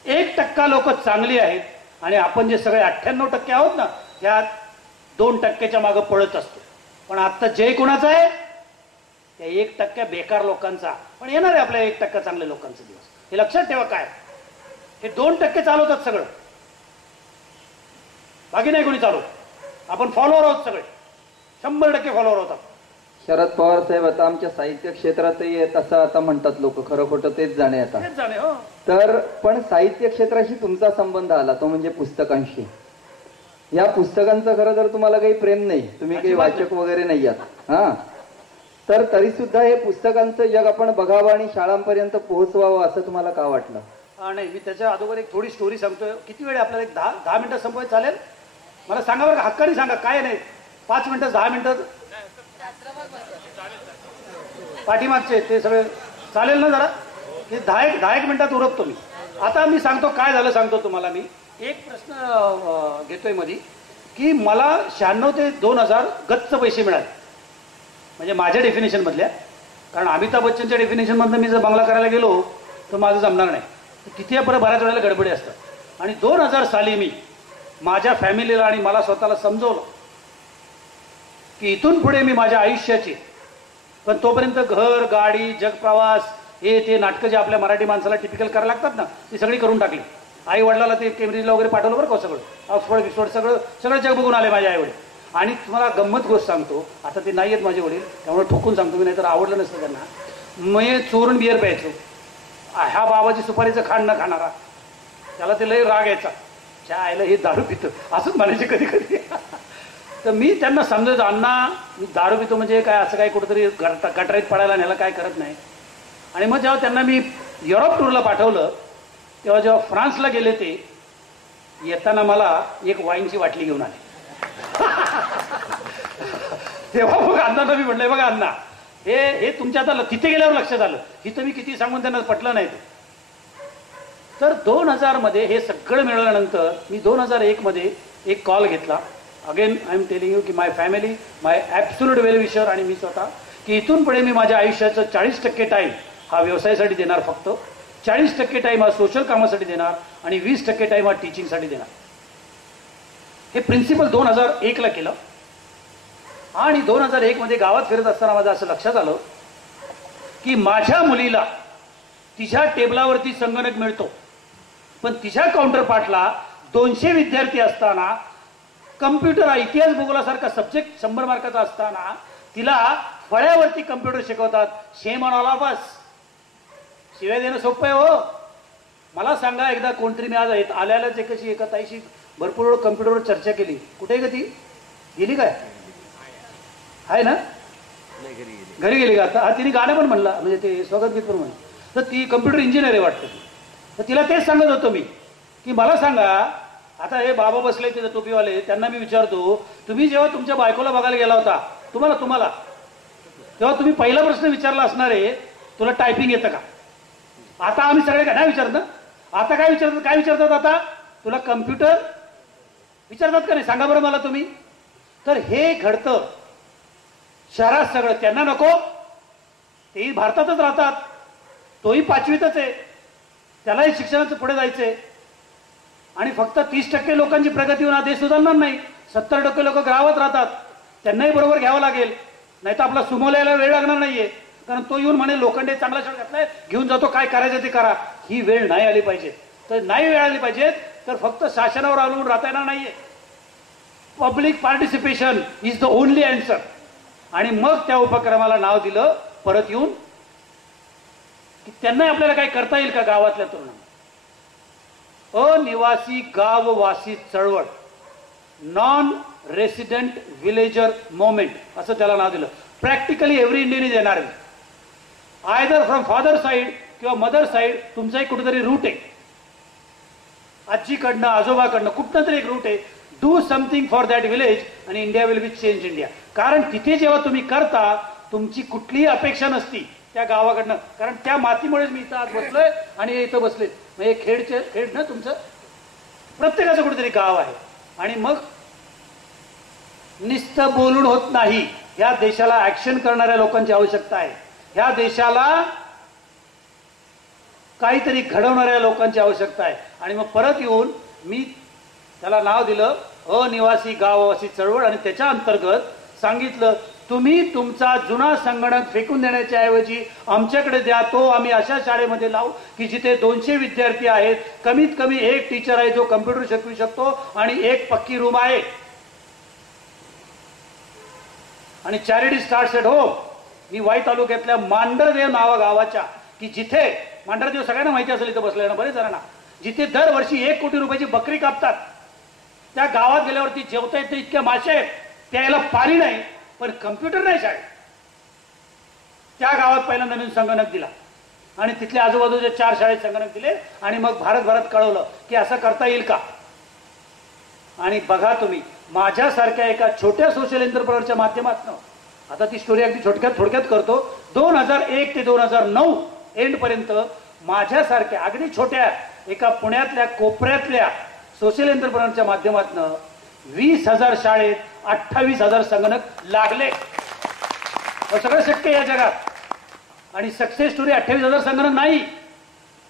1% लोक चांगली आहेत आणि आपण जे सगळे 98% आहोत ना, त्यात 2%च्या मागं पळत असतो. पण आता जय कोणाचा आहे? त्या 1% बेकार लोकांचा. पण येणार आहे आपल्या 1% चांगल्या लोकांचा दिवस, हे लक्षात ठेवा. काय हे 2% चालवतात सगळं, बाकी नाही कोणी चालवत. आपण फॉलोअर आहोत सगळे, 100% फॉलोअर होतात. शरद पवार साहेब आता आमच्या साहित्य क्षेत्रातही आहेत असं आता म्हणतात लोक, खरं खोटं तेच जाणे आता. तेच जाणे हो. तर पण साहित्य क्षेत्राशी तुमचा संबंध आला तो म्हणजे पुस्तकांशी. या पुस्तकांचं खरं तर तुम्हाला काही प्रेम नाही, तुम्ही काही वाचक वगैरे नाही आहात. हा, तर तरी सुद्धा हे पुस्तकांचं जग आपण बघावं आणि शाळांपर्यंत पोहोचवावं असं तुम्हाला का वाटलं? नाही, मी त्याच्या अगोदर एक थोडी स्टोरी सांगतोय. किती वेळ आपल्याला? एक 10 मिनिटं संपवायचं चालेल? मला सांगा बरं, हक्काने सांगा, काय नाही. 5 मिनिटं, 10 मिनिटं पाठीमागचे ते सगळे चालेल ना? जरा हे 10 मिनिटात उरकतो मी. आता मी सांगतो काय झालं, सांगतो तुम्हाला. मी एक प्रश्न घेतोय मध्ये, की मला 96 ते 2000 गच्च पैसे मिळाले, म्हणजे माझ्या डेफिनेशन मधल्या. कारण अमिताभ बच्चनच्या डेफिनेशन मधनं मी जर बंगला करायला गेलो तर माझं जमणार नाही, तिथे परत बऱ्याच वेळेला गडबडी असतात. आणि 2000 साली मी माझ्या फॅमिलीला आणि मला स्वतःला समजवलं की इथून पुढे मी माझ्या आयुष्याची पण तोपर्यंत घर, गाडी, जगप्रवास, हे ते नाटकं जे आपल्या मराठी माणसाला टिपिकल करायला लागतात ना, ती सगळी करून टाकली. आई वडिलाला ते केम्ब्रिजला वगैरे पाठवलं बरं का, सगळं ऑक्सफर्ड विक्सफर्ड सगळं जग बघून आले माझे आई वडील. आणि तुम्हाला गंमत गोष्ट सांगतो, आता ते नाही आहेत माझे वडील, त्यामुळे ठोकून सांगतो मी, नाही तर आवडलं नसतं त्यांना. मी चोरून बिअर प्यायचो. ह्या बाबाची सुपारीचं खाण न खाणारा, त्याला ते लय राग यायचा, त्या आईला हे दारू पितं असंच म्हणायचे कधी कधी. तर मी त्यांना समजायचो, अण्णा मी दारू पितो म्हणजे काय, असं काय कुठंतरी गटारीत पडायला न्यायला काय करत नाही. आणि मग जेव्हा त्यांना मी युरोप टूरला पाठवलं, तेव्हा जेव्हा फ्रान्सला गेले ते येताना मला एक वाईनची बाटली घेऊन आले. तेव्हा मग अण्णांना मी म्हटलंय, बघा अण्णा, हे तुमच्या आता तिथे गेल्यावर लक्षात आलं, इथं मी किती सांगून त्यांना पटलं नाही. तर 2000 मध्ये हे सगळं मिळाल्यानंतर मी 2001 मध्ये एक कॉल घेतला. Again I am telling you की माय फॅमिली, माय ॲब्सोल्यूट वेल विशर आणि मी स्वतः, की इथून पुढे मी माझ्या आयुष्याचं 40% टाईम हा व्यवसायासाठी देणार, फक्त 40% टाईम हा सोशल कामासाठी देणार आणि 20% टाईम हा टीचिंगसाठी देणार. हे प्रिन्सिपल 2001ला केलं. आणि 2001 मध्ये गावात फिरत असताना माझं असं लक्षात आलं की माझ्या मुलीला तिच्या टेबलावरती संगणक मिळतो, पण तिच्या काउंटर पार्टला 200 विद्यार्थी असताना, कम्प्युटर इतिहास भूगोलासारखा सब्जेक्ट 100 मार्काचा असताना तिला फळ्यावरती कम्प्युटर शिकवतात. Shame on all of us. शिवाय देणं सोपं आहे हो. मला सांगा, एकदा कोणतरी, मी आज आल्यालाच एका ताईशी भरपूर वेळ कम्प्युटरवर चर्चा केली. कुठे ग ती गेली काय, आहे ना, घरी गेली का आता? हा, तिने गाणं पण म्हणला, म्हणजे ते स्वागत गीत पण म्हणलं. तर ती कम्प्युटर इंजिनियर आहे वाटतं. तर तिला तेच सांगत होतो मी की मला सांगा, आता हे बाबा बसले तिथे टोपीवाले, त्यांना मी विचारतो, तुम्ही जेव्हा तुमच्या बायकोला बघायला गेला होता, तुम्हाला तेव्हा तुम्ही पहिला प्रश्न विचारला असणार आहे, तुला टायपिंग येतं का? आता आम्ही सगळे काय नाही विचारत ना. आता काय विचारतात आता? तुला कम्प्युटर विचारतात का नाही, सांगा बरं मला तुम्ही. तर हे घडतं शहरात सगळं. त्यांना नको, तेही भारतातच राहतात, तोही 5वीतच आहे, त्यालाही शिक्षणाचं पुढे जायचंय. आणि फक्त 30% लोकांची प्रगती होऊन हा देश सुधारणार नाही. 70% लोक गावात राहतात, त्यांनाही बरोबर घ्यावं लागेल, नाही तर आपला सुमोलायला वेळ लागणार नाहीये. कारण तो येऊन म्हणे लोखंडे चांगला शर्ट घातलाय, घेऊन जातो, काय करायचं ते करा. ही वेळ नाही आली पाहिजे. तर नाही वेळ आली पाहिजे तर फक्त शासनावर अवलंबून राहता येणार नाहीये. Public participation is the only answer. आणि मग त्या उपक्रमाला नाव दिलं परत येऊन की त्यांना आपल्याला काय करता येईल का गावातल्या तरुणांना. अनिवासी गाववासी चळवळ, नॉन रेसिडेंट विलेजर मोमेंट असं त्याला नाव दिलं. Practically every Indian is NRV, either from father side किंवा मदर साइड. तुमचाही कुठेतरी रूट आहे, आजीकडनं आजोबाकडनं कुठनं तरी एक रूट आहे. Do something for that village आणि India will be change India. कारण तिथे जेव्हा तुम्ही करता, तुमची कुठलीही अपेक्षा नसती त्या गावाकडनं. कारण त्या मातीमुळेच मी इथं आज बसलोय आणि इथं बसले. म्हणजे खेड ना तुमचं, प्रत्येकाचं कुठेतरी गाव आहे. आणि मग नुसतं बोलून होत नाही, ह्या देशाला ऍक्शन करणाऱ्या लोकांची आवश्यकता आहे. ह्या देशाला काहीतरी घडवणाऱ्या लोकांची आवश्यकता आहे. आणि मग परत येऊन मी त्याला नाव दिलं अनिवासी गाववासी चळवळ. आणि त्याच्या अंतर्गत सांगितलं, तुम्ही तुमचा जुना संगणक फेकून देण्याच्या ऐवजी आमच्याकडे द्या. तो आम्ही अशा शाळेमध्ये लावू की जिथे 200 विद्यार्थी आहेत, कमीत कमी एक टीचर आहे जो कम्प्युटर शिकवू शकतो आणि एक पक्की रूम आहे. आणि charity starts at home. Me why तालुक्यातल्या मांढरदेव नावा गावाच्या, की जिथे मांढरदेव सगळ्यांना माहिती असेल, इथं बसले ना बरेच जणांना, जिथे दरवर्षी 1 कोटी रुपयाची बकरी कापतात. त्या गावात गेल्यावरती जेवता येते इतक्या मासे आहेत, त्याला पाणी नाही, पण कम्प्युटर नाही शाळेत. त्या गावात पहिल्यांदा मी संगणक दिला आणि तिथल्या आजूबाजूच्या 4 शाळेत संगणक दिले. आणि मग भारतभरात कळवलं की असं करता येईल का. आणि बघा तुम्ही, माझ्यासारख्या एका छोट्या सोशल एंटरप्राइजच्या माध्यमातून, आता ती स्टोरी अगदी थोडक्यात करतो. 2001 ते 2009 एंड पर्यंत माझ्यासारख्या अगदी छोट्या एका पुण्यातल्या कोपऱ्यातल्या सोशल एंटरप्राइजच्या माध्यमातून 20,000 शाळेत 28,000 संगणक लागले. सगळं शक्य या जगात. आणि सक्सेस स्टोरी 28,000 संगणक नाही,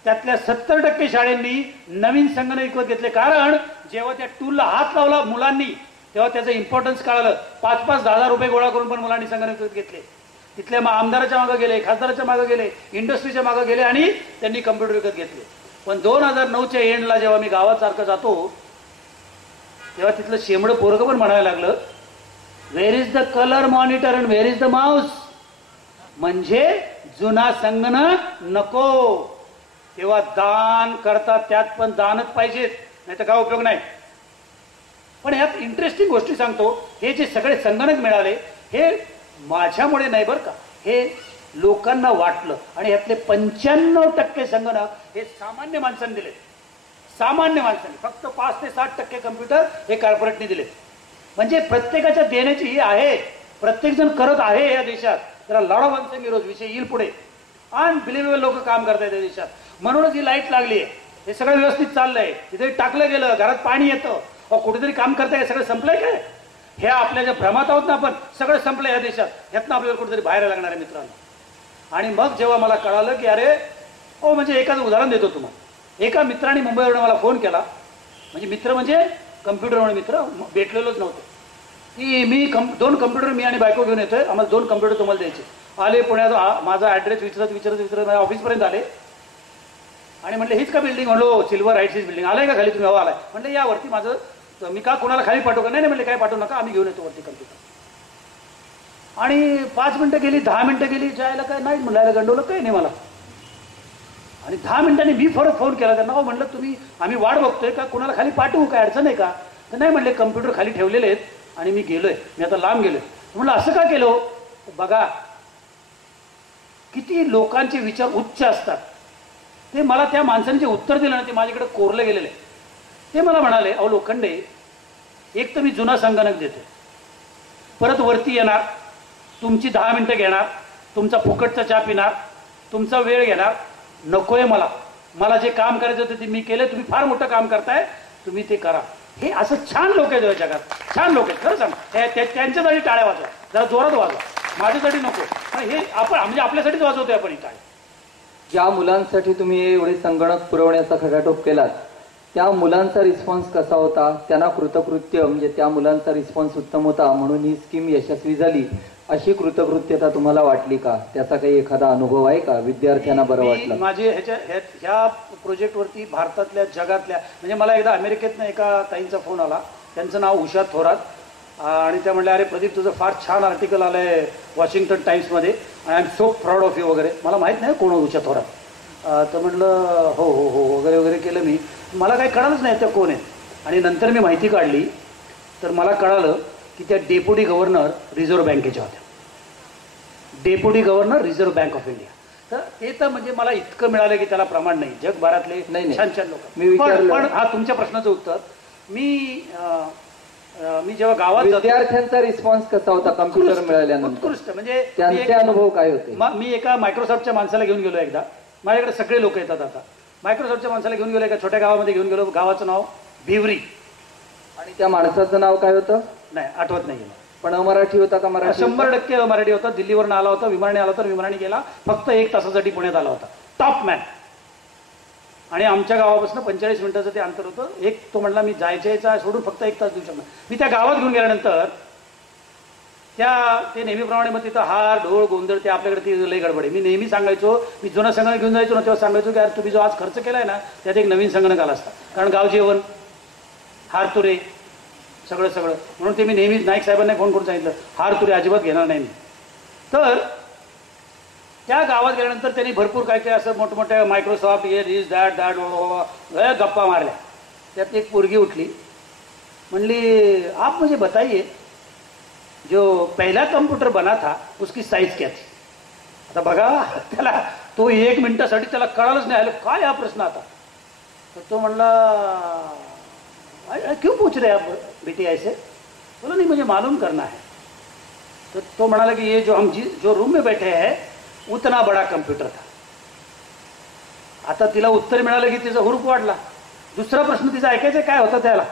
त्यातल्या 70% शाळांनी नवीन संगणक विकत घेतले. कारण जेव्हा त्या टूलला हात लावला मुलांनी, तेव्हा त्याचं इम्पॉर्टन्स कळालं. 5-5, 10,000 रुपये गोळा करून पण मुलांनी संगणक विकत घेतले. तिथल्या आमदाराच्या मागे गेले, खासदाराच्या मागे गेले, इंडस्ट्रीच्या मागे गेले आणि त्यांनी कम्प्युटर विकत घेतले. पण 2009च्या एंडला जेव्हा मी गावासारखं जातो तेव्हा तिथलं शेंबडं पोरगं पण म्हणायला लागलं, where is the colour monitor and where is the Mouse. म्हणजे जुना संगणक नको. तेव्हा दान करतात त्यात पण दानच पाहिजेत, नाही तर काय उपयोग नाही. पण ह्यात इंटरेस्टिंग गोष्टी सांगतो. हे जे सगळे संगणक मिळाले हे माझ्यामुळे नाही बरं का, हे लोकांना वाटलं आणि ह्यातले 95% संगणक हे सामान्य माणसांनी दिले. सामान्य माणसांनी फक्त 5 ते 7% कम्प्युटर हे कॉर्पोरेटने दिले. म्हणजे प्रत्येकाच्या देण्याची ही आहे, प्रत्येक जण करत आहे या देशात. जरा लॉट ऑफ अनसंग हिरोज विषय येईल पुढे. अनबिलिव्हेबल लोक काम करतायत या देशात. म्हणूनच ही लाईट लागली आहे. हे सगळं व्यवस्थित चाललंय. तिथे टाकलं गेलं, घरात पाणी येतं, कुठेतरी काम करताय, सगळं संपलंय काय? हे आपल्या ज्या भ्रमात आहोत ना आपण, सगळं संपलंय या देशात. ह्यातनं आपल्याला कुठेतरी बाहेर लागणार आहे मित्रांनो. आणि मग जेव्हा मला कळालं की अरे म्हणजे एकाच उदाहरण देतो तुम्हाला. एका मित्राने मुंबईवरून मला फोन केला, म्हणजे मित्र म्हणजे कम्प्युटरवर मित्र, भेटलेलोच नव्हतं, की मी 2 कम्प्युटर मी आणि बायको घेऊन येतोय, आम्हाला 2 कम्प्युटर तुम्हाला द्यायचे. आले पुण्यात, माझा ॲड्रेस विचारत माझ्या ऑफिसपर्यंत आले आणि म्हटलं हीच का बिल्डिंग? म्हणलो सिल्वर हाईट्सची बिल्डिंग. आलाय का खाली तुम्ही? हो आलाय. म्हटलं यावरती माझं, मी का कोणाला खाली पाठवू का? नाही म्हणले काय पाठवू नका, आम्ही घेऊन येतो वरती कम्प्युटर. आणि 5 मिनिटं गेली, 10 मिनिटं गेली, जायला काय नाही म्हणलं, गंडवलं काही नाही मला. आणि 10 मिनिटांनी मी फोन केला त्यांना. हो म्हणलं तुम्ही, आम्ही वाट बघतोय का, कोणाला खाली पाठवू, काय अडचण आहे का? तर नाही म्हणले कम्प्युटर खाली ठेवलेले आहेत आणि मी गेलोय, मी आता लांब गेलोय. म्हणलं असं का केलं? बघा किती लोकांचे विचार उच्च असतात. ते मला त्या माणसांचे उत्तर दिलं ना, ते माझ्याकडे कोरले गेलेले. ते मला म्हणाले, अहो लोखंडे, एक तर मी जुना संगणक देतो, परत वरती येणार, तुमची 10 मिनिटं घेणार, तुमचा फुकटचा चहा पिणार, तुमचा वेळ घेणार, नकोय मला. मला जे काम करायचं होतं ते मी केलं. तुम्ही फार मोठं काम करताय, तुम्ही ते करा. हे असं छान लोक आहेत जगात, छान लोक आहेत. खरं सांग, त्यांच्यासाठी टाळ्या वाजवा, जरा जोरात वाजवा, माझ्यासाठी नको. हे आपण म्हणजे आपल्यासाठीच वाजवतोय आपण ही टाळ्या. ज्या मुलांसाठी तुम्ही एवढे संगणक पुरवण्याचा खटाटोप केलात, त्या मुलांचा रिस्पॉन्स कसा होता? त्यांना कृतकृत्य म्हणजे त्या मुलांचा रिस्पॉन्स उत्तम होता म्हणून ही स्कीम यशस्वी झाली, अशी कृतकृत्यता तुम्हाला वाटली का? त्याचा काही एखादा अनुभव आहे का? विद्यार्थ्यांना बरं वाटलं? माझे ह्या प्रोजेक्टवरती भारतातल्या, जगातल्या, म्हणजे मला एकदा अमेरिकेतनं एका ताईंचा फोन आला, त्यांचं नाव उषा थोरात, आणि त्या म्हणल्या, अरे प्रदीप तुझं फार छान आर्टिकल आलंय वॉशिंग्टन टाइम्समध्ये, I am so proud of you वगैरे. मला माहीत नाही कोण उषा थोरात. तर म्हटलं हो हो हो वगैरे वगैरे केलं मी. मला काही कळालंच नाही त्या कोण आहे. आणि नंतर मी माहिती काढली तर मला कळालं की त्या डेप्युटी गव्हर्नर रिझर्व्ह बँकेच्या होत्या. Deputy governor reserve bank of India. तर ते तर म्हणजे मला इतकं मिळालं की त्याला प्रमाण नाही. जगभरातले छान छान लोक. मी पण हा तुमच्या प्रश्नाचं उत्तर, मी जेव्हा गावात विद्यार्थ्यांचा रिस्पॉन्स कसा होता कम्प्युटर मिळाल्यानंतर? उत्कृष्ट. म्हणजे त्यांचे अनुभव काय होते? मी एका मायक्रोसॉफ्टच्या माणसाला घेऊन गेलो एकदा. माझ्याकडे सगळे लोक येतात आता. मायक्रोसॉफ्टच्या माणसाला घेऊन गेलो, एका छोट्या गावामध्ये घेऊन गेलो. गावाचं नाव भिवरी. आणि त्या माणसाचं नाव काय होतं? नाही आठवत नाही. पण अमराठी होता का? मराठी? 100% मराठी होता. दिल्लीवरून आला होता, विमानाने आला होता, विमानाने गेला. फक्त 1 तासासाठी पुण्यात आला होता. Top man. आणि आमच्या गावापासून 45 मिनिटाचं ते अंतर होतं. तो म्हणला मी जायचं सोडून फक्त 1 तास देऊ शकणार. मी त्या गावात घेऊन गेल्यानंतर ते नेहमीप्रमाणे मग तिथं हार ढोळ गोंधळ, ते आपल्याकडे ती लई गडबड आहे. मी नेहमी सांगायचो, मी जुना संगणक घेऊन जायचो ना, तेव्हा सांगायचो की अरे तुम्ही जो आज खर्च केलाय ना, त्यात एक नवीन संगणक आला असता. कारण गाव जेवण, हारतुरे, सगळं म्हणून ते मी नेहमीच नाईक साहेबांना फोन करून सांगितलं, हारतुरे अजिबात घेणार नाही मी. तर त्या गावात गेल्यानंतर त्यांनी भरपूर काय काय असं मोठमोठ्या मायक्रोसॉफ्ट हे दिस दॅट गप्पा मारल्या. त्यात एक पोरगी उठली, म्हणली आप मुझे बताइए जो पहला कंप्यूटर बना था उसकी साइज क्या थी? आता बघा त्याला तो 1 मिनिटासाठी त्याला कळालंच नाही आलं काय हा प्रश्न आता. तर तो म्हणला क्यों पूछ रहे आप बेटी ऐसे? बोला नहीं मुझे मालूम करना है. तो म्हणाला की ये जो रूम में बैठे हैं उतना बड़ा कंप्यूटर था. आता तिला उत्तर मिळालं की तिचा हुरूप वाढला. दुसरा प्रश्न तिचा ऐकायचा काय होता त्याला,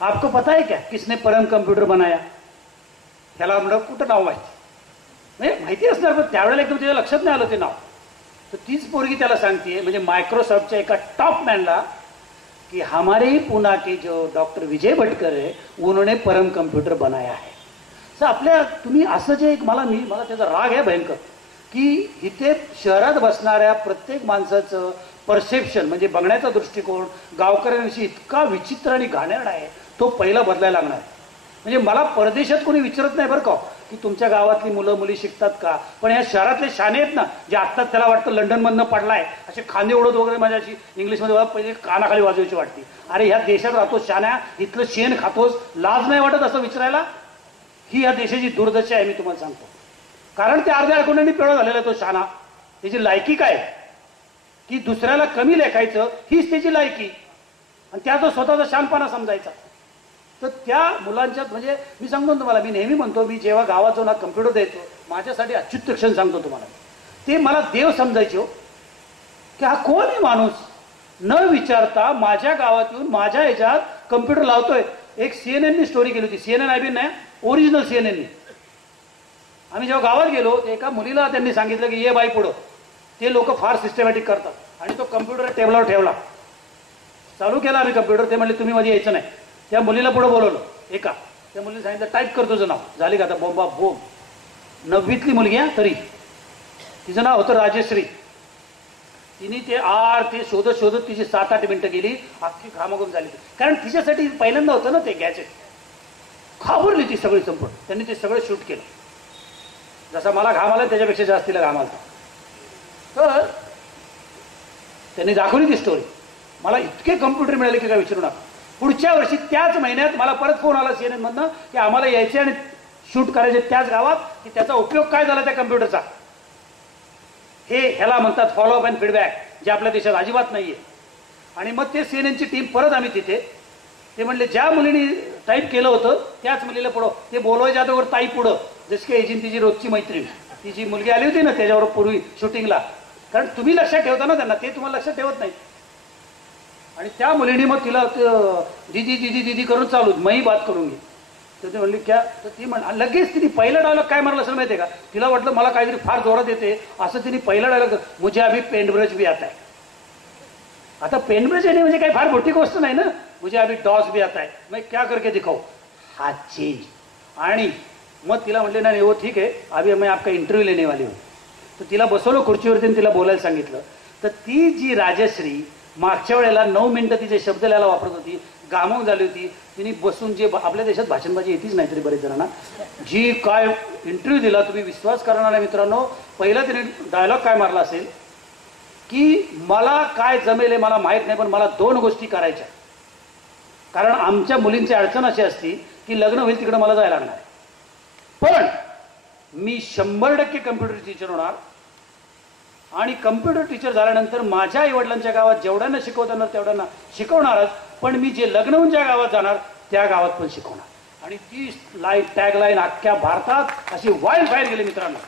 आपको पता है क्या किसने परम कंप्यूटर बनाया? त्याला म्हणलं कुठं नाव माहिती नाही, माहिती असणार पण त्यावेळेला एकदम तिच्या लक्षात नाही आलं ते नाव. तर तीच पोरगी त्याला सांगते, म्हणजे मायक्रोसॉफ्टच्या एका टॉप मॅनला, कि हमारे ही पुणे के जो डॉक्टर विजय भटकर है उन्होंने परम कंप्यूटर बनाया है. तर आपल्या तुम्ही असं जे एक मला त्याचा राग आहे भयंकर, की इथे शहरात बसणाऱ्या प्रत्येक माणसाचं परसेप्शन म्हणजे बघण्याचा दृष्टिकोन गावकऱ्यांविषयी इतका विचित्र आणि घाणेरडा आहे, तो पहिला बदलायला लागणार. म्हणजे मला परदेशात कोणी विचारत नाही बरं का की तुमच्या गावातली मुलं मुली शिकतात का, पण या शहरातले शाणे आहेत ना, जे आत्ताच त्याला वाटतं लंडनमधनं पडलाय, असे खांदे ओढत वगैरे माझ्याशी इंग्लिशमध्ये पहिले कानाखाली वाजवायची वाटते. अरे ह्या देशात राहतो शाण्या, इथलं शेण खातोस, लाज नाही वाटत असं विचारायला? ही या देशाची दुर्दशा आहे, मी तुम्हाला सांगतो. कारण ते अर्ध्या अकोंडांनी पिळा झालेला तो शाणा. त्याची लायकी काय की दुसऱ्याला कमी लेखायचं, हीच त्याची लायकी, आणि त्या तो स्वतःचा शानपणा समजायचा. तर त्या मुलांच्यात म्हणजे मी सांगतो तुम्हाला, मी नेहमी म्हणतो, मी जेव्हा गावात जाऊन कम्प्युटर द्यायचो, माझ्यासाठी अच्युत क्षण सांगतो तुम्हाला, ते मला देव समजायचे हो, की हा कोण आहे माणूस, न विचारता माझ्या गावात येऊन माझ्या ह्याच्यात कम्प्युटर लावतोय. एक सीएनएननी स्टोरी केली होती, CNN IBN नाही, ओरिजिनल सीएनएननी. आम्ही जेव्हा गावात गेलो, एका मुलीला त्यांनी सांगितलं की ये बाई पुढं. ते लोक फार सिस्टमॅटिक करतात, आणि तो कम्प्युटर टेबलावर ठेवला, चालू केला आम्ही कम्प्युटर. ते म्हणले तुम्ही मध्ये यायचं नाही. त्या मुलीला पुढे बोलवलं, त्या मुलीने सांगितलं टाईप कर तुझं नाव. झाली का आता बोंबा बोंब. 9वीतली मुलगी आहे तरी, तिचं नाव होतं राजश्री. तिने ते शोधत शोधत तिची 7-8 मिनिटं गेली, अख्खी घामाघूम झाली. कारण तिच्यासाठी पहिल्यांदा होतं ना ते गॅजेट. घाबरली ती सगळी संपूर्ण. त्यांनी ते सगळं शूट केलं. जसा मला घाम आला त्याच्यापेक्षा जास्त तिला घाम आला. तर त्यांनी दाखवली ती स्टोरी. मला इतके कम्प्युटर मिळाले की काय विचारू नका. पुढच्या वर्षी त्याच महिन्यात मला परत फोन आला CNN मधनं की आम्हाला यायचे आणि शूट करायचे त्याच गावात, की त्याचा उपयोग काय झाला त्या कम्प्युटरचा. ह्याला म्हणतात फॉलोअप अँड फीडबॅक, जे आपल्या देशात अजिबात नाहीये. आणि मग ते CNNची टीम परत आम्ही तिथे, ते म्हणले ज्या मुलीने टाईप केलं होतं त्याच मुलीला पुढं, ते बोलवायच्या अगोदर ताई पुढं, जशी काही एजंट तिची रोजची मैत्रीण, तिची मुलगी आली होती ना त्याच्यावर पूर्वी शूटिंगला. कारण तुम्ही लक्षात ठेवता ना त्यांना, ते तुम्हाला लक्षात ठेवत नाही. आणि त्या मुलीने मग तिला दीदी दीदी दीदी करून चालू मही बात करून घे. तर ते म्हणली क्या, तर ती लगेच तिने पहिला डायलॉग काय मारलं असेल माहितीये का, तिला वाटलं मला काहीतरी फार जोरात येते असं. तिने पहिला डायलॉग, मुझे अभी पेंट ब्रश भी आता है. आता पेंट ब्रश येणे म्हणजे काही फार मोठी गोष्ट नाही ना. मुझे अभी डॉस भी आता है, मैं क्या करके दिखाऊ, हा चेंज. आणि मग तिला म्हटले नाही हो ठीक आहे, अभी मैं आपका इंटरव्ह्यू लेने वाली हूँ. तर तिला बसवलं खुर्चीवरती आणि तिला बोलायला सांगितलं. तर ती जी राजश्री मागच्या वेळेला 9 मिनिटं तिचे शब्द लिहायला वापरत होती, गामावून झाली होती. तिने बसून जे आपल्या देशात भाषणबाजी येतीच नाही तरी बरेच जणांना, जी काय इंटरव्ह्यू दिला तुम्ही विश्वास करणार नाही मित्रांनो. पहिला तिने डायलॉग काय मारला असेल की मला काय जमेल मला माहीत नाही, पण मला 2 गोष्टी करायच्या. कारण आमच्या मुलींची अडचण अशी असती की लग्न होईल तिकडे मला जायला लागणार, पण मी 100% कम्प्युटर टीचर होणार. आणि कम्प्युटर टीचर झाल्यानंतर माझ्या आईवडिलांच्या गावात जेवढ्यांना शिकवताना तेवढ्यांना शिकवणारच, पण मी जे लग्न होऊन ज्या गावात जाणार त्या गावात पण शिकवणार. आणि ती टॅगलाईन अख्ख्या भारतात अशी वाईल्ड फायर गेली मित्रांनो.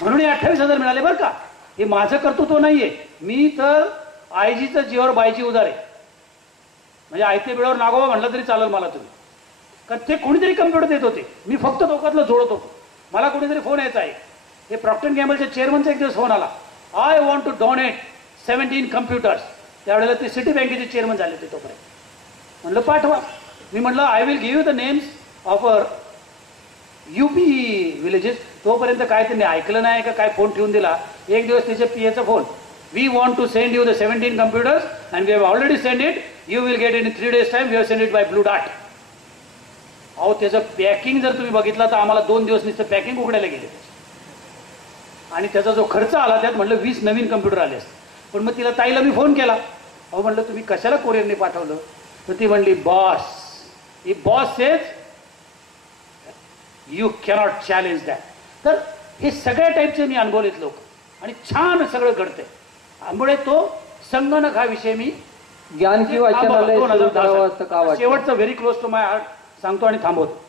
म्हणून 28,000 मिळाले बरं का. हे माझं कर्तृत्व नाहीये, मी तर आयजीचं जीवावर बायची उदार आहे. म्हणजे आयते बिळावर नागोबा म्हटलं तरी चालेल मला तुम्ही. कारण ते कोणीतरी कम्प्युटर देत होते, मी फक्त दोघातलं जोडत होतो. मला कोणीतरी फोन यायचा आहे. हे प्रॉक्टर अँड गॅम्बलच्या चेअरमनचा एक दिवस फोन आला, I want to donate 17 computers. त्यावेळेला ते सिटी बँकेचे चेअरमन झाले होते तोपर्यंत. म्हणलं पाठवा. मी म्हटलं I will give you the names of UP villages. तोपर्यंत काय त्यांनी ऐकलं नाही का काय, फोन ठेवून दिला. एक दिवस त्याच्या PAचा phone, we want to send you the 17 computers and we have already send it, you will get in 3 days time, we have send it by Blue Dart. अहो त्याचं पॅकिंग जर तुम्ही बघितलं तर आम्हाला 2 दिवस नुसतं पॅकिंग उघडायला गेले. आणि त्याचा जो खर्च आला त्यात म्हटलं 20 नवीन कम्प्युटर आले असते. पण मग तिला ताईला मी फोन केला, अहो म्हटलं तुम्ही कशाला कोरिअरने पाठवलं. तर ती म्हणली boss, if boss says you cannot challenge that. तर हे सगळ्या टाईपचे मी अनुभवलेत लोक, आणि छान सगळं घडतंय. त्यामुळे तो संगणक हा विषय मी ज्ञान की वाचनालय सुरू करावं असं का वाटतं? शेवटचं very close to my heart सांगतो आणि थांबवतो.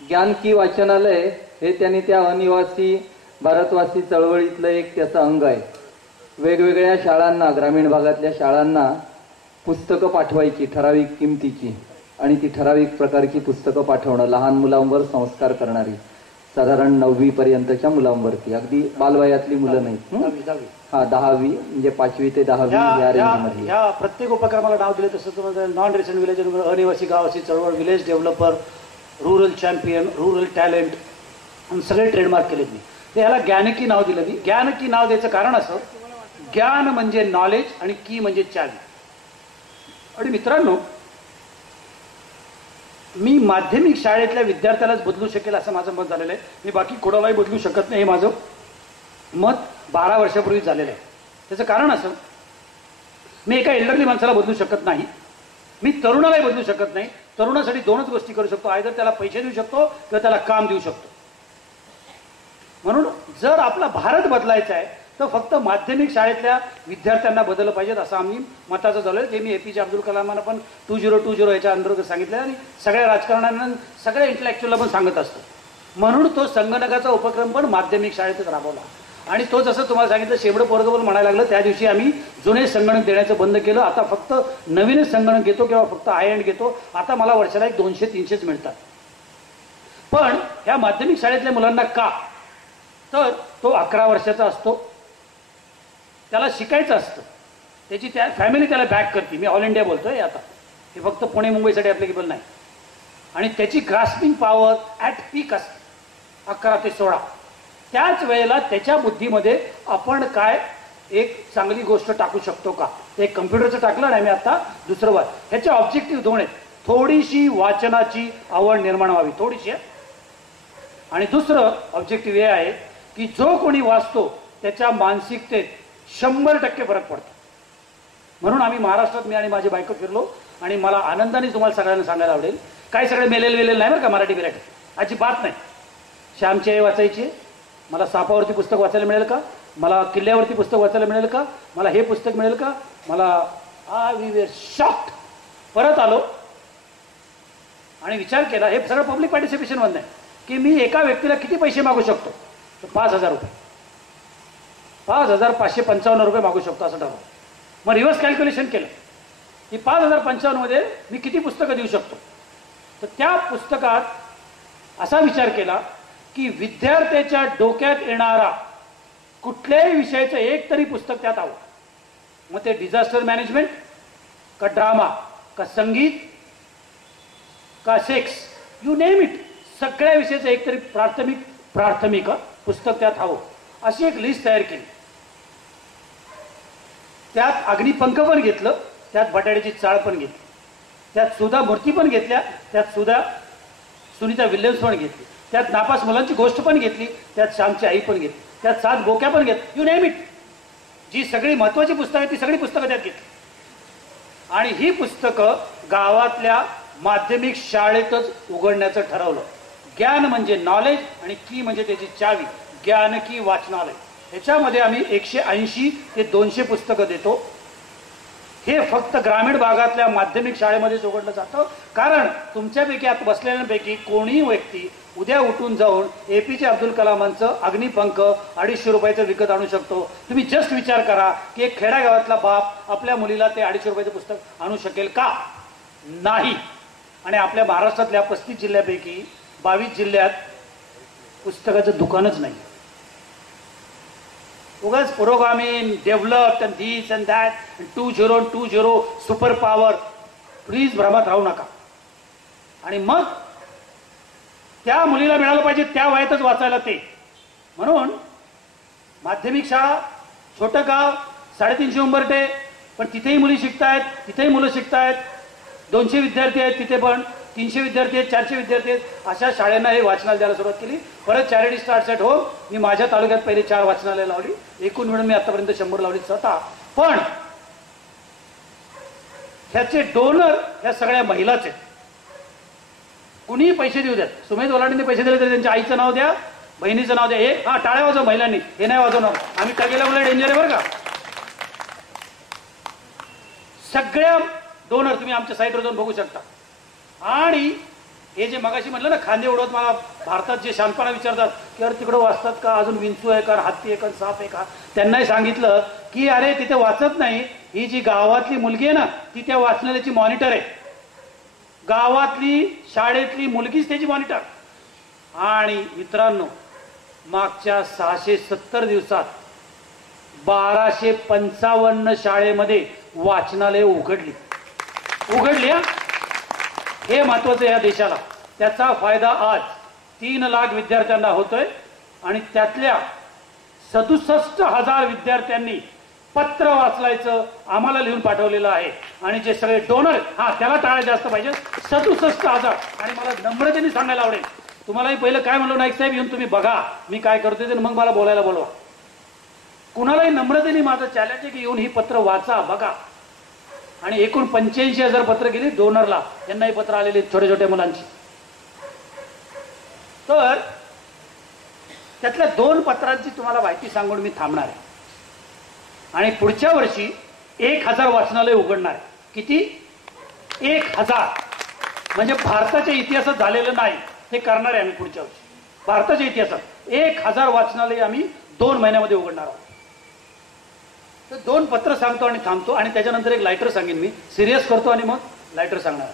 ज्ञान की वाचनालय हे त्यांनी त्या अनिवासी भारतवासी चळवळीतलं एक त्याचं अंग आहे. वेगवेगळ्या शाळांना, ग्रामीण भागातल्या शाळांना पुस्तकं पाठवायची ठराविक किमतीची, आणि ती ठराविक प्रकारची पुस्तकं पाठवणं, लहान मुलांवर संस्कार करणारी, साधारण 9वी पर्यंतच्या मुलांवरती, अगदी बालवयातली मुलं नाहीत. 10वी म्हणजे 5वी ते 10वी या रेंजमध्ये. या प्रत्येक उपक्रमाला नाव दिले तसं नॉन रेसिडेंट विलेज, अनिवासी गावाची चळवळ, village developer, rural champion, rural talent आणि सगळे ट्रेडमार्क केलेत मी. ते ह्याला ज्ञानकी नाव दिलं मी. ज्ञानकी नाव द्यायचं कारण असं, ज्ञान म्हणजे नॉलेज आणि की म्हणजे चावी. आणि मित्रांनो, मी माध्यमिक शाळेतल्या विद्यार्थ्यालाच बदलू शकेल असं माझं मत झालेलं आहे. मी बाकी कोणालाही बदलू शकत नाही, हे माझं मत 12 वर्षापूर्वी झालेलं आहे. त्याचं कारण असं, मी एका एल्डरली माणसाला बदलू शकत नाही, मी तरुणालाही बदलू शकत नाही. तरुणासाठी 2च गोष्टी करू शकतो, आयदर त्याला पैसे देऊ शकतो किंवा त्याला काम देऊ शकतो. म्हणून जर आपला भारत बदलायचा आहे तर फक्त माध्यमिक शाळेतल्या विद्यार्थ्यांना बदललं पाहिजेत असं आम्ही मताचं झालं आहे. जे मी APJ अब्दुल कलामांना पण 2020 याच्या अंतर्गत सांगितलं आणि सगळ्या राजकारण्यांना, सगळ्या इंटलेक्च्युअलला पण सांगत असतो. म्हणून तो संगणकाचा उपक्रम पण माध्यमिक शाळेतच राबवला. आणि तो जसं तुम्हाला सांगितलं, शेवडं पोरगं पण म्हणायला लागलं, त्या दिवशी आम्ही जुने संगणक देण्याचं बंद केलं. आता फक्त नवीनच संगणक घेतो किंवा फक्त हाय-एंड घेतो. आता मला वर्षाला 200-300च मिळतात. पण ह्या माध्यमिक शाळेतल्या मुलांना का, तर तो 11 वर्षाचा असतो, त्याला शिकायचं असतं, त्याची त्या फॅमिली त्याला बॅक करते. मी ऑल इंडिया बोलतोय आता, हे फक्त पुणे मुंबईसाठी ॲप्लिकेबल नाही. आणि त्याची ग्रास्पिंग पॉवर ॲट पीक असते 11 ते 16. त्याच वेळेला त्याच्या बुद्धीमध्ये आपण काय एक चांगली गोष्ट टाकू शकतो का, एक कम्प्युटरचं टाकलं नाही मी आता दुसरं वाद. ह्याचे ऑब्जेक्टिव्ह 2 आहेत. थोडीशी वाचनाची आवड निर्माण व्हावी, थोडीशी. आणि दुसरं ऑब्जेक्टिव्ह हे आहे की जो कोणी वाचतो त्याच्या मानसिकतेत 100% फरक पडतो. म्हणून आम्ही महाराष्ट्रात, मी आणि माझी बायको फिरलो आणि मला आनंदाने तुम्हाला सगळ्यांना सांगायला आवडेल, काय सगळे मेलेल नाही बरं का मराठी बिराठी, अजिबात नाही. श्यामची आई वाचायची, मला सापावरती पुस्तक वाचायला मिळेल का, मला किल्ल्यावरती पुस्तक वाचायला मिळेल का, मला हे पुस्तक मिळेल का, मला वी वेर शॉक्ड. परत आलो आणि विचार केला, हे सगळं पब्लिक पार्टिसिपेशन मधनं आहे की मी एका व्यक्तीला किती पैसे मागू शकतो, तर 5,000 रुपये, 5,555 रुपये मागू शकतो असं ठरवलं. मग रिव्हर्स कॅल्क्युलेशन केलं की 5,055 मध्ये मी किती पुस्तकं देऊ शकतो. तर त्या पुस्तकात असा विचार केला की विद्यार्थ्याच्या डोक्यात येणारा कुठल्याही विषयाचं एक तरी पुस्तक त्यात हवं. मग ते डिझास्टर मॅनेजमेंट का ड्रामा का संगीत का सेक्स, यू नेम इट, सगळ्या विषयाचं एक तरी प्राथमिक पुस्तक त्यात हवं. अशी एक लिस्ट तयार केली. त्यात अग्निपंख पण घेतलं, त्यात बटाट्याची चाळ पण घेतली, त्यात सुधा मूर्ती पण घेतल्या, त्यात सुनीता विल्यम्स पण घेतली, त्यात नापास मुलांची गोष्ट पण घेतली, त्यात श्यामची आई पण घेतली, त्यात 7 बोक्या पण घेतल्या, यू नेम इट. जी सगळी महत्वाची पुस्तकं आहेत ती सगळी पुस्तकं त्यात घेतली. आणि ही पुस्तकं गावातल्या माध्यमिक शाळेतच उघडण्याचं ठरवलं. ज्ञान म्हणजे नॉलेज आणि की म्हणजे त्याची चावी, ज्ञान की वाचनालय. ह्याच्यामध्ये आम्ही 180 ते 200 पुस्तकं देतो. हे फक्त ग्रामीण भागातल्या माध्यमिक शाळेमध्येच उघडलं जातं. कारण तुमच्यापैकी आता बसलेल्यांपैकी कोणीही व्यक्ती उद्या उठून जाऊन APJ अब्दुल कलामांचं अग्निपंख 250 रुपयाचं विकत आणू शकतो. तुम्ही जस्ट विचार करा की एक खेड्यागावातला बाप आपल्या मुलीला ते 250 रुपयाचं पुस्तक आणू शकेल का? नाही. आणि आपल्या महाराष्ट्रातल्या 35 जिल्ह्यापैकी 22 जिल्ह्यात पुस्तकाचं दुकानच नाही. उगाच पुरोगामी, developed and this and that, 2020 super power, please भ्रमात राहू नका. आणि मग त्या मुलीला मिळालं पाहिजे त्या वयातच वाचायला ते. म्हणून माध्यमिक शाळा, छोटं गाव, 350 उंबरठे, पण तिथेही मुली शिकतायत, तिथेही मुलं शिकतायत. 200 विद्यार्थी आहेत तिथे, पण 300 विद्यार्थी आहेत, 400 विद्यार्थी आहेत. अशा शाळांना हे वाचनालय द्यायला सुरुवात केली. परत चॅरिटी स्टार्ट सेट हो, मी माझ्या तालुक्यात पहिले 4 वाचनालय लावली, एकूण मिळून मी आतापर्यंत 100 लावली स्वतः. पण ह्याचे डोनर ह्या सगळ्या महिलाच आहेत. कुणीही पैसे देऊ द्यात. सुमेध ओलांडीने पैसे दिले तरी त्यांच्या आईचं नाव द्या, बहिणीचं नाव द्या. हे टाळ्या वाजव महिलांनी, हे नाही वाजवणार आम्ही. टाकेला मुलं डेंजर आहे बरं का. सगळ्या डोनर तुम्ही आमच्या साईटवर जाऊन बघू शकता. आणि हे जे मगाशी म्हटलं ना, खांदे उडवत मला भारतात जे शांतपणा विचारतात की अरे तिकडं वाचतात का, अजून विंचू आहे का, हत्ती आहे का, साप आहे का, त्यांनाही सांगितलं की अरे तिथे वाचत नाही. ही जी गावातली मुलगी आहे ना, ती त्या वाचनालयाची मॉनिटर आहे. गावातली शाळेतली मुलगीच त्याची मॉनिटर. आणि मित्रांनो, मागच्या 670 दिवसात 1255 शाळेमध्ये वाचनालय उघडली. हे महत्वाचं या देशाला. त्याचा फायदा आज 3 लाख विद्यार्थ्यांना होतोय आणि त्यातल्या 67,000 विद्यार्थ्यांनी पत्र वाचलायचं आम्हाला लिहून पाठवलेलं आहे. आणि जे सगळे डोनर, त्याला टाळ्या जास्त पाहिजे, 67,000. आणि मला नम्रतेने सांगायला आवडेल, तुम्हालाही पहिलं काय म्हणलो नाईक साहेब, येऊन तुम्ही बघा मी काय करतोय ते, मग मला बोलायला बोलवा. कुणालाही नम्रतेने माझं चॅलेंज आहे की येऊन ही पत्र वाचा, बघा. आणि एकूण 85,000 पत्र गेली डोनरला, यांनाही पत्र आलेली छोट्या छोट्या मुलांची. तर त्यातल्या 2 पत्रांची तुम्हाला माहिती सांगून मी थांबणार आहे. आणि पुढच्या वर्षी 1,000 वाचनालय उघडणार आहे. किती? 1,000. म्हणजे भारताच्या इतिहासात झालेलं नाही हे करणार आहे आम्ही पुढच्या वर्षी. भारताच्या इतिहासात 1,000 वाचनालय आम्ही 2 महिन्यामध्ये उघडणार आहोत. तर 2 पत्र सांगतो आणि थांबतो, आणि त्याच्यानंतर एक लायटर सांगेन. मी सिरियस करतो आणि मग लायटर सांगणार.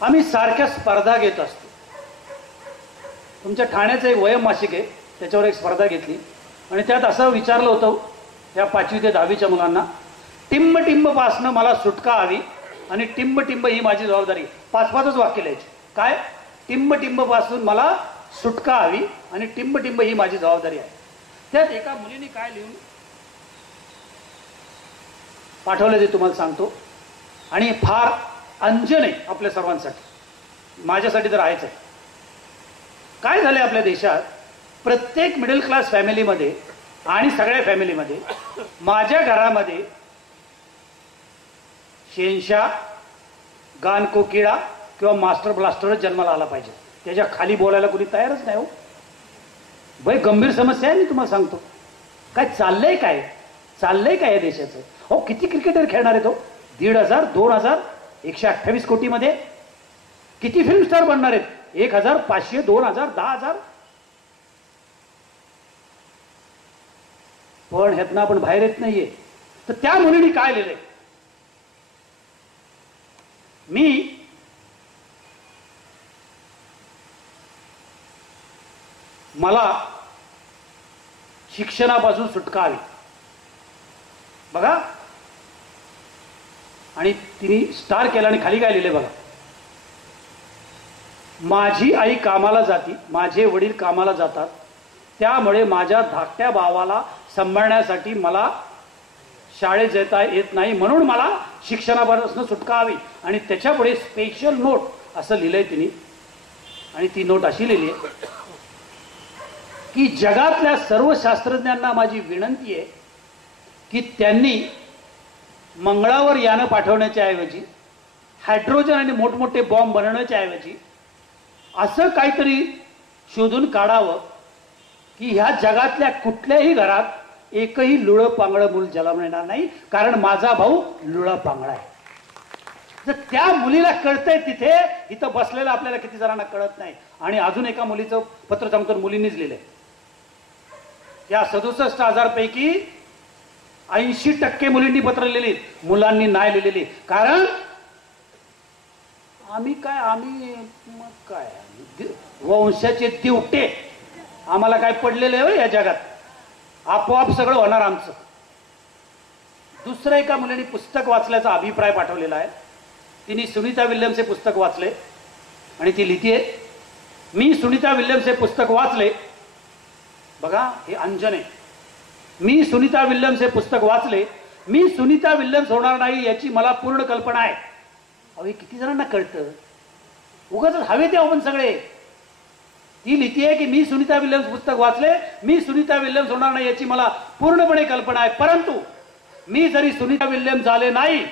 आम्ही सारख्या स्पर्धा घेत असतो. तुमच्या ठाण्याचं एक वयम मासिक आहे, त्याच्यावर एक स्पर्धा घेतली आणि त्यात असं विचारलं होतं या 5वी ते 10वीच्या मुलांना, टिंब टिंबपासनं मला सुटका हवी आणि टिंब टिंब ही माझी जबाबदारी. 5-5च वाक्य लिहायची. काय? टिंब टिंबपासून मला सुटका हवी आणि टिंब टिंब ही माझी जबाबदारी आहे. त्यात एका मुलीने काय लिहून पाठवलं ते तुम्हाला सांगतो. आणि फार अंजन आहे आपल्या सर्वांसाठी, माझ्यासाठी तर आहेच आहे. काय झालंय आपल्या देशात, प्रत्येक मिडल क्लास फॅमिलीमध्ये आणि सगळ्या फॅमिलीमध्ये, माझ्या घरामध्ये शेनशाह, गानकोकिळा किंवा मास्टर ब्लास्टरच जन्माला आला पाहिजे. त्याच्या खाली बोलायला कोणी तयारच नाही. हो भाई, गंभीर समस्या आहे. मी तुम्हाला सांगतो काय चाललंय, काय चाललंय काय या देशाचं. हो, किती क्रिकेटर खेळणार आहे तो? 1,500, 2,000, 128 कोटीमध्ये. किती फिल्म स्टार बनणार आहेत? 1,000, 500, 2,000, 10,000. पण ह्यातनं आपण बाहेर येत नाहीये. तर त्या मुलीने काय लिहिलंय, मला शिक्षणापासून सुटका हवी. बघा, आणि तिने स्टार केला आणि खाली काय लिहिले बघा, माझी आई कामाला जाती, माझे वडील कामाला जातात, त्यामुळे माझ्या धाकट्या भावाला सांभाळण्यासाठी मला शाळेत जाता येत नाही, म्हणून मला शिक्षणापासून सुटका हवी. आणि त्याच्यापुढे स्पेशल नोट असं लिहिलंय तिने. आणि ती नोट अशी लिहिली आहे की जगातल्या सर्व शास्त्रज्ञांना माझी विनंती आहे की त्यांनी मंगळावर यानं पाठवण्याच्या ऐवजी, हायड्रोजन आणि मोठमोठे बॉम्ब बनवण्याच्या ऐवजी असं काहीतरी शोधून काढावं की ह्या जगातल्या कुठल्याही घरात एकही लुळं पांगळं मूल जन्मणार नाही, कारण माझा भाऊ लुळा पांगळा आहे. जर त्या मुलीला कळतंय तिथे, इथं बसलेलं आपल्याला किती जणांना कळत नाही. आणि अजून एका मुलीचं पत्र सांगतो, मुलींनीच लिहिलंय. या 67,000 पैकी 80% मुलींनी पत्र लिहिली, मुलांनी नाही लिहिलेली. कारण आम्ही वंशाचे दिवटे, आम्हाला काय पडलेले आहे या जगात, आपोआप सगळं होणार आमचं. दुसऱ्या एका मुलीने पुस्तक वाचल्याचा अभिप्राय पाठवलेला आहे. तिने सुनीता विल्यम्सचे पुस्तक वाचले आणि ती लिहितेय, मी सुनीता विल्यम्सचे पुस्तक वाचले. बघा, हे अंजन आहे. मी सुनीता विल्यम्सचे पुस्तक वाचले, मी सुनीता विल्यम्स होणार नाही याची मला पूर्ण कल्पना आहे. अहो, किती जणांना कळतं? उगाच हवे ते आपण सगळे. ती लिहितेय की मी सुनीता विल्यम्स पुस्तक वाचले, मी सुनीता विल्यम्स होणार नाही याची मला पूर्णपणे कल्पना आहे, परंतु मी जरी सुनीता विल्यम्स झाले नाही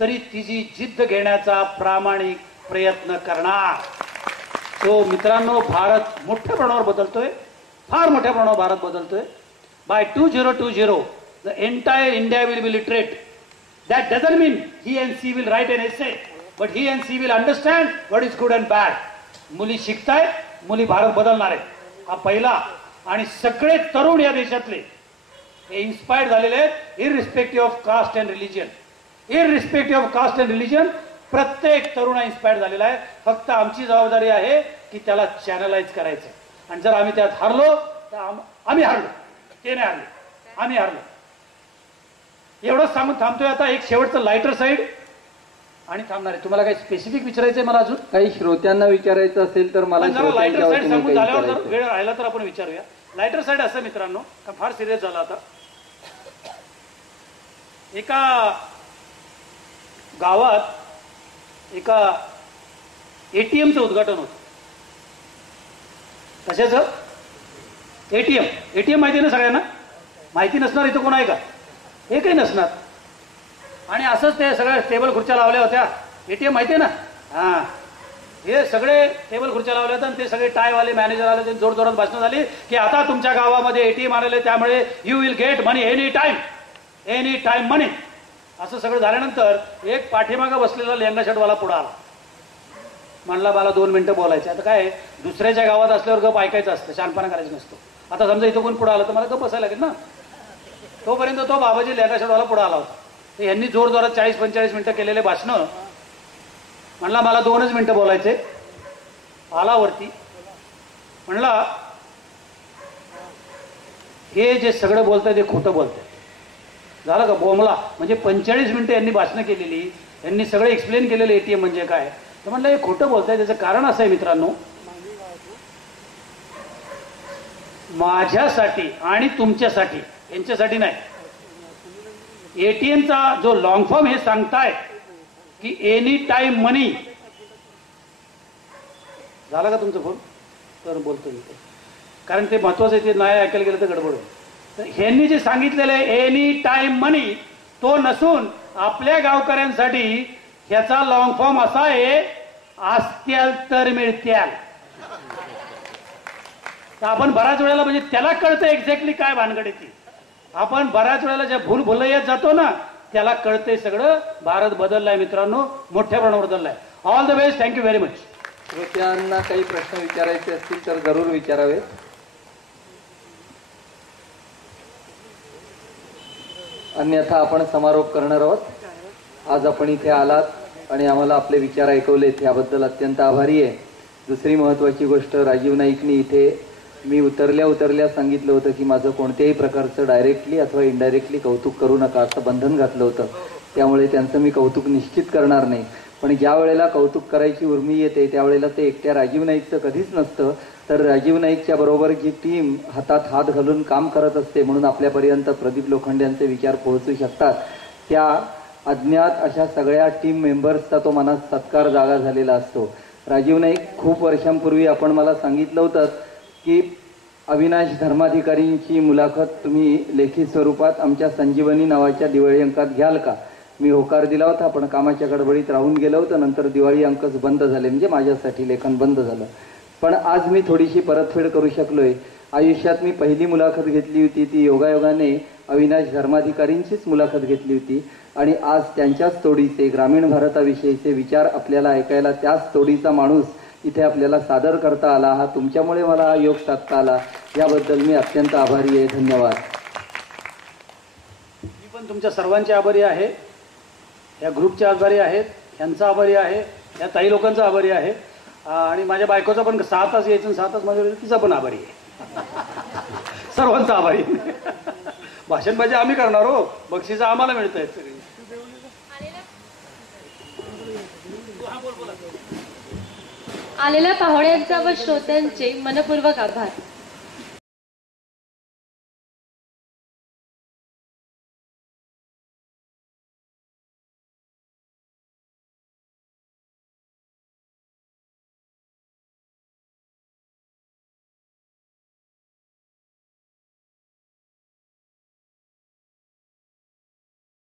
तरी तिची जिद्द घेण्याचा प्रामाणिक प्रयत्न करणार. तो मित्रांनो, भारत मोठ्या प्रमाणावर बदलतोय, फार मोठ्या प्रमाणावर भारत बदलतोय. By 2020 the entire India will be literate. That doesn't mean he and she will write an essay, but he and she will understand what is good and bad. मुली शिकतायत, मुली भारत बदलणार आहेत. हा पहिला. आणि सगळे तरुण या देशातले हे इन्स्पायर्ड झालेले आहेत, irrespective of caste and religion. Irrespective of caste and religion प्रत्येक तरुण इन्स्पायर्ड झालेला आहे. फक्त आमची जबाबदारी आहे की त्याला चॅनलाइज करायचं. आणि जर आम्ही त्यात हारलो तर आम्ही हारलो, ते नाही हारले, आम्ही हारलो. एवढंच सांगून थांबतोय. आता एक शेवटचं लायटर साईड आणि थांबणार आहे. तुम्हाला काही स्पेसिफिक विचारायचंय मला अजून? काही श्रोत्यांना विचारायचं असेल तर मला पण जरा लायटर श्रोत्यांच्या साईड वतीने सांगून काही झाल्यावर जर विचारायचं वेळ राहिला तर आपण विचारूया. लायटर साईड असं मित्रांनो, का फार सिरियस झाला आता. एका गावात एका एटीएमचं उद्घाटन होतं. कशाचं? एटीएम. एटीएम माहिती ना सगळ्यांना? माहिती नसणार इथं कोण आहे का? हे काही नसणार. आणि असंच ते सगळ्या टेबल खुर्च्या लावल्या होत्या. एटीएम माहिती आहे ना? हां, हे सगळे टेबल खुर्च्या लावल्या होत्या आणि ते सगळे टायवाले मॅनेजर आले. त्यांनी जोरजोरात भाषण झाली की आता तुमच्या गावामध्ये एटीएम आलेले, त्यामुळे you will get money any time money. असं सगळं झाल्यानंतर एक पाठीमागं बसलेला लेंगा शर्टवाला पुढे आला. म्हणला मला 2 मिनिटं बोलायचं. आता काय, दुसऱ्याच्या गावात असल्यावर गप ऐकायचं असतं, शानपणा करायचं नसतो. आता समजा इथं कोण पुढे आलं तर मला गप बसायला लागेल ना. तोपर्यंत तो बाबाजी लेंगा शर्टवाला पुढे आला होता. तर यांनी जोरजोरात 40-45 मिनिटं केलेले भाषण. म्हणला मला 2च मिनिटं बोलायचे. आला वरती, म्हणला हे जे सगळं बोलतंय ते खोटं बोलतंय. झालं का? बोंबला. म्हणजे 45 मिनिटं यांनी भाषणं केलेली, यांनी सगळं एक्सप्लेन केलेलं एटीएम म्हणजे काय. तर म्हणलं हे खोटं बोलतंय. त्याचं कारण असं आहे मित्रांनो, माझ्यासाठी आणि तुमच्यासाठी, यांच्यासाठी नाही. एटीएमचा जो लॉंग फॉर्म हे सांगताय की एनी टाइम मनी. झाला का तुमचं फोन? तर बोलतो मी, कारण ते महत्वाचं आहे. ते नाही ऐकायला गेलं तर गडबड होईल. तर ह्यांनी जे सांगितलेलं आहे एनी टाइम मनी, तो नसून आपल्या गावकऱ्यांसाठी ह्याचा लॉंग फॉर्म असा आहे, असत्याल तर मिळत्याल. तर आपण बऱ्याच वेळेला, म्हणजे त्याला कळतं एक्झॅक्टली काय भानगड आहे ती. आपण बऱ्याच वेळेला ज्या भूलभुलैयात जातो ना, त्याला कळतंय सगळं. भारत बदललाय मित्रांनो, मोठ्या प्रमाणावर बदललाय. All the best. Thank you very much. श्रोत्यांना काही प्रश्न विचारायचे असतील तर जरूर विचारावे. अन्यथा आपण समारोप करणार आहोत. आज आपण इथे आलात आणि आम्हाला आपले विचार ऐकवलेत, याबद्दल अत्यंत आभारी आहे. दुसरी महत्वाची गोष्ट, राजीव नाईकनी इथे मी उतरल्या सांगितलं होतं की माझं कोणत्याही प्रकारचं डायरेक्टली अथवा इनडायरेक्टली कौतुक करू नका, असं बंधन घातलं होतं. त्यामुळे त्यांचं मी कौतुक निश्चित करणार नाही. पण ज्या वेळेला कौतुक करायची उर्मी येते त्यावेळेला ते एकट्या राजीव नाईकचं कधीच नसतं, तर राजीव नाईकच्या बरोबर जी टीम हातात हात घालून काम करत असते, म्हणून आपल्यापर्यंत प्रदीप लोखंडे यांचे विचार पोहोचू शकतात. त्या अज्ञात अशा सगळ्या टीम मेंबर्सचा तो मनात सत्कार जागा झालेला असतो. राजीव नाईक, खूप वर्षांपूर्वी आपण मला सांगितलं होतं की अविनाश धर्माधिकारींची मुलाखत तुम्ही लेखी स्वरूपात आमच्या संजीवनी नावाच्या दिवाळी अंकात घ्याल का? मी होकार दिला होता, पण कामाच्या गडबडीत राहून गेलो होतं. नंतर दिवाळी अंकच बंद झाले, म्हणजे माझ्यासाठी लेखन बंद झालं. पण आज मी थोडीशी परतफेड करू शकलोय. आयुष्यात मी पहिली मुलाखत घेतली होती ती योगायोगाने अविनाश धर्माधिकारींचीच मुलाखत घेतली होती. आणि आज त्यांच्याच तोडीचे, ग्रामीण भारताविषयीचे विचार आपल्याला ऐकायला त्याच तोडीचा माणूस इथे आपल्याला सादर करता आला. हा तुमच्यामुळे मला हा योग साधता आला, याबद्दल मी अत्यंत आभारी आहे. धन्यवाद. मी पण तुमच्या सर्वांचे आभारी आहे. या ग्रुपचे आभारी आहेत, यांचा आभारी आहे, या ताई लोकांचा आभारी आहे. आणि माझ्या बायकोचा पण 6 तास यायचं आणि 6 तास माझ्या तिचा पण आभारी आहे. सर्वांचा आभारी. भाषण म्हणजे आम्ही करणार हो, बक्षिसं आम्हाला मिळत आहेत सगळी. आलेल्या पाहुण्यांचा व श्रोत्यांचे मनपूर्वक आभार.